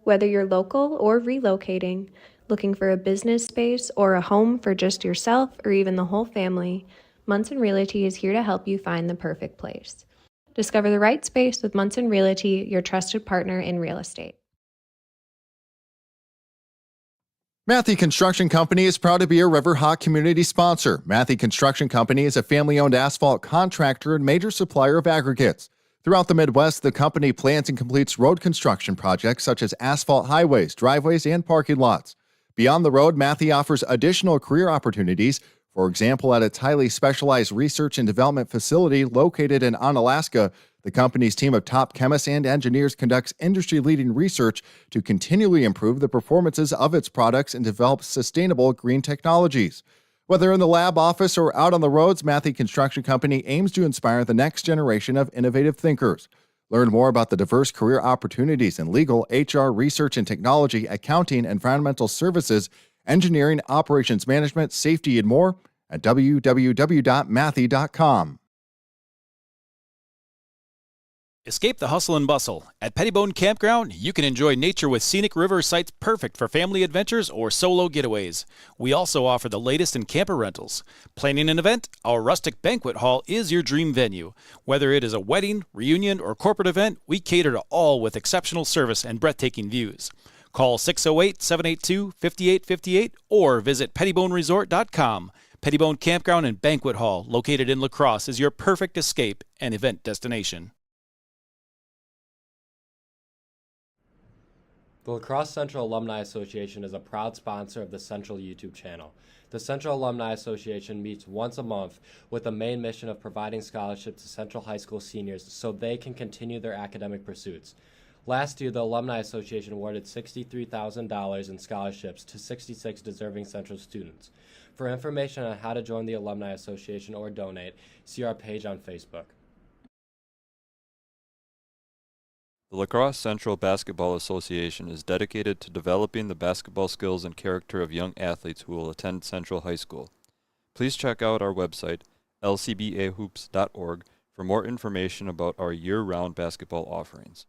Whether you're local or relocating, looking for a business space or a home for just yourself or even the whole family, Munson Realty is here to help you find the perfect place. Discover the right space with Munson Realty, your trusted partner in real estate. Matthew Construction Company is proud to be a Riverhawk community sponsor. Matthew Construction Company is a family-owned asphalt contractor and major supplier of aggregates. Throughout the Midwest, the company plans and completes road construction projects such as asphalt highways, driveways, and parking lots. Beyond the road, Matthew offers additional career opportunities. For example, at its highly specialized research and development facility located in Onalaska, the company's team of top chemists and engineers conducts industry-leading research to continually improve the performances of its products and develop sustainable green technologies. Whether in the lab, office, or out on the roads, Matthew Construction Company aims to inspire the next generation of innovative thinkers. Learn more about the diverse career opportunities in legal, HR, research and technology, accounting, environmental services, engineering, operations management, safety, and more at www.matthew.com. Escape the hustle and bustle. At Pettibone Campground, you can enjoy nature with scenic river sites perfect for family adventures or solo getaways. We also offer the latest in camper rentals. Planning an event? Our rustic banquet hall is your dream venue. Whether it is a wedding, reunion, or corporate event, we cater to all with exceptional service and breathtaking views. Call 608-782-5858 or visit pettiboneresort.com. Pettibone Campground and Banquet Hall, located in La Crosse, is your perfect escape and event destination. The La Crosse Central Alumni Association is a proud sponsor of the Central YouTube channel. The Central Alumni Association meets once a month with the main mission of providing scholarships to Central High School seniors so they can continue their academic pursuits. Last year, the Alumni Association awarded $63,000 in scholarships to 66 deserving Central students. For information on how to join the Alumni Association or donate, see our page on Facebook. The La Crosse Central Basketball Association is dedicated to developing the basketball skills and character of young athletes who will attend Central High School. Please check out our website, lcbahoops.org, for more information about our year-round basketball offerings.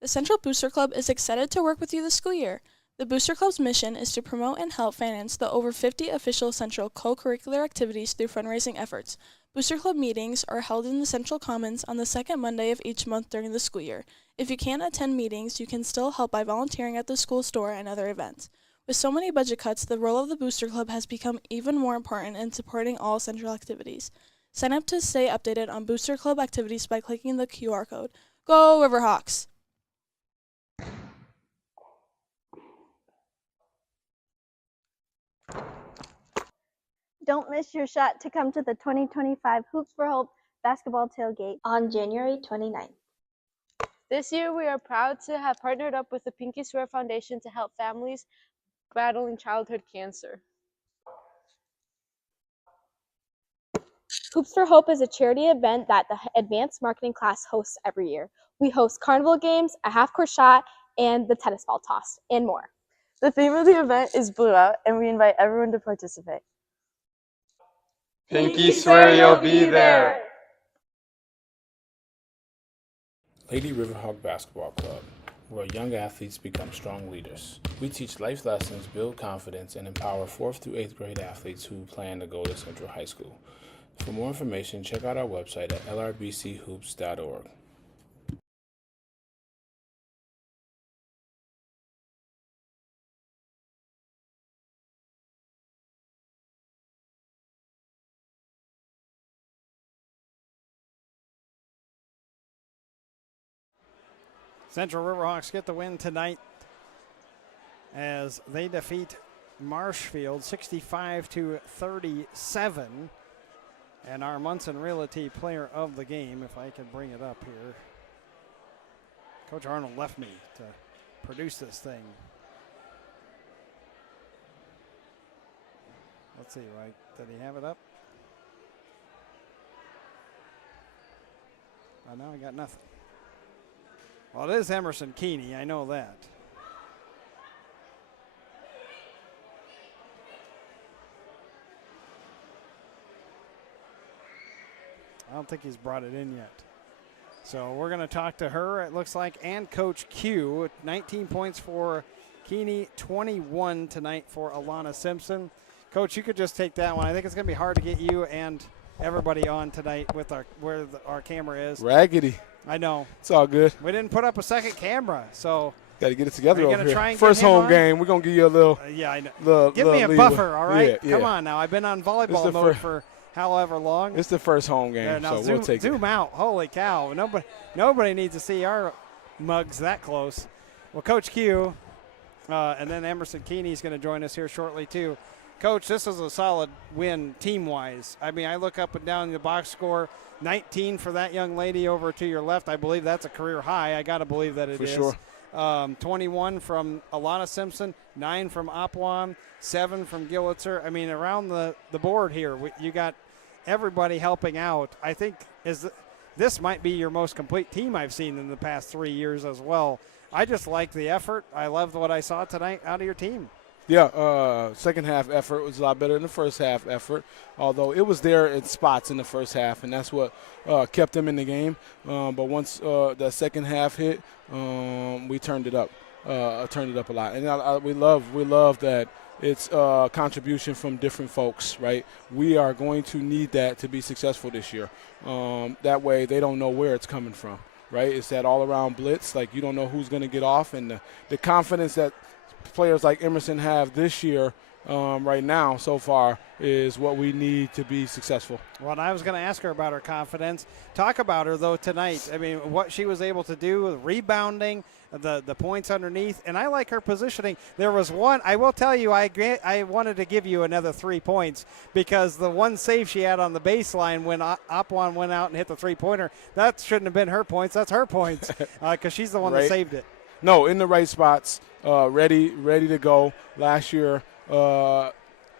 The Central Booster Club is excited to work with you this school year. The Booster Club's mission is to promote and help finance the over 50 official Central co-curricular activities through fundraising efforts. Booster Club meetings are held in the Central Commons on the second Monday of each month during the school year. If you can't attend meetings, you can still help by volunteering at the school store and other events. With so many budget cuts, the role of the Booster Club has become even more important in supporting all Central activities. Sign up to stay updated on Booster Club activities by clicking the QR code. Go Riverhawks! Don't miss your shot to come to the 2025 Hoops for Hope basketball tailgate on January 29th. This year, we are proud to have partnered up with the Pinky Swear Foundation to help families battling childhood cancer. Hoops for Hope is a charity event that the advanced marketing class hosts every year. We host carnival games, a half-court shot, and the tennis ball toss, and more. The theme of the event is Blue Out, and we invite everyone to participate. Pinky swear you'll be there. Lady Riverhawk Basketball Club, where young athletes become strong leaders. We teach life lessons, build confidence, and empower 4th through 8th grade athletes who plan to go to Central High School. For more information, check out our website at lrbchoops.org. Central Riverhawks get the win tonight as they defeat Marshfield 65-37. And our Munson Realty player of the game, if I can bring it up here. Coach Arnold left me to produce this thing. Let's see, right? Did he have it up? Oh, no, I got nothing. Well, it is Emerson Keeney, I know that. I don't think he's brought it in yet. So we're going to talk to her, it looks like, and Coach Q. 19 points for Keeney, 21 tonight for Alana Simpson. Coach, you could just take that one. I think it's going to be hard to get you and everybody on tonight with our camera is. Raggedy. I know. It's all good. We didn't put up a second camera, so. Got to get it together over here. Try and First get him home on? game. We're going to give you a little. Yeah, I know. Give me a buffer, all right? Yeah. Come on now. I've been on volleyball mode for however long. It's the first home game, Yeah, now so we'll take it. Zoom out. Holy cow. Nobody needs to see our mugs that close. Well, Coach Q, and then Emerson Keeney is going to join us here shortly, too. Coach, this is a solid win team-wise. I mean, I look up and down the box score, 19 for that young lady over to your left. I believe that's a career high. I got to believe that it is. For sure. 21 from Alana Simpson, 9 from Opwan, 7 from Gillitzer. I mean, around the board here, you got everybody helping out. I think this might be your most complete team I've seen in the past 3 years as well. I just like the effort. I loved what I saw tonight out of your team. Yeah, second half effort was a lot better than the first half effort, although it was there in spots in the first half, and that's what kept them in the game. But once the second half hit, we turned it up a lot. And we love that it's contribution from different folks, right? We are going to need that to be successful this year. That way they don't know where it's coming from, right? It's that all-around blitz, like you don't know who's going to get off, and the confidence that players like Emerson have this year right now so far is what we need to be successful. Well, and I was going to ask her about her confidence. Talk about her, though, tonight. I mean, what she was able to do with rebounding, the points underneath, and I like her positioning. There was one, I will tell you, I wanted to give you another 3 points because the one save she had on the baseline when Opwan went out and hit the three-pointer, that shouldn't have been her points. That's her points because she's the one that saved it. No, in the right spots, ready to go. Last year,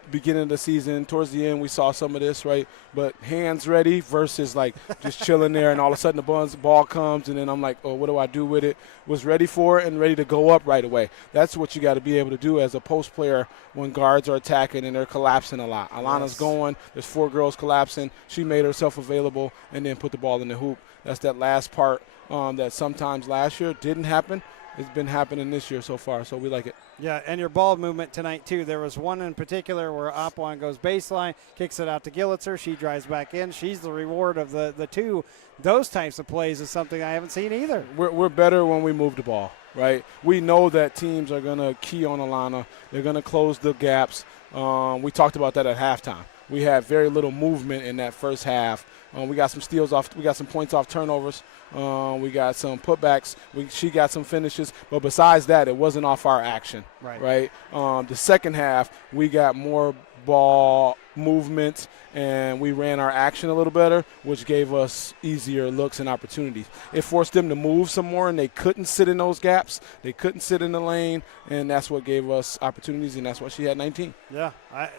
beginning of the season, towards the end, we saw some of this, right? But hands ready versus like just chilling there, and all of a sudden the ball comes, and then I'm like, oh, what do I do with it? Was ready for it and ready to go up right away. That's what you got to be able to do as a post player when guards are attacking and they're collapsing a lot. Alana's going. There's 4 girls collapsing. She made herself available and then put the ball in the hoop. That's that last part that sometimes last year didn't happen. It's been happening this year so far, so we like it. Yeah, and your ball movement tonight, too. There was one in particular where Opwan goes baseline, kicks it out to Gillitzer. She drives back in. She's the reward of the two. Those types of plays is something I haven't seen either. We're better when we move the ball, right? We know that teams are going to key on Alana. They're going to close the gaps. We talked about that at halftime. We had very little movement in that first half. We got some steals off. We got some points off turnovers. We got some putbacks. She got some finishes. But besides that, it wasn't off our action. Right. The second half, we got more ball movement, and we ran our action a little better, which gave us easier looks and opportunities. It forced them to move some more, and they couldn't sit in those gaps. They couldn't sit in the lane, and that's what gave us opportunities, and that's why she had 19. Yeah,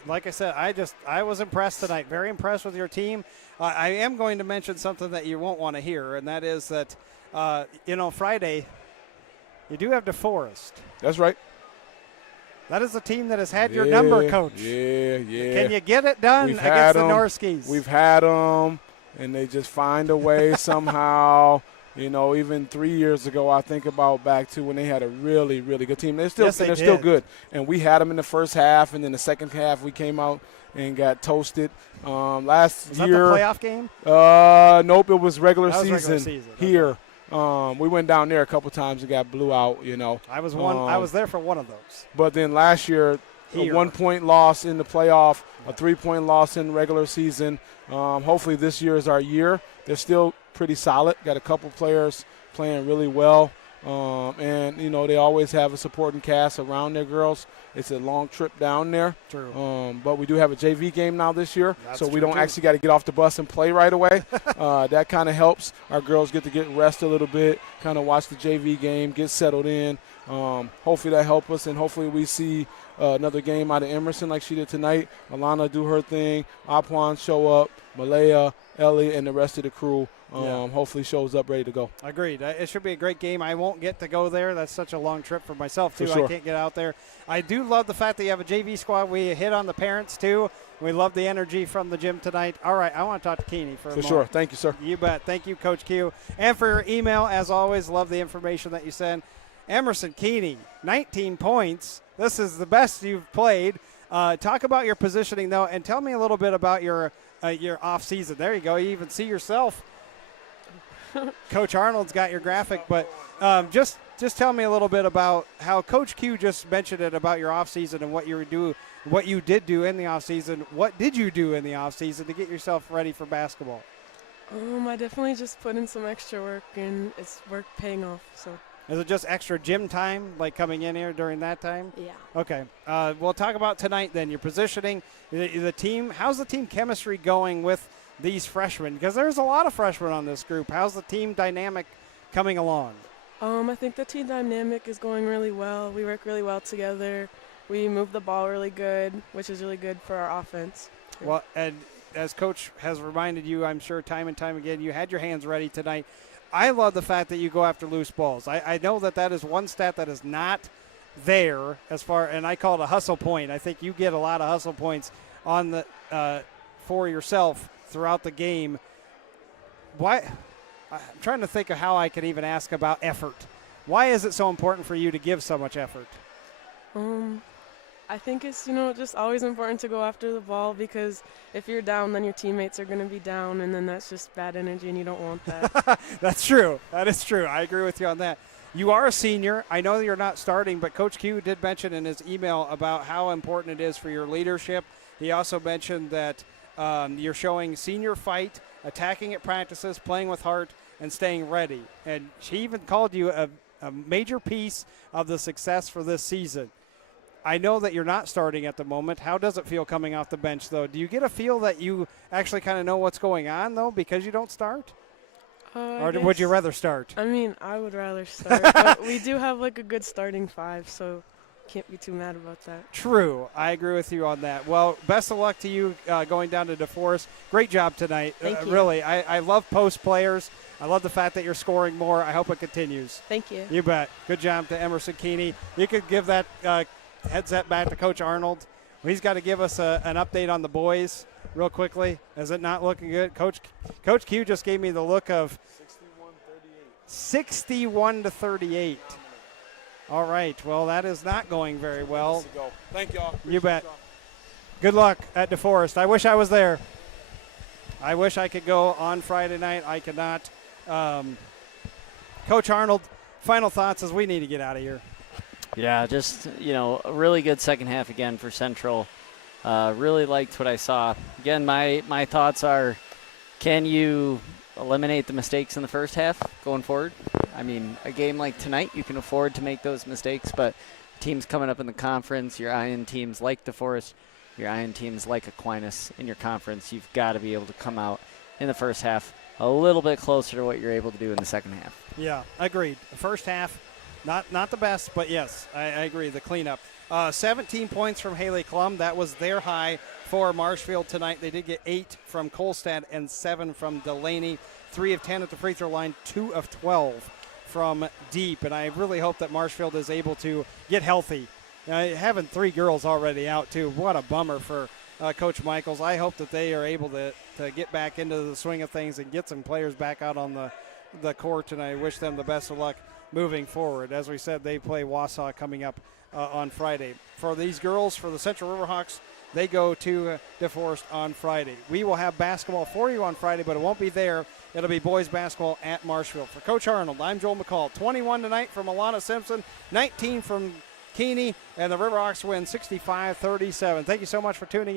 like I said, I was impressed tonight. Very impressed with your team. I am going to mention something that you won't want to hear, and that is that, Friday, you do have DeForest. That's right. That is a team that has had your number, Coach. Yeah. Can you get it done against the Norskis? We've had them, and they just find a way somehow. Even 3 years ago, I think about back to when they had a really, really good team. They're still good. And we had them in the first half, and then the second half we came out and got toasted. Last was year. Was that the playoff game? Nope, it was regular season. Regular season here. Okay. We went down there a couple times and got blew out, I was there for one of those. But then last year, a 1-point loss in the playoff, a 3-point loss in regular season. Hopefully this year is our year. They're still pretty solid. Got a couple players playing really well. And they always have a supporting cast around their girls. It's a long trip down there. True. But we do have a JV game now this year, so we don't actually got to get off the bus and play right away. That kind of helps. Our girls get to get rest a little bit, kind of watch the JV game, get settled in. Hopefully that helps us, and hopefully we see another game out of Emerson like she did tonight. Alana do her thing. Opwan show up. Malaya, Ellie, and the rest of the crew hopefully shows up ready to go. Agreed. It should be a great game. I won't get to go there. That's such a long trip for myself, too. For sure. I can't get out there. I do love the fact that you have a JV squad. We hit on the parents, too. We love the energy from the gym tonight. All right, I want to talk to Keeney for a moment. For sure. Thank you, sir. You bet. Thank you, Coach Q. And for your email, as always, love the information that you send. Emerson Keeney, 19 points. This is the best you've played. Talk about your positioning, though, and tell me a little bit about your off season. There you go. You even see yourself. Coach Arnold's got your graphic, but just tell me a little bit about how Coach Q just mentioned it about your off season and what you did do in the off season. What did you do in the off season to get yourself ready for basketball? I definitely just put in some extra work, and it's work paying off. So. Is it just extra gym time, like coming in here during that time? Yeah. Okay. We'll talk about tonight then. Your positioning, the team. How's the team chemistry going with these freshmen? Because there's a lot of freshmen on this group. How's the team dynamic coming along? I think the team dynamic is going really well. We work really well together. We move the ball really good, which is really good for our offense. Well, and as Coach has reminded you, I'm sure time and time again, you had your hands ready tonight. I love the fact that you go after loose balls. I know that is one stat that is not there and I call it a hustle point. I think you get a lot of hustle points on the for yourself throughout the game. Why? I'm trying to think of how I can even ask about effort. Why is it so important for you to give so much effort? I think it's, just always important to go after the ball, because if you're down, then your teammates are going to be down, and then that's just bad energy, and you don't want that. That's true. That is true. I agree with you on that. You are a senior. I know you're not starting, but Coach Q did mention in his email about how important it is for your leadership. He also mentioned that you're showing senior fight, attacking at practices, playing with heart, and staying ready. And she even called you a major piece of the success for this season. I know that you're not starting at the moment. How does it feel coming off the bench, though? Do you get a feel that you actually kind of know what's going on, though, because you don't start? Or would you rather start? I mean, I would rather start, but we do have, a good starting five, so can't be too mad about that. True. I agree with you on that. Well, best of luck to you going down to DeForest. Great job tonight. Thank you. Really, I love post players. I love the fact that you're scoring more. I hope it continues. Thank you. You bet. Good job to Emerson Keeney. You could give that headset back to Coach Arnold. He's got to give us an update on the boys real quickly. Is it not looking good? Coach Q just gave me the look of 61-38. All right. Well, that is not going very well. Thank y'all. You bet. Good luck at DeForest. I wish I was there. I wish I could go on Friday night. I cannot. Coach Arnold, final thoughts as we need to get out of here. Yeah, just, a really good second half again for Central. Really liked what I saw. Again, my thoughts are, can you eliminate the mistakes in the first half going forward? I mean, a game like tonight, you can afford to make those mistakes, but teams coming up in the conference, you're eyeing teams like DeForest, you're eyeing teams like Aquinas in your conference. You've got to be able to come out in the first half a little bit closer to what you're able to do in the second half. Yeah, agreed. The first half, not the best, but yes, I agree. The cleanup. 17 points from Haley Klum. That was their high for Marshfield tonight. They did get 8 from Kolstad and 7 from Delaney. 3 of 10 at the free throw line, 2 of 12 from deep. And I really hope that Marshfield is able to get healthy. Having 3 girls already out, too. What a bummer for Coach Michaels. I hope that they are able to get back into the swing of things and get some players back out on the court. And I wish them the best of luck moving forward. As we said, they play Wausau coming up on Friday. For these girls, for the Central Riverhawks, they go to DeForest on Friday. We will have basketball for you on Friday, but it won't be there. It'll be boys basketball at Marshfield. For Coach Arnold, I'm Joel McCall. 21 tonight from Alana Simpson, 19 from Keeney, and the Riverhawks win 65-37. Thank you so much for tuning in.